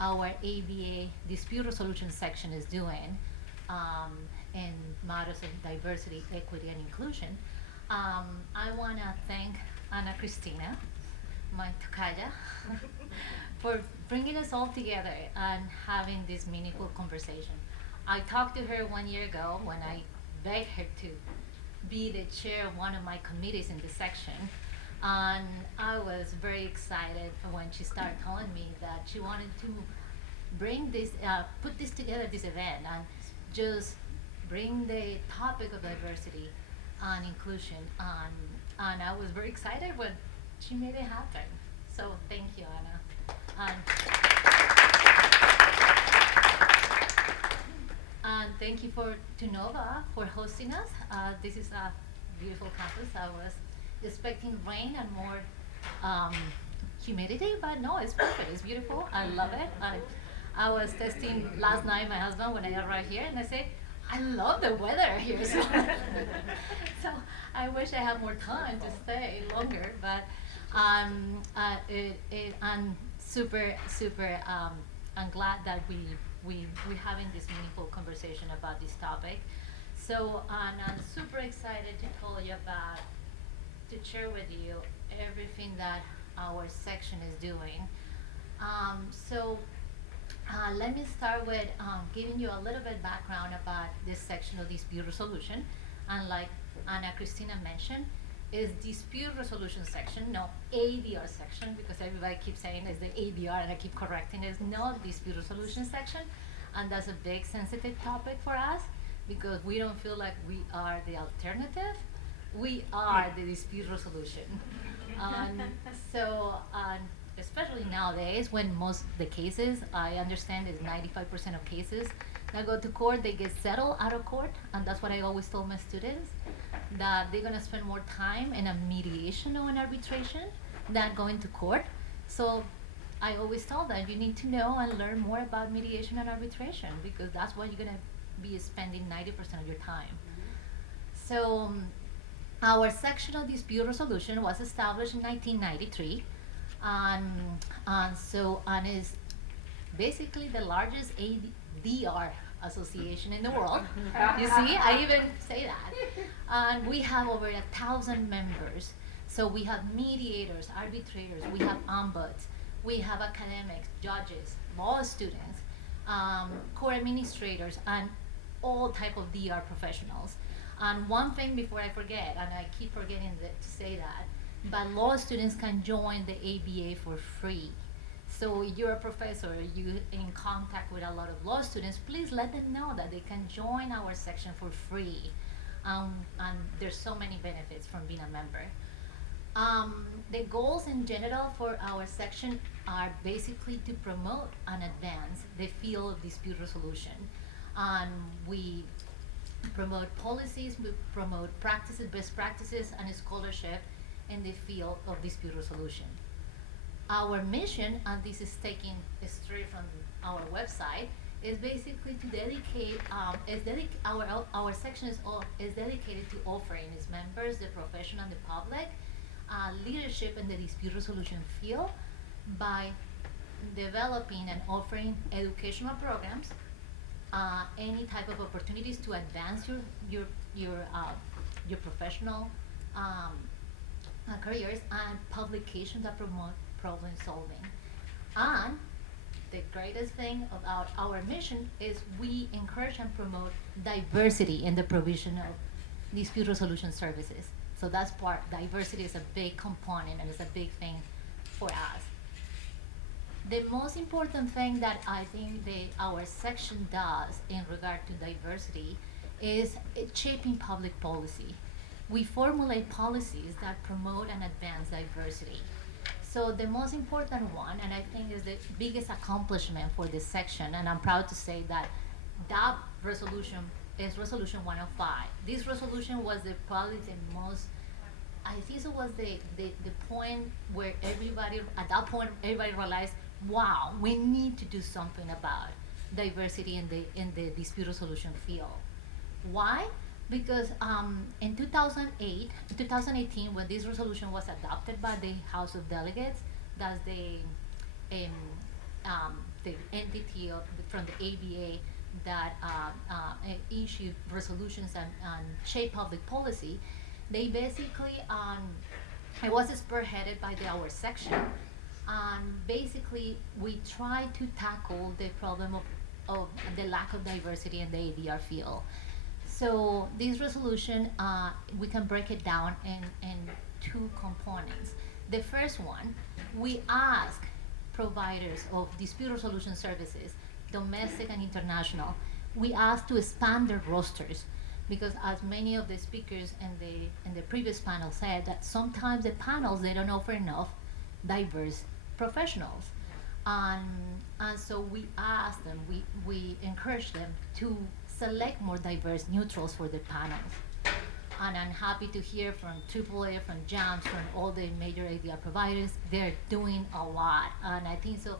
our ABA dispute resolution section is doing in matters of diversity, equity, and inclusion, I want to thank Cristina, my tocaya, for bringing us all together and having this meaningful conversation. I talked to her 1 year ago when I begged her to be the chair of one of my committees in the section, and I was very excited when she started telling me that she wanted to bring this, put this together, this event, and just bring the topic of diversity and inclusion, and I was very excited when she made it happen. So thank you, Anna. And thank you to Nova for hosting us. This is a beautiful campus. I was expecting rain and more humidity, but no, it's perfect. It's beautiful. I love it. I was testing last night my husband when I arrived here, and I said, I love the weather here. So I wish I had more time to stay longer, but I'm super, I'm glad that we're having this meaningful conversation about this topic. So I'm super excited to tell you to share with you everything that our section is doing. Let me start with giving you a little bit background about this section of dispute resolution. And like Cristina mentioned, is dispute resolution section, no ADR section, because everybody keeps saying it's the ADR and I keep correcting it. It's not dispute resolution section, and that's a big sensitive topic for us because we don't feel like we are the alternative. We are the dispute resolution. Especially nowadays when most of the cases, I understand is 95% of cases that go to court, they get settled out of court, and that's what I always told my students, that they're gonna spend more time in a mediation or an arbitration than going to court. So I always tell them you need to know and learn more about mediation and arbitration because that's what you're gonna be spending 90% of your time. So our section of dispute resolution was established in 1993. And is basically the largest ADR association in the world. You see, I even say that. And we have over 1,000 members. So we have mediators, arbitrators, we have ombuds, we have academics, judges, law students, core administrators, and all type of DR professionals. And one thing before I forget, and I keep forgetting to say that, but law students can join the ABA for free. So if you're a professor, you're in contact with a lot of law students, please let them know that they can join our section for free. And there's so many benefits from being a member. The goals in general for our section are basically to promote and advance the field of dispute resolution. We promote policies, we promote practices, best practices, and scholarship in the field of dispute resolution. Our mission, and this is taken straight from our website, is basically to dedicate, our section is dedicated to offering its members, the profession, and the public leadership in the dispute resolution field by developing and offering educational programs, any type of opportunities to advance your professional careers, and publications that promote problem solving. And the greatest thing about our mission is we encourage and promote diversity in the provision of dispute resolution services. So that's part, diversity is a big component and it's a big thing for us. The most important thing that I think our section does in regard to diversity is shaping public policy. We formulate policies that promote and advance diversity. So the most important one, and I think is the biggest accomplishment for this section, and I'm proud to say that that resolution is Resolution 105. This resolution was probably the most, I think it was the point where at that point, everybody realized, wow, we need to do something about diversity in the dispute resolution field. Why? Because in 2018, when this resolution was adopted by the House of Delegates, that's the entity from the ABA that issued resolutions and shape public policy, they basically, it was spearheaded by our section, and basically we tried to tackle the problem of the lack of diversity in the ADR field. So this resolution, we can break it down in two components. The first one, we ask providers of dispute resolution services, domestic and international, we ask to expand their rosters, because as many of the speakers in the previous panel said, that sometimes the panels, they don't offer enough diverse professionals. And so we ask them, we encourage them to select more diverse neutrals for the panels. And I'm happy to hear from AAA, from JAMS, from all the major ADR providers. They're doing a lot. And I think so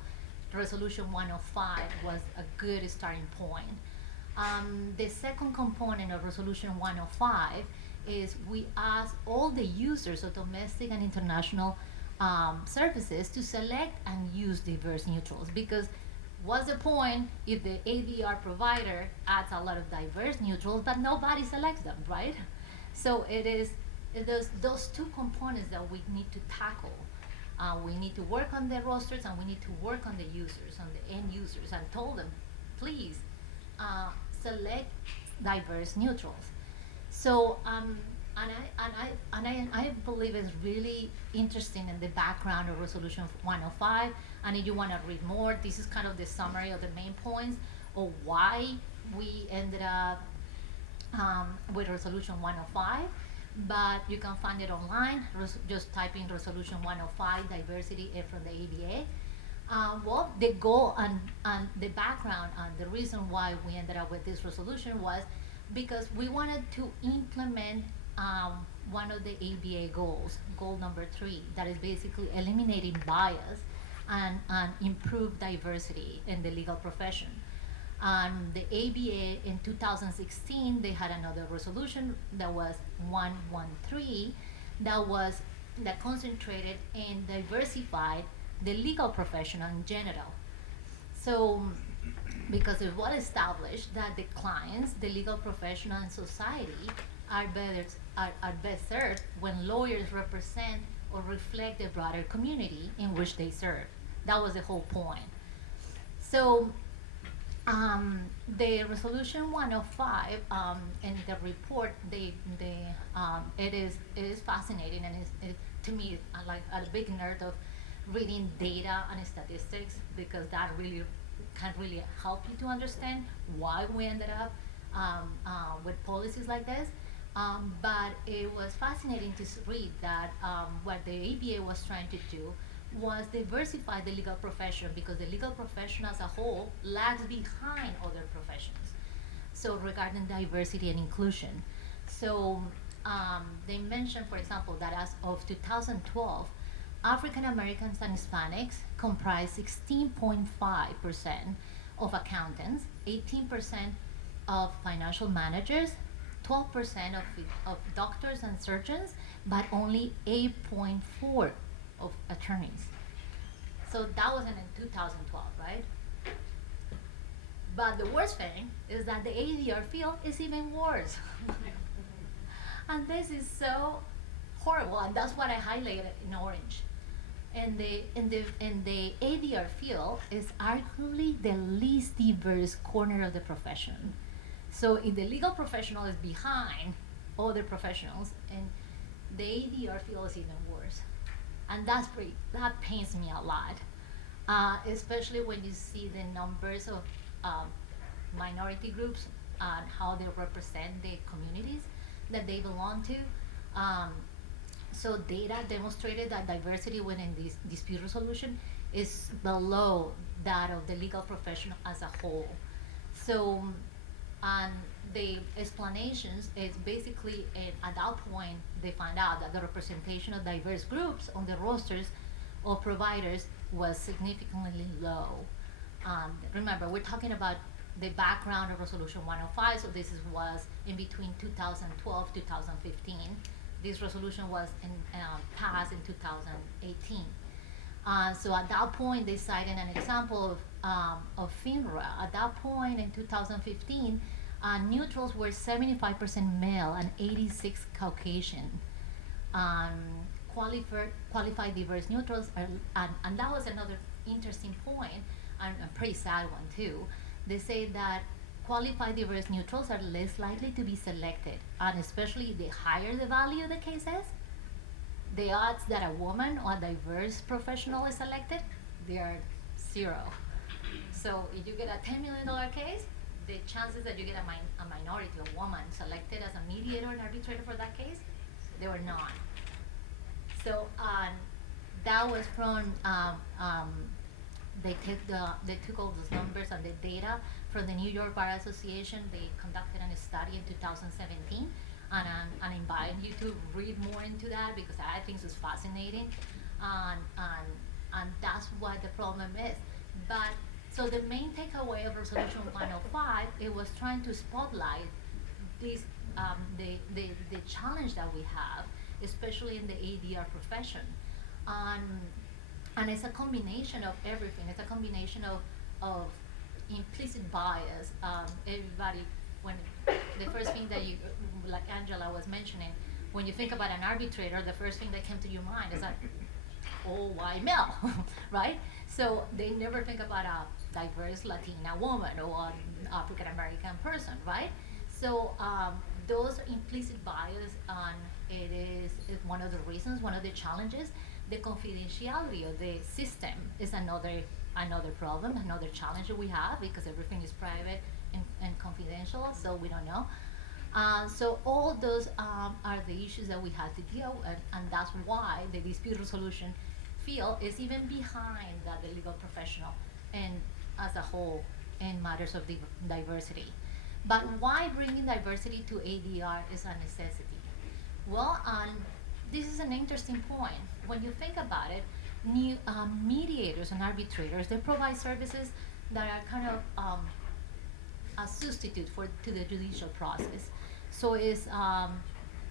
Resolution 105 was a good starting point. The second component of Resolution 105 is we ask all the users of domestic and international services to select and use diverse neutrals, because what's the point if the ADR provider adds a lot of diverse neutrals but nobody selects them, right? So it is those two components that we need to tackle. We need to work on the rosters, and we need to work on the users, on the end users, and told them, please select diverse neutrals. So I believe it's really interesting in the background of Resolution 105. And if you want to read more, this is kind of the summary of the main points of why we ended up with Resolution 105. But you can find it online. Just type in Resolution 105 diversity from the ABA. Well, the goal and the background and the reason why we ended up with this resolution was because we wanted to implement one of the ABA goals, goal number 3, that is basically eliminating bias and improve diversity in the legal profession. The ABA in 2016, they had another resolution that was 113 that concentrated and diversified the legal profession in general. So because it was established that the clients, the legal professional, and society are best served when lawyers represent or reflect the broader community in which they serve. That was the whole point. So the resolution 105 in the report, it is fascinating, and to me, I'm like a big nerd of reading data and statistics, because that really can really help you to understand why we ended up with policies like this. But it was fascinating to read that what the ABA was trying to do was diversify the legal profession, because the legal profession as a whole lags behind other professions. So regarding diversity and inclusion. So they mentioned, for example, that as of 2012, African Americans and Hispanics comprise 16.5% of accountants, 18% of financial managers, 12% of doctors and surgeons, but only 8.4% of attorneys. So that wasn't in 2012, right? But the worst thing is that the ADR field is even worse. And this is so horrible, and that's what I highlighted in orange. And the ADR field is arguably the least diverse corner of the profession. So if the legal professional is behind other professionals, and the ADR field is even worse. And that pains me a lot, especially when you see the numbers of minority groups and how they represent the communities that they belong to. So data demonstrated that diversity within this dispute resolution is below that of the legal profession as a whole. So, and the explanations is basically, at that point, they find out that the representation of diverse groups on the rosters of providers was significantly low. Remember, we're talking about the background of Resolution 105, so this was in between 2012 2015. This resolution was passed in 2018. So at that point, they cited an example of FINRA. At that point in 2015, neutrals were 75% male and 86 Caucasian. Qualified diverse neutrals and that was another interesting point, and a pretty sad one too. They say that qualified diverse neutrals are less likely to be selected, and especially the higher the value of the case is, the odds that a woman or a diverse professional is selected, they are 0. So if you get a $10 million case, the chances that you get a minority, a woman, selected as a mediator and arbitrator for that case, they were not. So that was from, they took all those numbers and the data from the New York Bar Association. They conducted a study in 2017, and I invite you to read more into that, because I think it's fascinating, and that's what the problem is. But so the main takeaway of Resolution 105, it was trying to spotlight this the challenge that we have, especially in the ADR profession, and it's a combination of everything. It's a combination of implicit bias. Everybody, when the first thing that you, like Angela was mentioning, when you think about an arbitrator, the first thing that came to your mind is like, oh, white male, right? So they never think about a diverse Latina woman or an African American person, right? So those implicit bias, it is one of the reasons, one of the challenges. The confidentiality of the system is another problem, another challenge that we have, because everything is private and confidential, so we don't know. So all those are the issues that we have to deal with, and that's why the dispute resolution field is even behind the legal professional and as a whole in matters of diversity. But why bringing diversity to ADR is a necessity? Well, this is an interesting point. When you think about it, new mediators and arbitrators, they provide services that are kind of a substitute to the judicial process. So it's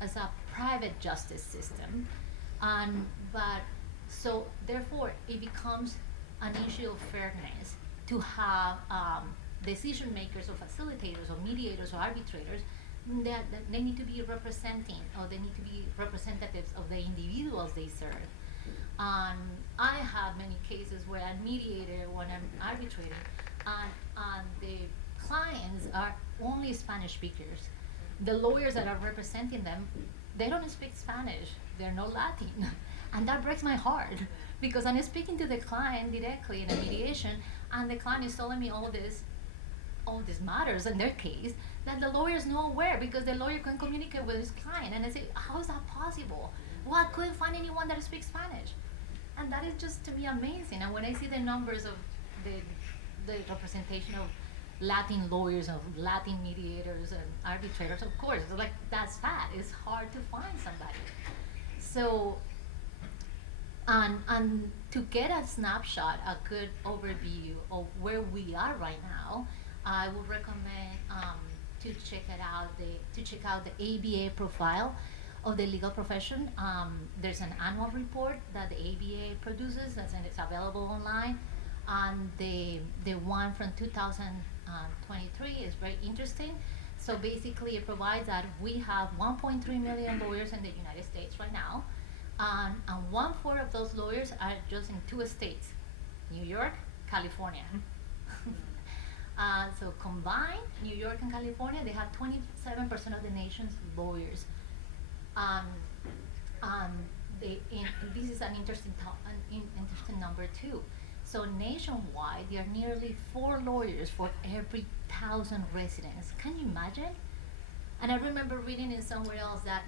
as a private justice system, but so therefore it becomes an issue of fairness to have decision makers or facilitators or mediators or arbitrators, that they need to be representing, or they need to be representatives of the individuals they serve. I have many cases where I'm mediator, when I'm arbitrator, and the clients are only Spanish speakers. The lawyers that are representing them, they don't speak Spanish, they're not Latin. And that breaks my heart, because I'm speaking to the client directly in a mediation, and the client is telling me all these matters in their case that the lawyer is not aware, because the lawyer can communicate with his client. And I say, how is that possible? Well, I couldn't find anyone that speaks Spanish. And that is just, to me, amazing. And when I see the numbers of the representation of Latin lawyers, of Latin mediators and arbitrators, of course, like, that's fat. It's hard to find somebody. So, and to get a snapshot, a good overview of where we are right now, I would recommend to check out the ABA profile of the legal profession. There's an annual report that the ABA produces, and it's available online. And the one from 2023 is very interesting. So basically, it provides that we have 1.3 million lawyers in the United States right now, and 1/4 of those lawyers are just in 2 states, New York, California. So combined, New York and California, they have 27% of the nation's lawyers. This is an interesting number too. So nationwide, there are nearly 4 lawyers for every 1,000 residents. Can you imagine? And I remember reading in somewhere else that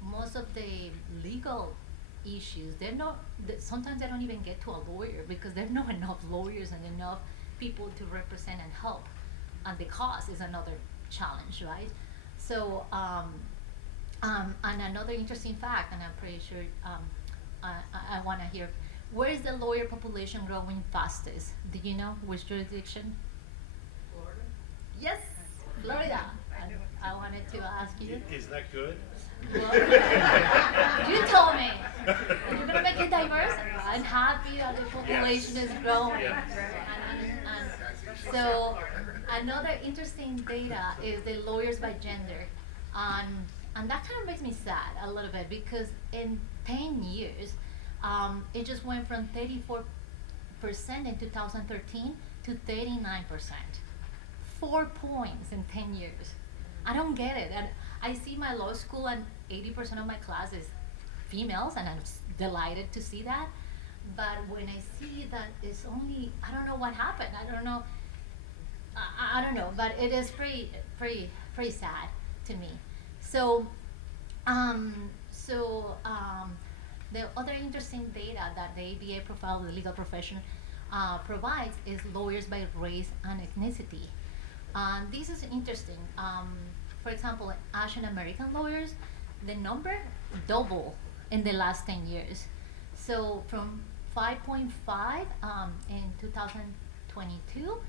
most of the legal issues, sometimes they don't even get to a lawyer, because there are not enough lawyers and enough people to represent and help. And the cost is another challenge, right? So, and another interesting fact, and I'm pretty sure I want to hear, where is the lawyer population growing fastest? Do you know which jurisdiction? Florida? Yes, Florida. I wanted to ask you. Is that good? Well, you told me. You're going to make it diverse. I'm happy that the population is growing. Yeah. And so another interesting data is the lawyers by gender. And that kind of makes me sad a little bit, because in 10 years, it just went from 34% in 2013 to 39%. 4 points in 10 years. I don't get it. And I see my law school, and 80% of my class is females, and I'm delighted to see that. But when I see that it's only, I don't know what happened. I don't know. I don't know, but it is pretty sad to me. So, the other interesting data that the ABA profile of the legal profession provides is lawyers by race and ethnicity. This is interesting. For example, Asian American lawyers, the number doubled in the last 10 years. So from 5.5 in 2022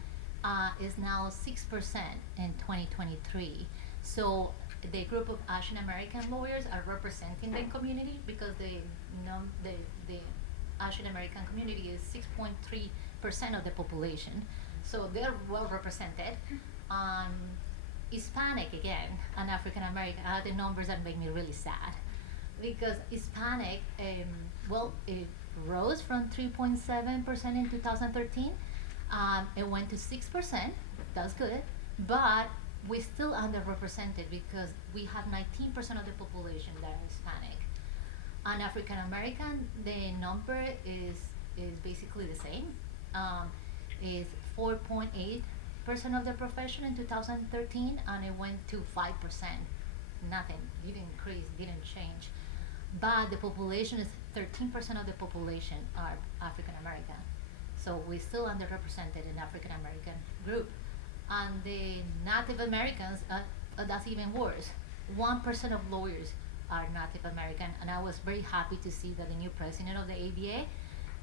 is now 6% in 2023. So the group of Asian American lawyers are representing the community, because the Asian American community is 6.3% of the population. So they're well represented. Hispanic, again, and African American are the numbers that make me really sad, because Hispanic, it rose from 3.7% in 2013. It went to 6%. That's good, but we're still underrepresented, because we have 19% of the population that are Hispanic. And African American, the number is basically the same. Is 4.8% of the profession in 2013, and it went to 5%. Nothing, didn't increase, didn't change. But the population is 13% of the population are African American. So we're still underrepresented in African American group. And the Native Americans, that's even worse. 1% of lawyers are Native American, and I was very happy to see that the new president of the ABA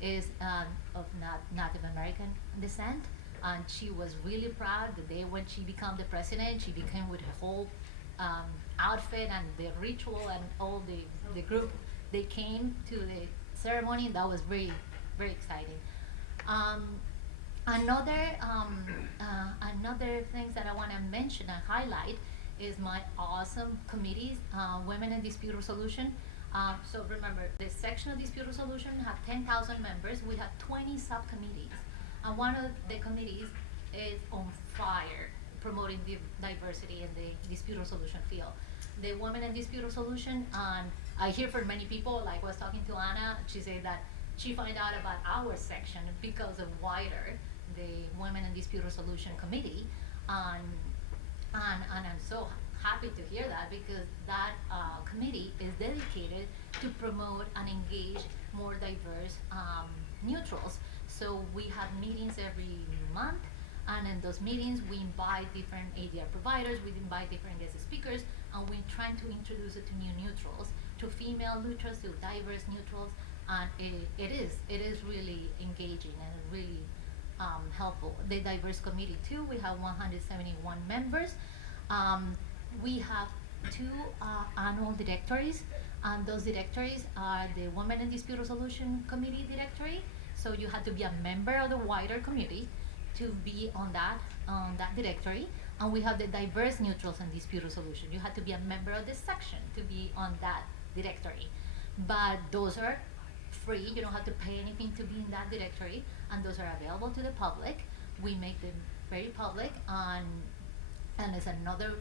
is of Native American descent, and she was really proud. The day when she became the president, she became with her whole outfit and the ritual, and all the group, they came to the ceremony. That was very, very exciting. Another things that I want to mention and highlight is my awesome committees, Women in Dispute Resolution. So remember, the section of dispute resolution have 10,000 members. We have 20 subcommittees, and one of the committees is on fire promoting the diversity in the dispute resolution field. The Women in Dispute Resolution, I hear from many people, like I was talking to Anna, she said that she found out about our section because of WIDER, the Women in Dispute Resolution Committee, and I'm so happy to hear that, because that committee is dedicated to promote and engage more diverse neutrals. So we have meetings every month, and in those meetings we invite different ADR providers, we invite different guest speakers, and we're trying to introduce it to new neutrals, to female neutrals, to diverse neutrals, and it is really engaging and really helpful. The diverse committee too, we have 171 members. We have 2 annual directories, and those directories are the Women in Dispute Resolution Committee directory. So you have to be a member of the wider committee to be on that directory. And we have the diverse neutrals and dispute resolution. You have to be a member of this section to be on that directory. But those are free. You don't have to pay anything to be in that directory, and those are available to the public. We make them very public, and it's another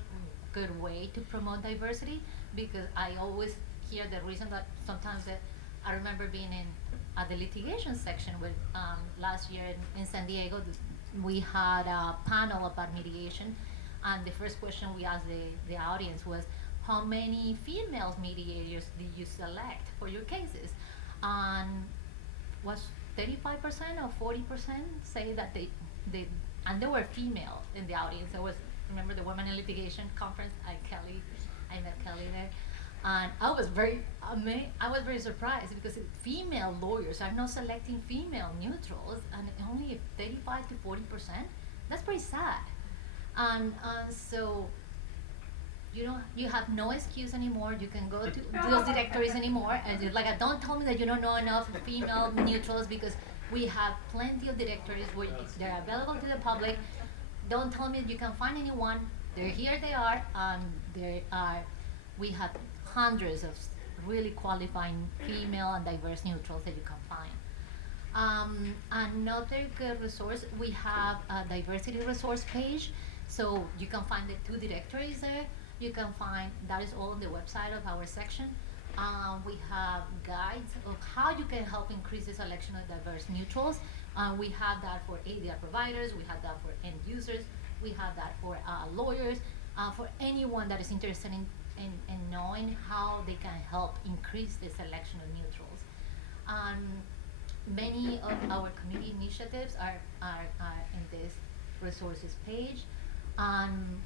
good way to promote diversity, because I always hear the reason that sometimes I remember being in the litigation section with last year in San Diego. We had a panel about mediation, and the first question we asked the audience was, how many female mediators did you select for your cases? And was 35% or 40% say that they and there were female in the audience. I remember the Women in Litigation conference I met Kelly there, and I was very surprised, because female lawyers are not selecting female neutrals, and only 35 to 40%. That's pretty sad. And so you have no excuse anymore. You can go to those directories anymore, and you're like, don't tell me that you don't know enough female neutrals, because we have plenty of directories where they're available to the public. Don't tell me that you can find anyone. They're here, they are, and we have hundreds of really qualifying female and diverse neutrals that you can find. Another good resource, we have a diversity resource page, so you can find the 2 directories there. You can find, that is all on the website of our section. We have guides of how you can help increase the selection of diverse neutrals. We have that for ADR providers, we have that for end users, we have that for lawyers, for anyone that is interested in knowing how they can help increase the selection of neutrals. Many of our community initiatives are in this resources page.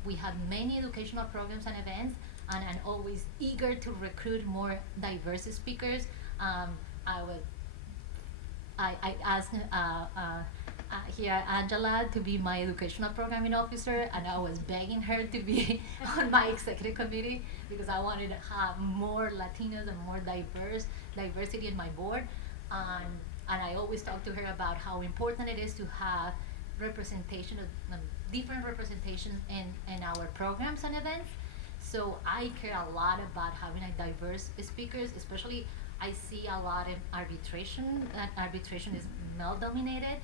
We have many educational programs and events, and I'm always eager to recruit more diverse speakers. I asked here Angela to be my educational programming officer, and I was begging her to be on my executive committee, because I wanted to have more Latinos and more diversity in my board. And I always talk to her about how important it is to have representation of different representations in our programs and events. So I care a lot about having a diverse speakers, especially I see a lot in arbitration, and arbitration is male dominated.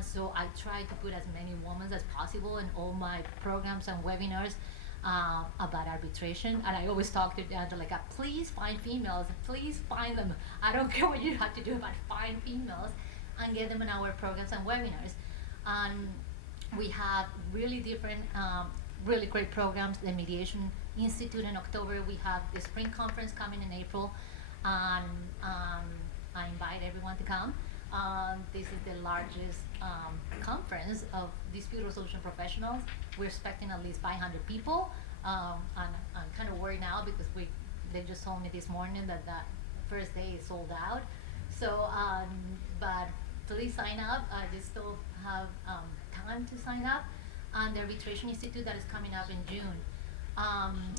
So I try to put as many women as possible in all my programs and webinars about arbitration. And I always talk to Angela, like, please find females, please find them. I don't care what you have to do, but find females and get them in our programs and webinars. We have really different, really great programs. The Mediation Institute in October. We have the spring conference coming in April. I invite everyone to come. This is the largest conference of dispute resolution professionals. We're expecting at least 500 people. I'm kind of worried now because they just told me this morning that the first day is sold out. So, but please sign up. They still have time to sign up. And the Arbitration Institute that is coming up in June.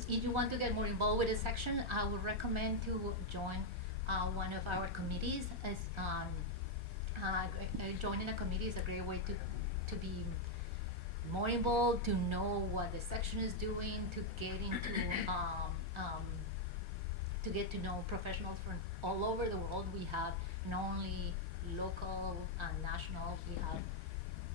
If you want to get more involved with this section, I would recommend to join one of our committees. Joining a committee is a great way to be more involved, to know what the section is doing, to get into to get to know professionals from all over the world. We have not only local and national, we have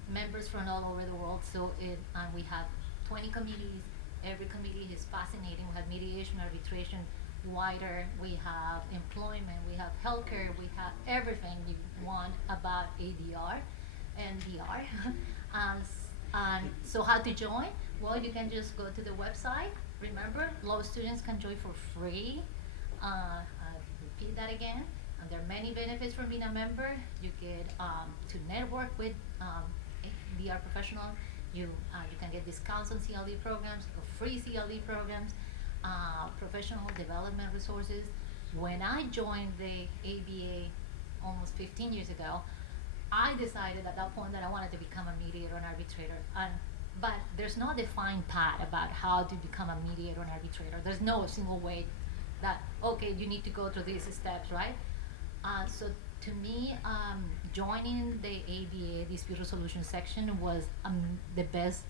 members from all over the world. So and we have 20 committees. Every committee is fascinating. We have mediation, arbitration, wider. We have employment. We have healthcare. We have everything you want about ADR and DR. And so how to join? Well, you can just go to the website. Remember, law students can join for free. Repeat that again. And there are many benefits from being a member. You get to network with DR professionals. You can get discounts on CLE programs, or free CLE programs, professional development resources. When I joined the ABA almost 15 years ago, I decided at that point that I wanted to become a mediator and arbitrator. But there's no defined path about how to become a mediator and arbitrator. There's no single way that, okay, you need to go through these steps, right? So to me, joining the ABA dispute resolution section was the best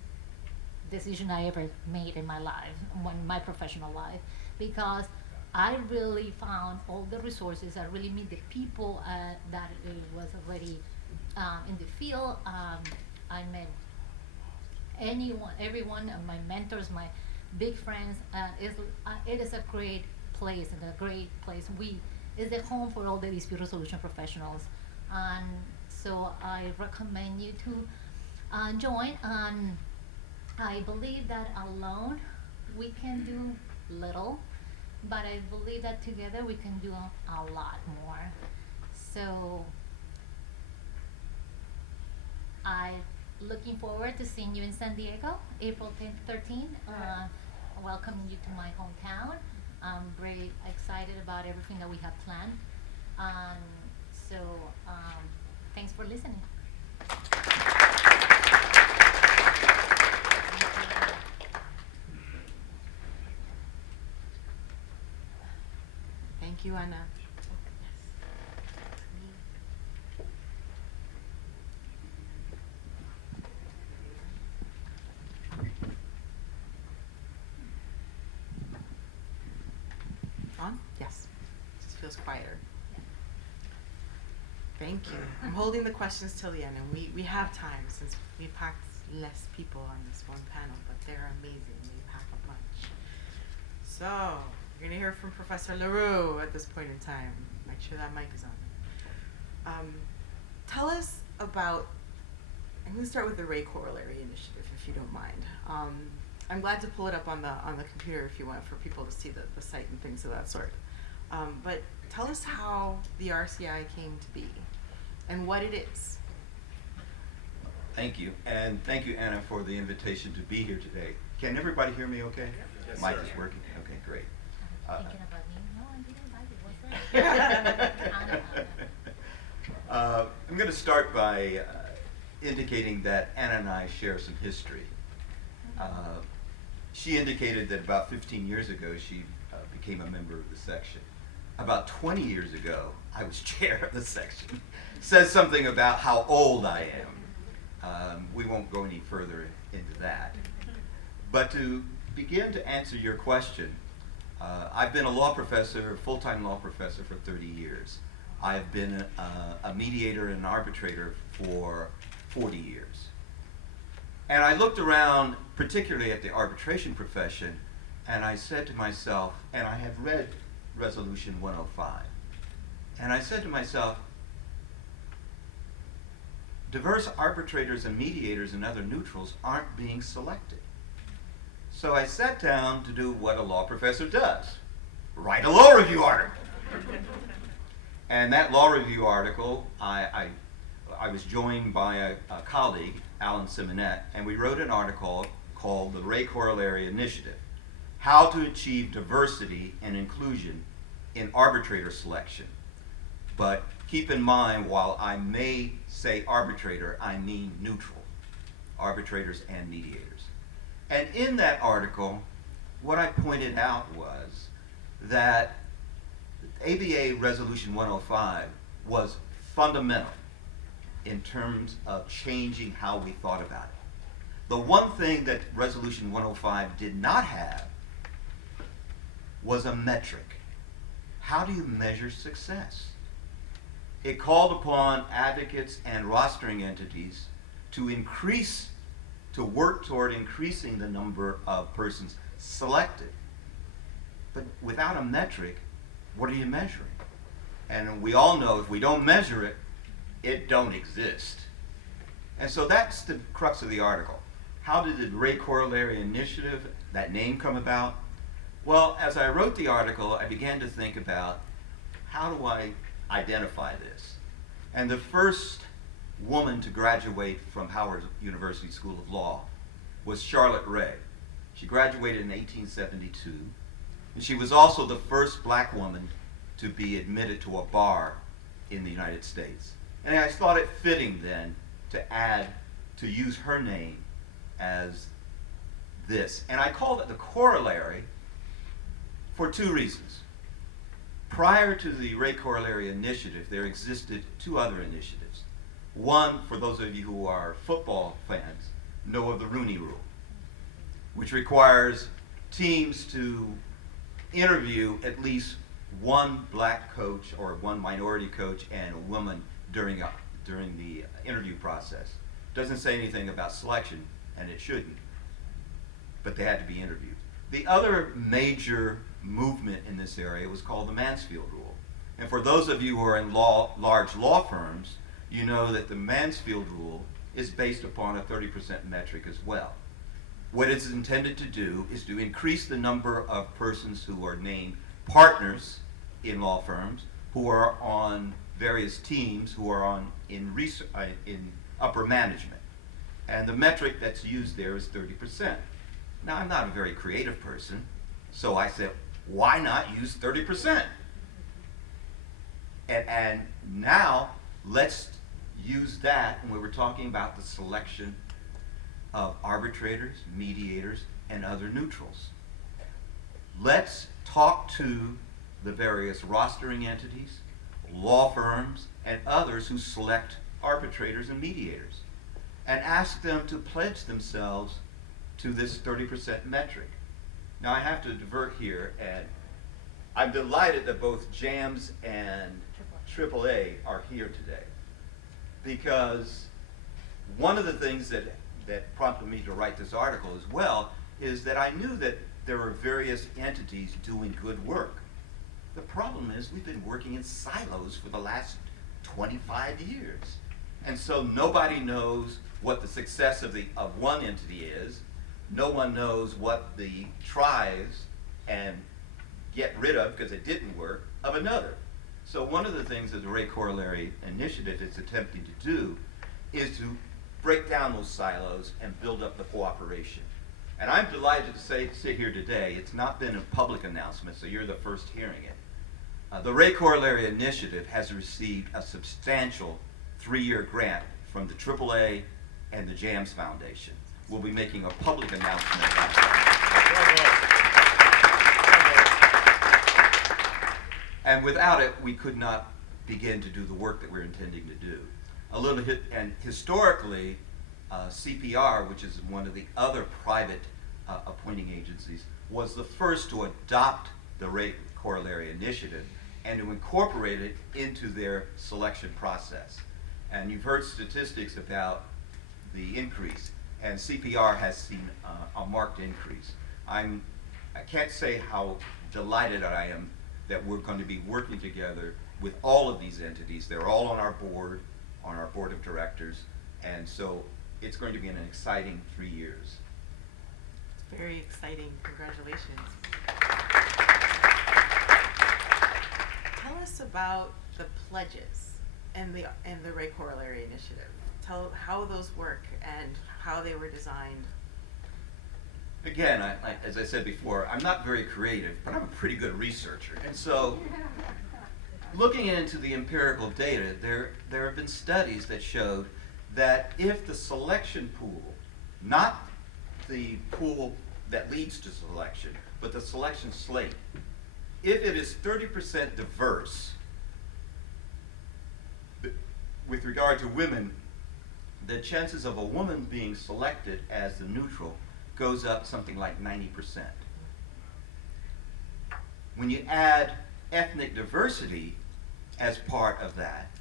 decision I ever made in my life, my professional life, because I really found all the resources. I really meet the people that was already in the field. I met everyone, my mentors, my big friends. It is a great place and a great place. It's the home for all the dispute resolution professionals, and so I recommend you to join. I believe that alone we can do little, but I believe that together we can do a lot more. So I'm looking forward to seeing you in San Diego, April 13th. Welcoming you to my hometown. I'm very excited about everything that we have planned. So thanks for listening. Thank you, Anna. On? Yes. Just feels quieter. Thank you. I'm holding the questions till the end, and we have time since we packed less people on this one panel, but they're amazing. We pack a bunch. So, you're gonna hear from Professor LaRue at this point in time. Make sure that mic is on. Tell us about, I'm gonna start with the Ray Corollary Initiative, if you don't mind. I'm glad to pull it up on the computer if you want, for people to see the site and things of that sort. But tell us how the RCI came to be and what it is. Thank you, and thank you, Anna, for the invitation to be here today. Can everybody hear me okay? Yes, mic is working? Okay, great. Thinking about me? No, I didn't like it. What's that? I'm going to start by indicating that Anna and I share some history. She indicated that about 15 years ago she became a member of the section. About 20 years ago, I was chair of the section. Says something about how old I am. We won't go any further into that. But to begin to answer your question, I've been a law professor, full-time law professor for 30 years. I've been a mediator and an arbitrator for 40 years. And I looked around, particularly at the arbitration profession, and I said to myself, and I have read Resolution 105, and I said to myself, diverse arbitrators and mediators and other neutrals aren't being selected. So I sat down to do what a law professor does, write a law review article. And that law review article, I was joined by a colleague, Alan Simonette, and we wrote an article called the Ray Corollary Initiative, How to Achieve Diversity and Inclusion in Arbitrator Selection. But keep in mind, while I may say arbitrator, I mean neutral, arbitrators and mediators. And in that article, what I pointed out was that ABA Resolution 105 was fundamental in terms of changing how we thought about it. The one thing that Resolution 105 did not have was a metric. How do you measure success? It called upon advocates and rostering entities to work toward increasing the number of persons selected. But without a metric, what are you measuring? And we all know if we don't measure it, it don't exist. And so that's the crux of the article. How did the Ray Corollary Initiative, that name, come about? Well, as I wrote the article, I began to think about how do I identify this? And the first woman to graduate from Howard University School of Law was Charlotte Ray. She graduated in 1872, and she was also the first black woman to be admitted to a bar in the United States. And I thought it fitting then to use her name as this. And I called it the Corollary for two reasons. Prior to the Ray Corollary Initiative, there existed two other initiatives. One, for those of you who are football fans, know of the Rooney Rule, which requires teams to interview at least one black coach or one minority coach and a woman during the interview process. Doesn't say anything about selection, and it shouldn't, but they had to be interviewed. The other major movement in this area was called the Mansfield Rule. And for those of you who are in large law firms, you know that the Mansfield Rule is based upon a 30% metric as well. What it's intended to do is to increase the number of persons who are named partners in law firms, who are on various teams, who are in upper management. And the metric that's used there is 30%. Now, I'm not a very creative person, so I said, why not use 30%? And now, let's use that when we were talking about the selection of arbitrators, mediators, and other neutrals. Let's talk to the various rostering entities, law firms, and others who select arbitrators and mediators, and ask them to pledge themselves to this 30% metric. Now I have to divert here, and I'm delighted that both JAMS and AAA are here today, because one of the things that prompted me to write this article as well is that I knew that there were various entities doing good work. The problem is we've been working in silos for the last 25 years. And so nobody knows what the success of one entity is. No one knows what the tries and get rid of, because it didn't work, of another. So one of the things that the Ray Corollary Initiative is attempting to do is to break down those silos and build up the cooperation. And I'm delighted to sit here today. It's not been a public announcement, so you're the first hearing it. The Ray Corollary Initiative has received a substantial 3-year grant from the AAA and the JAMS Foundation. We'll be making a public announcement about that. And without it, we could not begin to do the work that we're intending to do. And historically, CPR, which is one of the other private appointing agencies, was the first to adopt the Ray Corollary Initiative and to incorporate it into their selection process. And you've heard statistics about the increase, and CPR has seen a marked increase. I can't say how delighted I am that we're going to be working together with all of these entities. They're all on our board of directors, and so it's going to be an exciting 3 years. It's very exciting. Congratulations. Tell us about the pledges and the Ray Corollary Initiative. Tell how those work and how they were designed. Again, as I said before, I'm not very creative, but I'm a pretty good researcher. And so, looking into the empirical data, there have been studies that showed that if the selection pool, not the pool that leads to selection, but the selection slate, if it is 30% diverse, with regard to women, the chances of a woman being selected as the neutral goes up something like 90%. When you add ethnic diversity as part of that,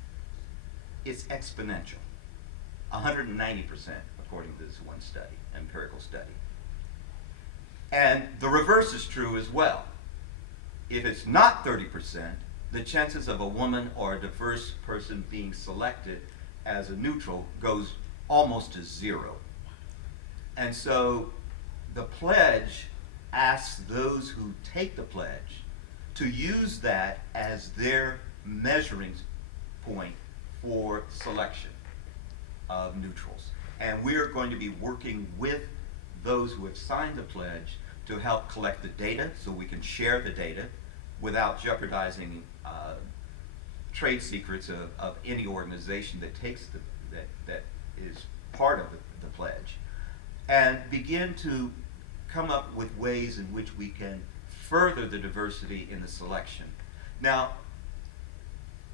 it's exponential, 190% according to this one study, empirical study. And the reverse is true as well. If it's not 30%, the chances of a woman or a diverse person being selected as a neutral goes almost to zero. And so the pledge asks those who take the pledge to use that as their measuring point for selection of neutrals. And we are going to be working with those who have signed the pledge to help collect the data so we can share the data without jeopardizing trade secrets of any organization that takes that is part of the pledge, and begin to come up with ways in which we can further the diversity in the selection. Now,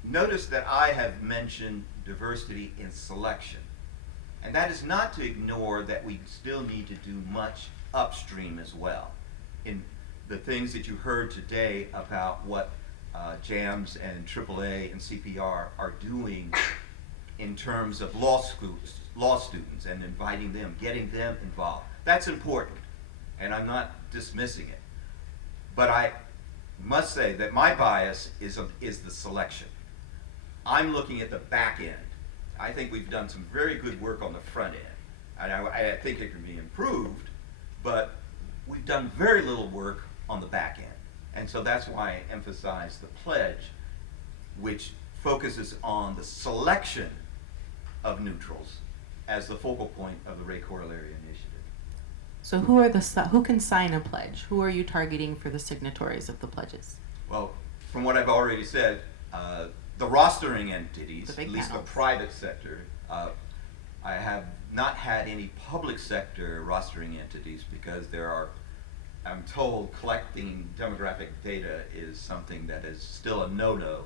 notice that I have mentioned diversity in selection, and that is not to ignore that we still need to do much upstream as well. In the things that you heard today about what JAMS and AAA and CPR are doing in terms of law students and inviting them, getting them involved. That's important, and I'm not dismissing it. But I must say that my bias is the selection. I'm looking at the back end. I think we've done some very good work on the front end, and I think it can be improved, but we've done very little work on the back end. And so that's why I emphasize the pledge, which focuses on the selection of neutrals as the focal point of the Ray Corollary Initiative. So who can sign a pledge? Who are you targeting for the signatories of the pledges? Well, from what I've already said, the rostering entities, The big at least panels. the private sector, I have not had any public sector rostering entities because there are, I'm told, collecting demographic data is something that is still a no-no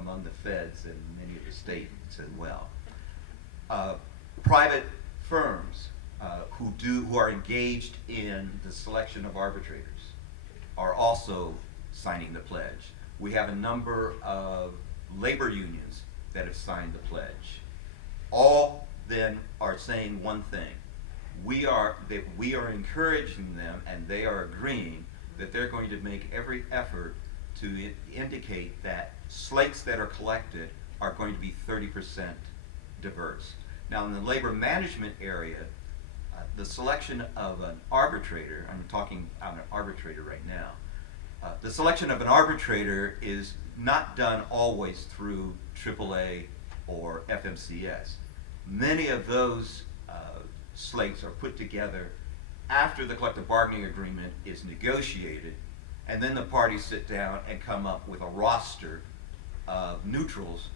among the feds and many of the states as well. Private firms who are engaged in the selection of arbitrators are also signing the pledge. We have a number of labor unions that have signed the pledge. All then are saying one thing. We are encouraging them, and they are agreeing that they're going to make every effort to indicate that slates that are collected are going to be 30% diverse. Now, in the labor management area, the selection of an arbitrator, I'm talking about an arbitrator right now, the selection of an arbitrator is not done always through AAA or FMCS. Many of those slates are put together after the collective bargaining agreement is negotiated, and then the parties sit down and come up with a roster of neutrals,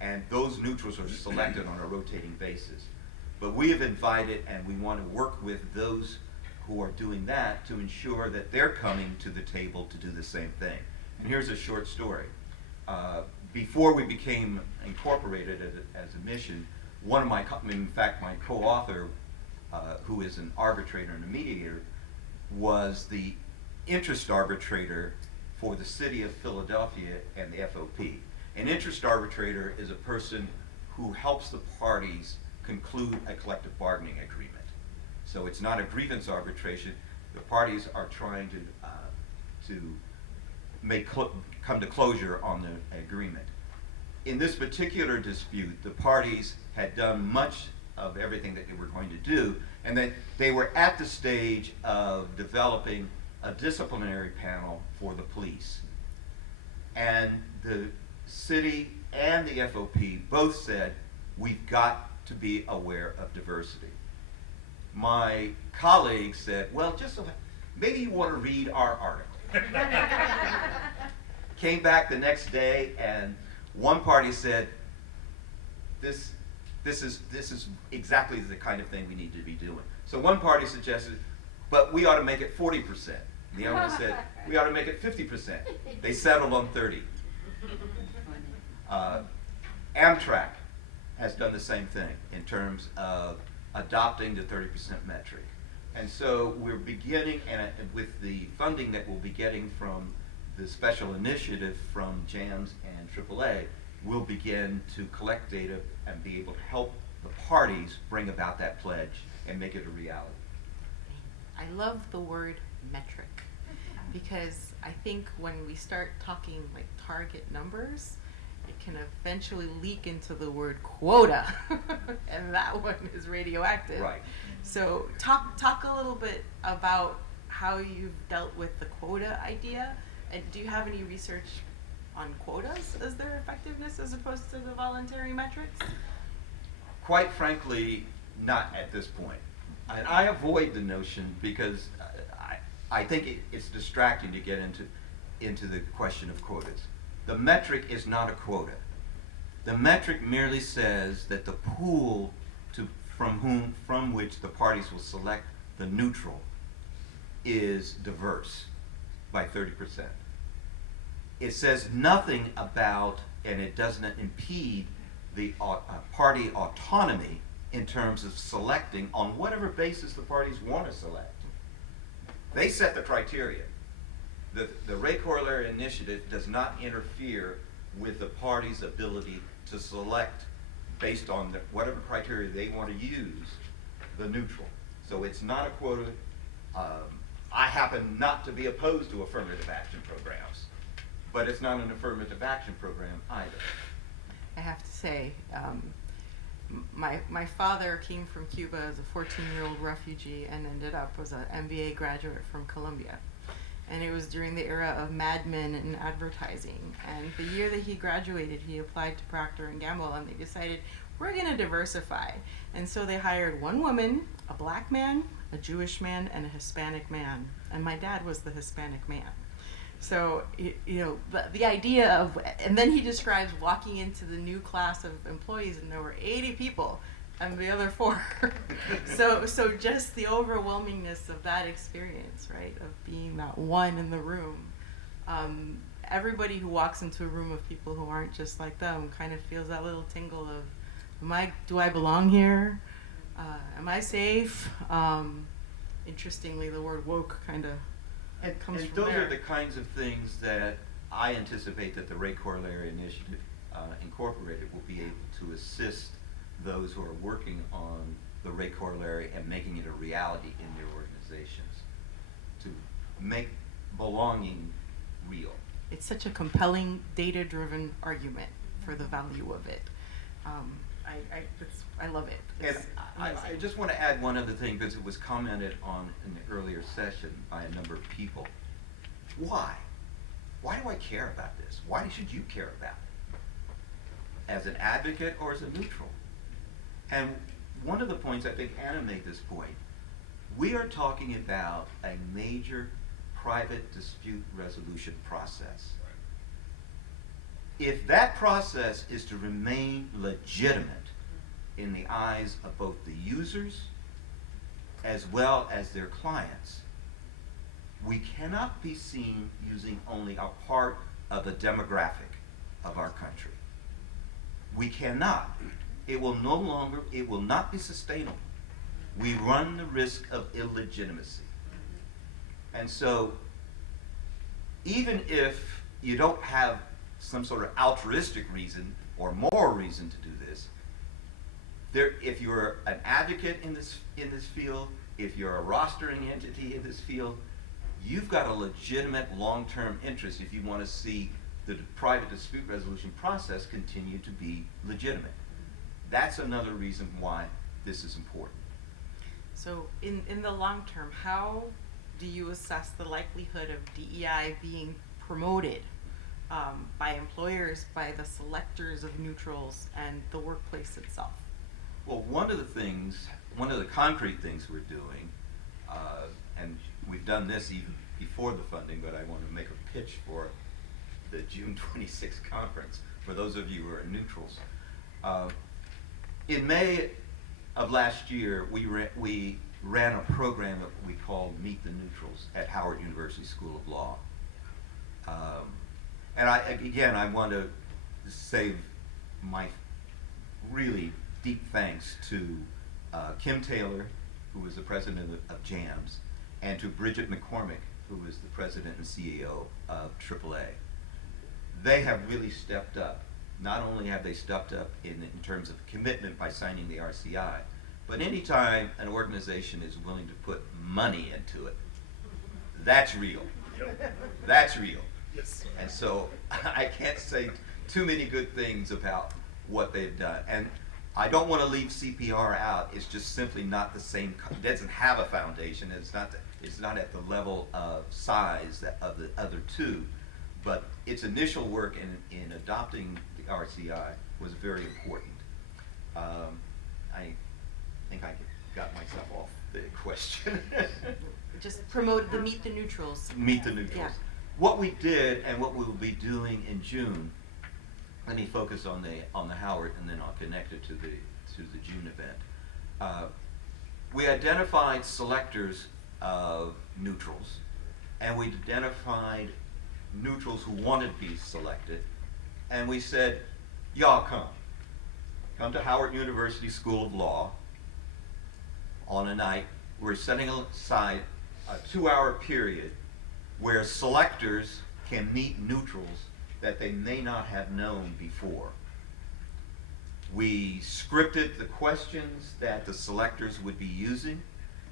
and those neutrals are selected on a rotating basis. But we have invited, and we want to work with those who are doing that to ensure that they're coming to the table to do the same thing. And here's a short story. Before we became incorporated as a mission, my co-author, who is an arbitrator and a mediator, was the interest arbitrator for the city of Philadelphia and the FOP. An interest arbitrator is a person who helps the parties conclude a collective bargaining agreement. So it's not a grievance arbitration. The parties are trying to come to closure on the agreement. In this particular dispute, the parties had done much of everything that they were going to do, and that they were at the stage of developing a disciplinary panel for the police. And the city and the FOP both said, we've got to be aware of diversity. My colleague said, well, maybe you want to read our article. Came back the next day, and one party said, this is exactly the kind of thing we need to be doing. So one party suggested, but we ought to make it 40%. The other one said, we ought to make it 50%. They settled on 30. Amtrak has done the same thing in terms of adopting the 30% metric. And so we're beginning, and with the funding that we'll be getting from the special initiative from JAMS and AAA, we'll begin to collect data and be able to help the parties bring about that pledge and make it a reality. I love the word metric, because I think when we start talking like target numbers, it can eventually leak into the word quota, and that one is radioactive. Right. So talk a little bit about how you've dealt with the quota idea, and do you have any research on quotas as their effectiveness as opposed to the voluntary metrics? Quite frankly, not at this point. And I avoid the notion because I think it's distracting to get into the question of quotas. The metric is not a quota. The metric merely says that the pool from which the parties will select the neutral is diverse by 30%. It says nothing about, and it doesn't impede the party autonomy in terms of selecting on whatever basis the parties want to select. They set the criteria. The Ray Corollary Initiative does not interfere with the party's ability to select based on whatever criteria they want to use, the neutral. So it's not a quota. I happen not to be opposed to affirmative action programs, but it's not an affirmative action program either. I have to say, my father came from Cuba as a 14-year-old refugee and ended up as an MBA graduate from Columbia. And it was during the era of Mad Men in advertising. And the year that he graduated, he applied to Procter & Gamble, and they decided, we're going to diversify. And so they hired one woman, a black man, a Jewish man, and a Hispanic man. And my dad was the Hispanic man. So, the idea of, and then he describes walking into the new class of employees, and there were 80 people, and the other 4. so just the overwhelmingness of that experience, right, of being that one in the room. Everybody who walks into a room of people who aren't just like them kind of feels that little tingle of, do I belong here? Am I safe? Interestingly, the word woke kind of comes from those there. are the kinds of things that I anticipate that the Ray Corollary Initiative Incorporated will be able to assist those who are working on the Ray Corollary and making it a reality in their organizations, to make belonging real. It's such a compelling, data-driven argument for the value of it. I love it. And It's I amazing. just want to add one other thing, because it was commented on in the earlier session by a number of people. Why? Why do I care about this? Why should you care about it? As an advocate or as a neutral? And one of the points, I think Anna made this point, we are talking about a major private dispute resolution process. If that process is to remain legitimate in the eyes of both the users as well as their clients, we cannot be seen using only a part of the demographic of our country. We cannot. It will not be sustainable. We run the risk of illegitimacy. And so, even if you don't have some sort of altruistic reason or moral reason to do this, if you're an advocate in this field, if you're a rostering entity in this field, you've got a legitimate long-term interest if you want to see the private dispute resolution process continue to be legitimate. That's another reason why this is important. So in the long term, how do you assess the likelihood of DEI being promoted by employers, by the selectors of neutrals, and the workplace itself? Well, one of the concrete things we're doing, and we've done this even before the funding, but I want to make a pitch for the June 26th conference for those of you who are neutrals. In May of last year, we ran a program that we called Meet the Neutrals at Howard University School of Law. And I want to save my really deep thanks to Kim Taylor, who was the president of JAMS, and to Bridget McCormick, who was the president and CEO of AAA. They have really stepped up. Not only have they stepped up in terms of commitment by signing the RCI, but anytime an organization is willing to put money into it, that's real. That's real. Yes. And so I can't say too many good things about what they've done. And I don't want to leave CPR out. It's just simply not the same. It doesn't have a foundation. It's not at the level of size of the other two. But its initial work in adopting the RCI was very important. I think I got myself off the question. Just promote the Meet the Neutrals. Meet the Neutrals. Yeah. What we did and what we will be doing in June. Let me focus on the Howard, and then I'll connect it to the June event. We identified selectors of neutrals, and we identified neutrals who wanted to be selected, and we said, y'all come to Howard University School of Law on a night. We're setting aside a 2-hour period where selectors can meet neutrals that they may not have known before. We scripted the questions that the selectors would be using.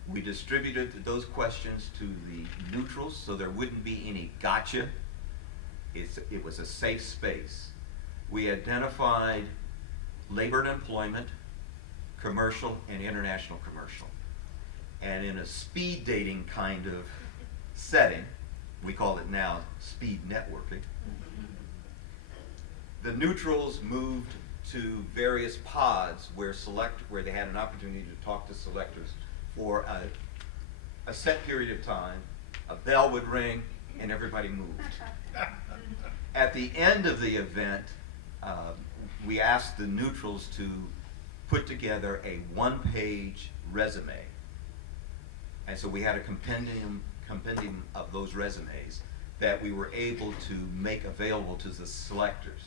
We distributed those questions to the neutrals so there wouldn't be any gotcha. It was a safe space. We identified labor and employment, commercial and international commercial. And in a speed dating kind of setting, we call it now speed networking, the neutrals moved to various pods where they had an opportunity to talk to selectors for a set period of time. A bell would ring and everybody moved. At the end of the event, we asked the neutrals to put together a 1-page resume. And so we had a compendium of those resumes that we were able to make available to the selectors.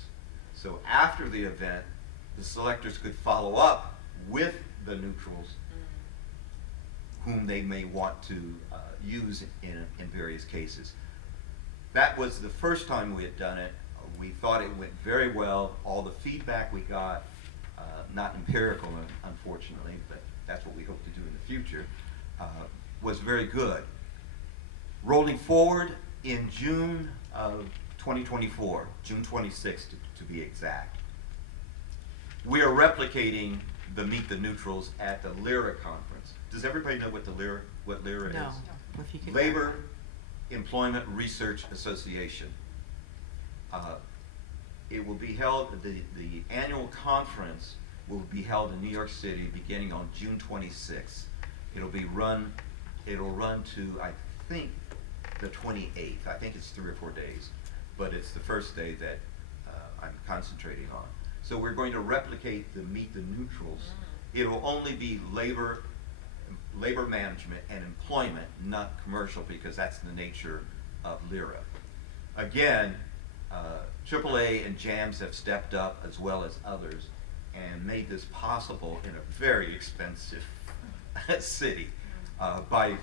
So after the event, the selectors could follow up with the neutrals whom they may want to use in various cases. That was the first time we had done it. We thought it went very well. All the feedback we got, not empirical unfortunately, but that's what we hope to do in the future, was very good. Rolling forward in June of 2024, June 26th to be exact, we are replicating the Meet the Neutrals at the LIRA conference. Does everybody know what LIRA is? No. If you could Labor Employment Research Association. It will be held, the annual conference will be held in New York City beginning on June 26th. It'll run to, I think, the 28th. I think it's 3 or 4 days, but it's the first day that I'm concentrating on. So we're going to replicate the Meet the Neutrals. It'll only be labor management and employment, not commercial, because that's the nature of LIRA. Again, AAA and JAMS have stepped up as well as others and made this possible in a very expensive city by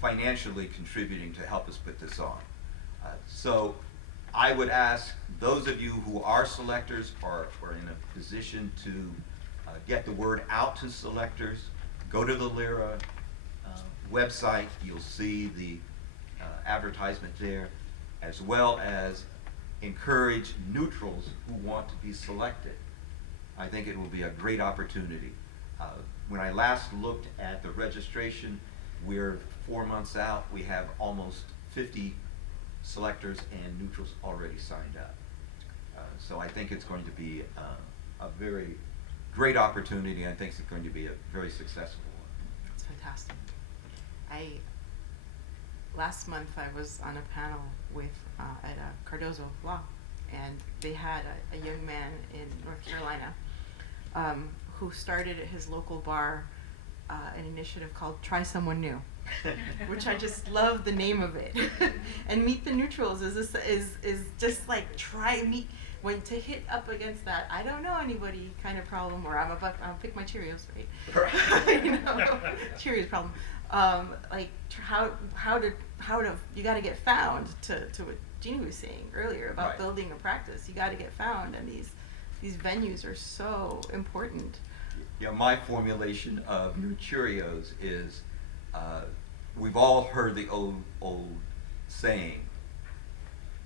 financially contributing to help us put this on. So I would ask those of you who are selectors or are in a position to get the word out to selectors, go to the LIRA website. You'll see the advertisement there, as well as encourage neutrals who want to be selected. I think it will be a great opportunity. When I last looked at the registration, we're 4 months out. We have almost 50 selectors and neutrals already signed up. So I think it's going to be a very great opportunity. I think it's going to be a very successful one. That's fantastic. Last month I was on a panel with at Cardozo Law, and they had a young man in North Carolina who started at his local bar an initiative called Try Someone New, which I just love the name of it. And Meet the Neutrals is just like when to hit up against that, I don't know anybody kind of problem, or I'll pick my Cheerios, right? Right. You know, Cheerios problem. Like how to you got to get found to what Jeanne was saying earlier about Right. building a practice. You got to get found, and these venues are so important. Yeah, my formulation of new Cheerios is, we've all heard the old saying,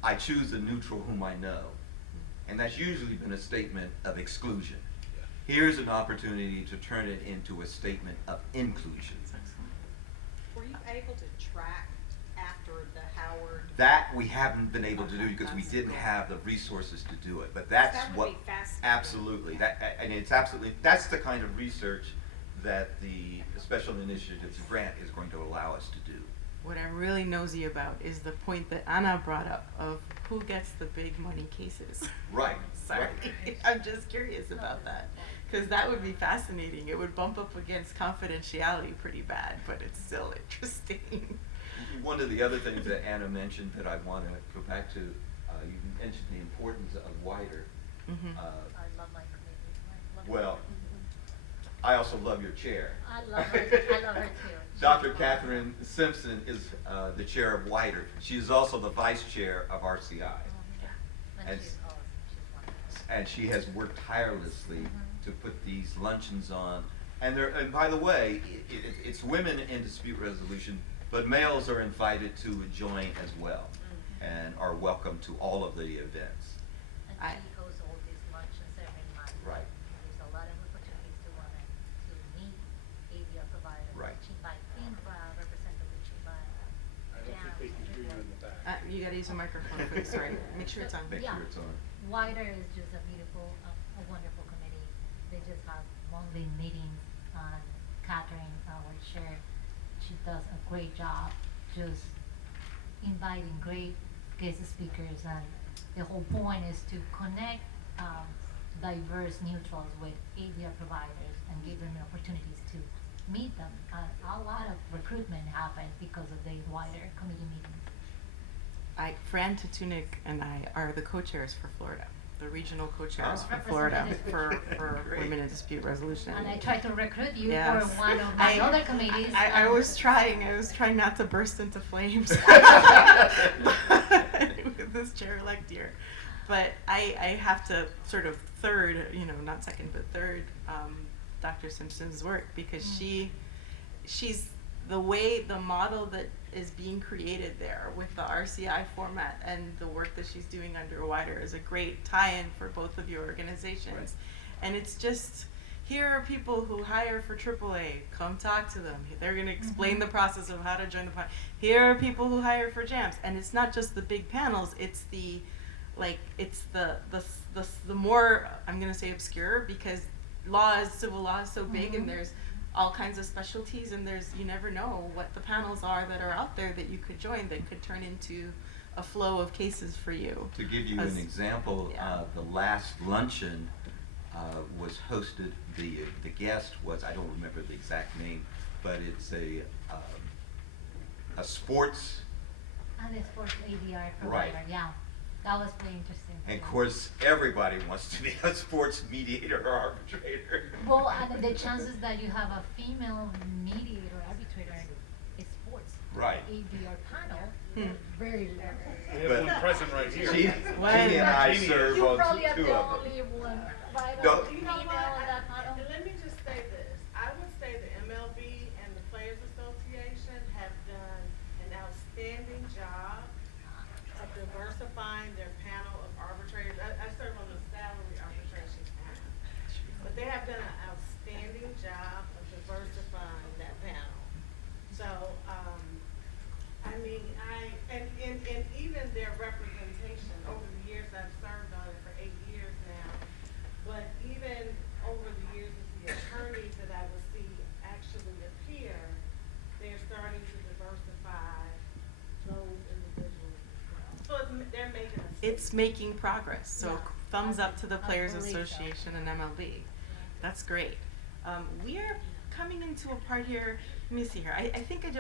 I choose a neutral whom I know. And that's usually been a statement of exclusion. Here's an opportunity to turn it into a statement of inclusion. Were you able to track after the Howard? That we haven't been able to do because we didn't have the resources to do it. But that's That would what, be fascinating. absolutely, that's the kind of research that the Special Initiatives Grant is going to allow us to do. What I'm really nosy about is the point that Anna brought up of who gets the big money cases. Right. Sorry, Right. I'm just curious about that, because that would be fascinating. It would bump up against confidentiality pretty bad, but it's still interesting. One of the other things that Anna mentioned that I want to go back to, you mentioned the importance of wider. Mhm. I love my committee. Well, I also love your chair. I love her too. Dr. Catherine Simpson is the chair of wider. She is also the vice chair of RCI. And She's wonderful. and she has worked tirelessly to put these luncheons on. And by the way, it's women in dispute resolution, but males are invited to join as well, and are welcome to all of the events. And I- she hosts all these luncheons every month. Right. There's a lot of opportunities to meet ADR providers. Right. By Representative Chiba. You gotta use a microphone for this, sorry. Make sure it's on. Make Yeah. sure it's on. Wider is just a beautiful, a wonderful committee. They just have monthly meetings. Catherine, our chair, she does a great job just inviting great guest speakers, and the whole point is to connect diverse neutrals with ADR providers and give them opportunities to meet them. A lot of recruitment happens because of the wider committee meetings. Fran Tatunik and I are the co-chairs for Florida, the regional co-chairs for Florida for women in dispute resolution. And I tried to recruit you Yes. for one of my other committees. I was trying not to burst into flames with this chair-elect here. But I have to sort of third, not second, but third Dr. Simpson's work, because she's the model that is being created there with the RCI format and the work that she's doing under wider is a great tie-in for both of your organizations. Right. And it's just, here are people who hire for AAA, come talk to them. They're gonna explain the process of how to join the Here are people who hire for jams. And it's not just the big panels, it's the more, I'm gonna say obscure, because civil law is so big, and there's all kinds of specialties, and you never know what the panels are that are out there that you could join that could turn into a flow of cases for you. To give you an example, the last luncheon was hosted, the guest was, I don't remember the exact name, but it's a sports, And it's for ADR provider, Right. yeah. That was pretty interesting. and of course, everybody wants to be a sports mediator or arbitrator. Well, and the chances that you have a female mediator arbitrator in sports Right. ADR panel, very low. We have one present right here. Jeanne and I serve You on probably are two the of them. only one, right, No. female in that panel. Let me just say this. I would say the MLB and the Players Association have done an outstanding job of diversifying their panel of arbitrators. I serve on the salary arbitration panel. But they have done an outstanding job of diversifying that panel. So, and even their representation over the years, I've served on it for 8 years now. But even over the years of the attorneys that I would see actually appear, they're starting to diversify those individuals as well. So they're making a. It's making progress, so Yeah. thumbs up to the I Players believe so. Association and MLB. That's great. We are coming into a part here, let me see here, I think I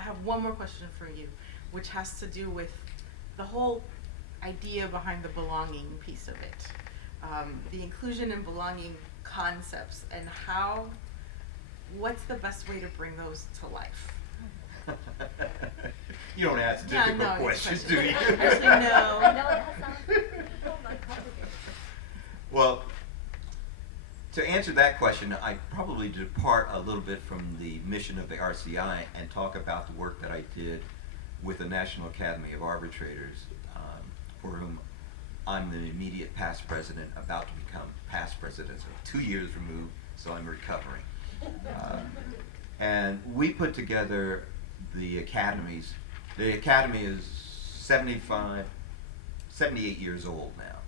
have one more question for you, which has to do with the whole idea behind the belonging piece of it, the inclusion and belonging concepts, and what's the best way to bring those to life? You don't ask difficult questions, do you? Actually, no. Well, to answer that question, I probably depart a little bit from the mission of the RCI and talk about the work that I did with the National Academy of Arbitrators, for whom I'm the immediate past president, about to become past president, so 2 years removed, so I'm recovering. And we put together the academies. The academy is 78 years old now.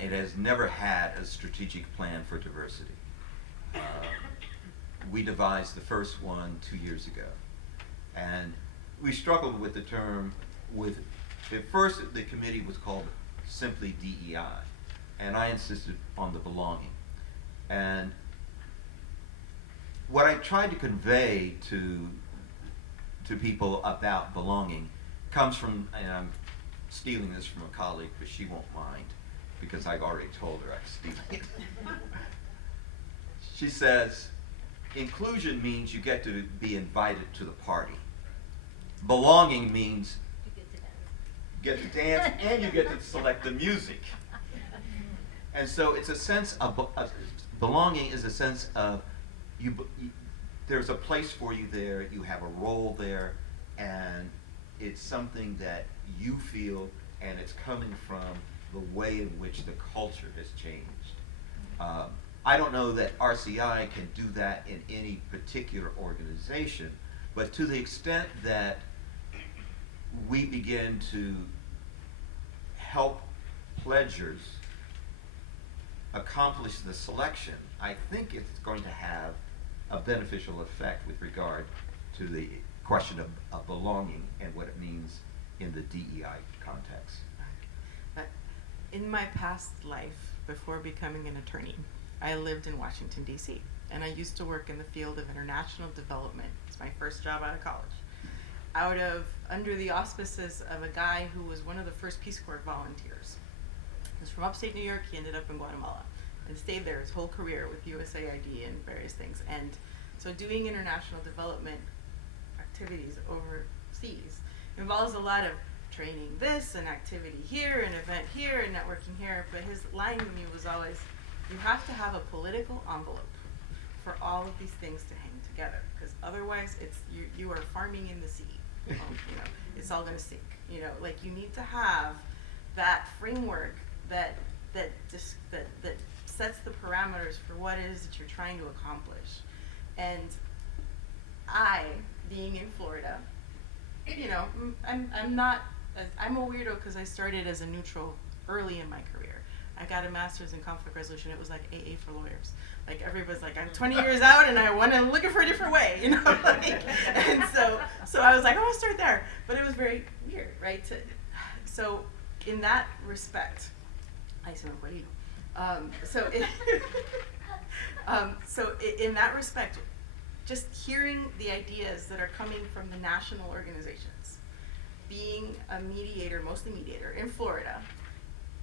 It has never had a strategic plan for diversity. We devised the first one 2 years ago. And we struggled with the term at first the committee was called simply DEI. And I insisted on the belonging. And what I tried to convey to people about belonging comes from, and I'm stealing this from a colleague, but she won't mind, because I've already told her I'm stealing it. She says, inclusion means you get to be invited to the party. Belonging means you get to dance and you get to select the music. And so it's a sense of, belonging is a sense of, there's a place for you there, you have a role there, and it's something that you feel, and it's coming from the way in which the culture has changed. I don't know that RCI can do that in any particular organization, but to the extent that we begin to help pledgers accomplish the selection, I think it's going to have a beneficial effect with regard to the question of belonging and what it means in the DEI context. In my past life, before becoming an attorney, I lived in Washington, D.C., and I used to work in the field of international development. It's my first job out of college. Under the auspices of a guy who was one of the first Peace Corps volunteers. He was from upstate New York. He ended up in Guatemala and stayed there his whole career with USAID and various things. And so doing international development activities overseas involves a lot of training this and activity here and event here and networking here, but his line to me was always, you have to have a political envelope for all of these things to hang together, because otherwise it's you are farming in the sea. It's all going to sink. Like you need to have that framework that sets the parameters for what it is that you're trying to accomplish. And I, being in Florida, I'm a weirdo because I started as a neutral early in my career. I got a master's in conflict resolution. It was like AA for lawyers. Like everybody's like, I'm 20 years out and I'm looking for a different way, and so I was like, oh, I'll start there. But it was very weird, right? So in that respect, in that respect, just hearing the ideas that are coming from the national organizations, being a mediator, mostly mediator, in Florida,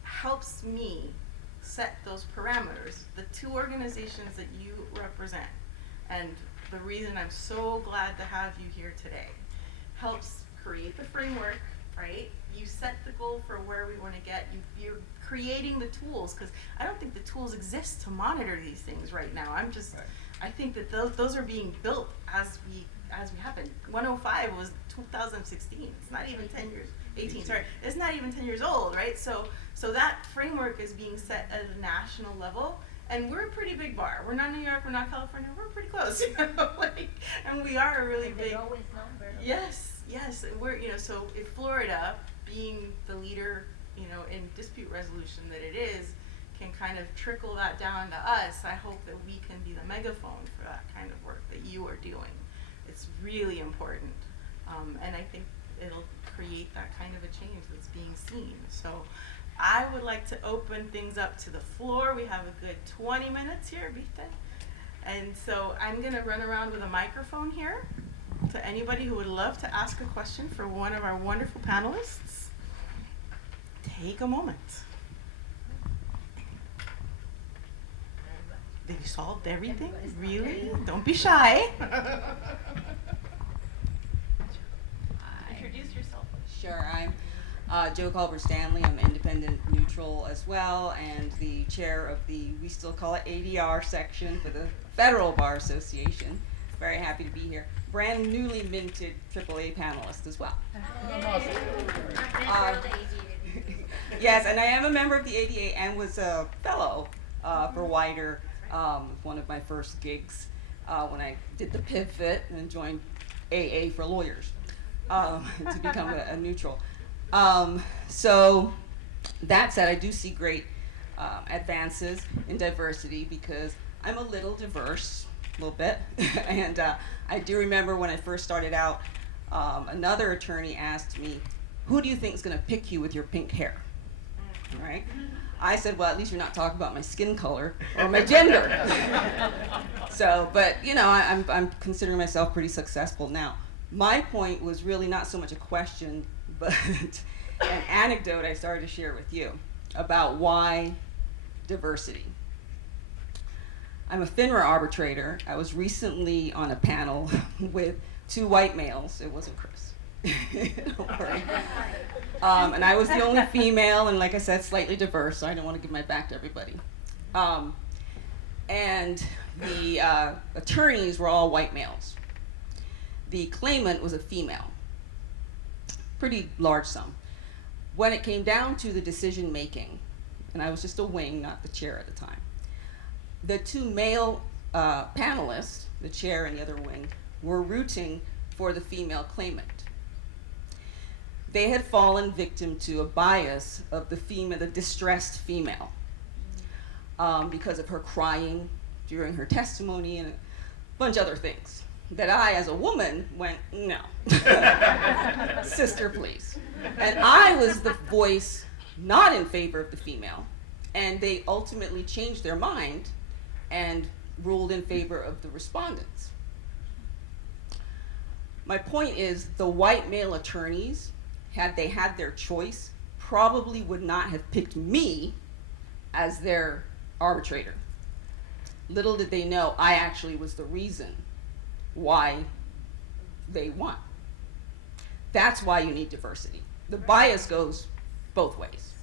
helps me set those parameters. The two organizations that you represent, and the reason I'm so glad to have you here today, helps create the framework, right? You set the goal for where we want to get. You're creating the tools, because I don't think the tools exist to monitor these things right now. I think that those are being built as we happen. 105 was 2016. It's not even 10 years. 18. Sorry, it's not even 10 years old, right? So that framework is being set at a national level, and we're a pretty big bar. We're not New York. We're not California. We're pretty close, and we are a really big. Yes. We're so if Florida, being the leader, in dispute resolution that it is, can kind of trickle that down to us, I hope that we can be the megaphone for that kind of work that you are doing. It's really important, and I think it'll create that kind of a change that's being seen. So I would like to open things up to the floor. We have a good 20 minutes here, Vita. And so I'm gonna run around with a microphone here to anybody who would love to ask a question for one of our wonderful panelists. take a moment. They solved everything? Really? Don't be shy. Introduce yourself. Sure, I'm Joe Culver-Stanley. I'm independent neutral as well, and the chair of the, we still call it ADR section for the Federal Bar Association. Very happy to be here. Brand newly minted AAA panelist as well. Yes, and I am a member of the ADA and was a fellow for Wider, one of my first gigs when I did the pivot and joined AA for lawyers to become a neutral. So that said, I do see great advances in diversity because I'm a little diverse, a little bit, and I do remember when I first started out, another attorney asked me, who do you think is going to pick you with your pink hair? Right? I said, well, at least you're not talking about my skin color or my gender. So, but you know, I'm considering myself pretty successful now. My point was really not so much a question, but an anecdote I started to share with you about why diversity. I'm a FINRA arbitrator. I was recently on a panel with 2 white males. It wasn't Chris. Don't worry. And I was the only female, and like I said, slightly diverse, so I don't want to give my back to everybody. And the attorneys were all white males. The claimant was a female. Pretty large sum. When it came down to the decision making, and I was just a wing, not the chair at the time, the 2 male panelists, the chair and the other wing, were rooting for the female claimant. They had fallen victim to a bias of the female, the distressed female, because of her crying during her testimony and a bunch of other things. That I, as a woman, went, no. Sister, please. And I was the voice not in favor of the female, and they ultimately changed their mind and ruled in favor of the respondents. My point is, the white male attorneys, had they had their choice, probably would not have picked me as their arbitrator. Little did they know I actually was the reason why they won. That's why you need diversity. The bias goes both ways.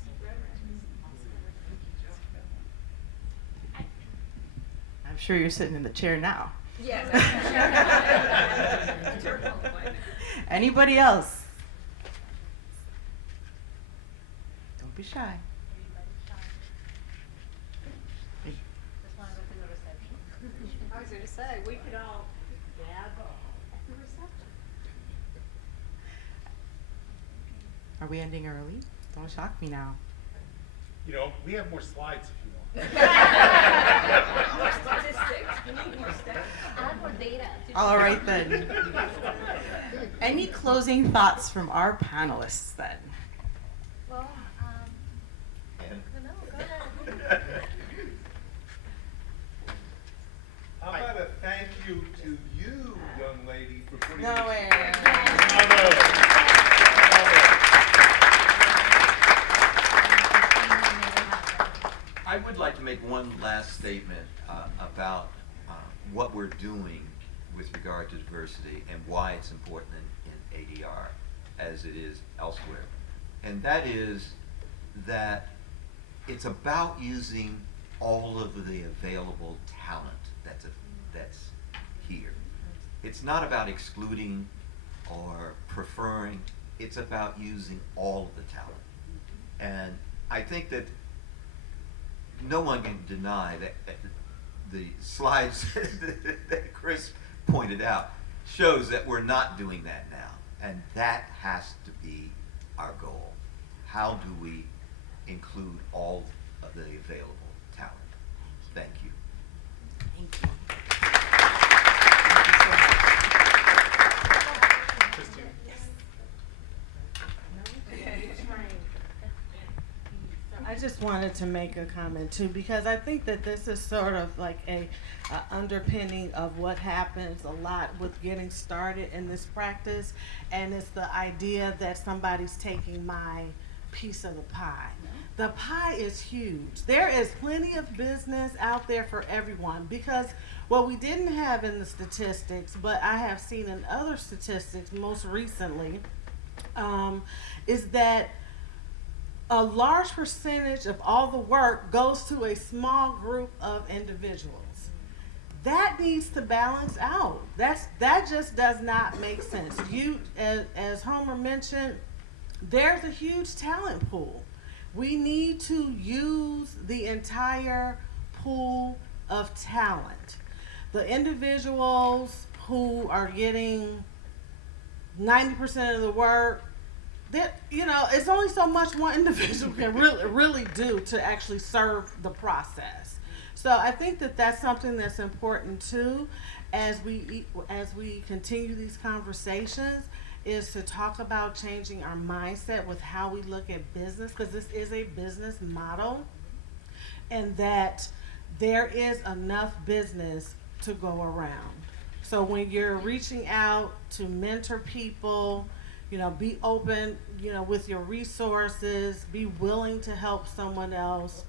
I'm sure you're sitting in the chair now. Yes. Anybody else? Don't be shy. I was going to say, we could all gab at the reception. Are we ending early? Don't shock me now. You know, we have more slides if you want. More statistics. We need more stats. Add more data. All right then. Any closing thoughts from our panelists then? Well, I don't know, go ahead. How about a thank you to you, young lady, for putting No this way. I would like to make one last statement about what we're doing with regard to diversity and why it's important in ADR as it is elsewhere. And that is that it's about using all of the available talent that's here. It's not about excluding or preferring, it's about using all of the talent. And I think that no one can deny that the slides that Chris pointed out shows that we're not doing that now. And that has to be our goal. How do we include all of the available talent? Thank you. Thank you. I just wanted to make a comment too, because I think that this is sort of like a underpinning of what happens a lot with getting started in this practice, and it's the idea that somebody's taking my piece of the pie. The pie is huge. There is plenty of business out there for everyone, because what we didn't have in the statistics, but I have seen in other statistics most recently, is that a large percentage of all the work goes to a small group of individuals. That needs to balance out. That just does not make sense. You, as Homer mentioned, there's a huge talent pool. We need to use the entire pool of talent. The individuals who are getting 90% of the work, that, you know, it's only so much one individual can really do to actually serve the process. So I think that that's something that's important too, as we continue these conversations, is to talk about changing our mindset with how we look at business, because this is a business model, and that there is enough business to go around. So when you're reaching out to mentor people, you know, be open, you know, with your resources, be willing to help someone else.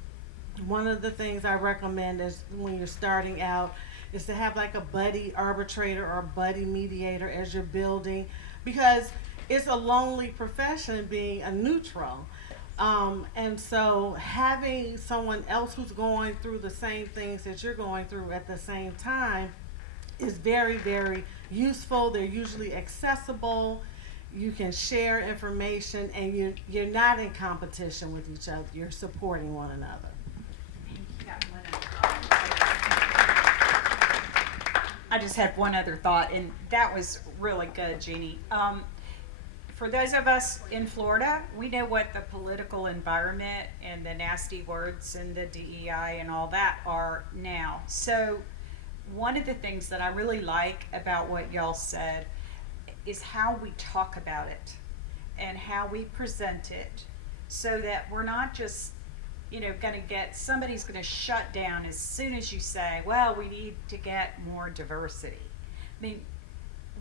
One of the things I recommend is when you're starting out is to have like a buddy arbitrator or buddy mediator as you're building, because it's a lonely profession being a neutral. And so having someone else who's going through the same things that you're going through at the same time is very, very useful. They're usually accessible. You can share information, and you're not in competition with each other. You're supporting one another. I just had one other thought, and that was really good, Jeannie. For those of us in Florida, we know what the political environment and the nasty words and the DEI and all that are now. So one of the things that I really like about what y'all said is how we talk about it and how we present it, so that we're not just, you know, somebody's gonna shut down as soon as you say, well, we need to get more diversity. I mean,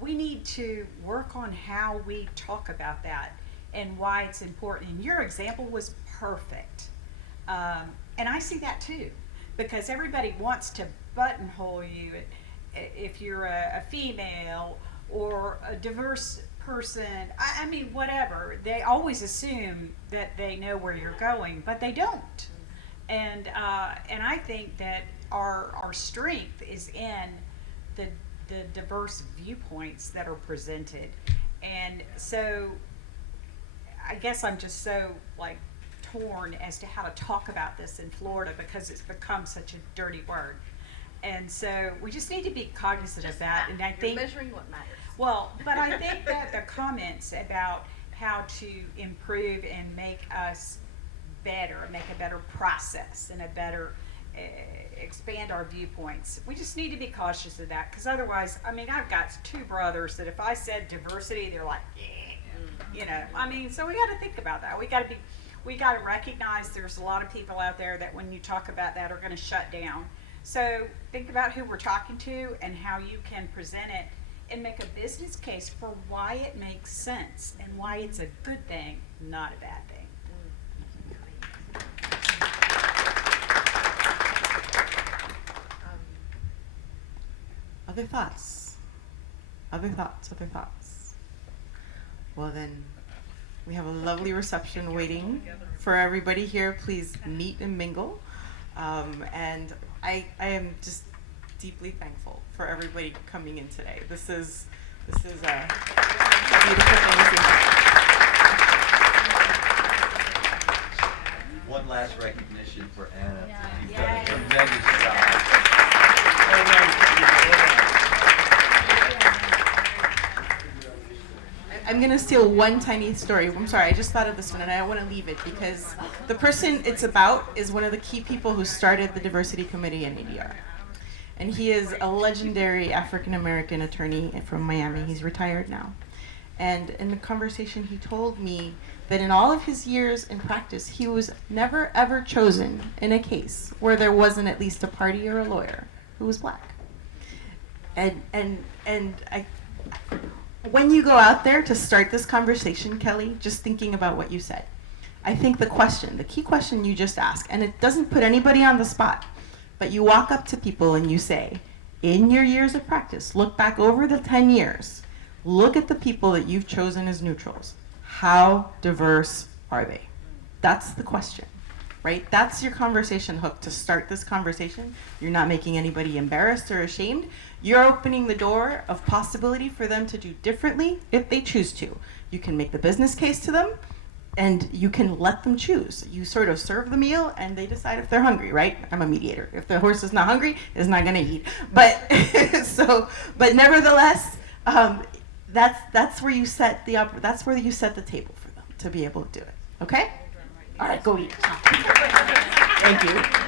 we need to work on how we talk about that and why it's important. And your example was perfect. And I see that too, because everybody wants to buttonhole you if you're a female or a diverse person. I mean, whatever. They always assume that they know where you're going, but they don't. And I think that our strength is in the diverse viewpoints that are presented. And so I guess I'm just so like torn as to how to talk about this in Florida, because it's become such a dirty word. And so we just need to be cognizant of that. And I think measuring what matters. Well, but I think that the comments about how to improve and make us better, make a better process and a better expand our viewpoints. We just need to be cautious of that, because otherwise, I mean, I've got two brothers that if I said diversity, they're like, yeah, you know. I mean, so we got to think about that. We got to recognize there's a lot of people out there that when you talk about that are going to shut down. So think about who we're talking to and how you can present it and make a business case for why it makes sense and why it's a good thing, not a bad thing. Other thoughts? Other thoughts? Other thoughts? Well then, we have a lovely reception waiting for everybody here. Please meet and mingle. And I am just deeply thankful for everybody coming in today. This is a beautiful thing. One last recognition for Anna. Yeah. You've done a tremendous job. I'm gonna steal one tiny story. I'm sorry, I just thought of this one and I don't want to leave it, because the person it's about is one of the key people who started the diversity committee in ADR. And he is a legendary African-American attorney from Miami. He's retired now. And in the conversation, he told me that in all of his years in practice, he was never ever chosen in a case where there wasn't at least a party or a lawyer who was black. And I, when you go out there to start this conversation, Kelly, just thinking about what you said, I think the key question you just ask, and it doesn't put anybody on the spot, but you walk up to people and you say, in your years of practice, look back over the 10 years, look at the people that you've chosen as neutrals. How diverse are they? That's the question, right? That's your conversation hook to start this conversation. You're not making anybody embarrassed or ashamed. You're opening the door of possibility for them to do differently if they choose to. You can make the business case to them, and you can let them choose. You sort of serve the meal, and they decide if they're hungry, right? I'm a mediator. If the horse is not hungry, it's not gonna eat. But but nevertheless, that's where you set the table for them to be able to do it. Okay? All right, go eat. Thank you.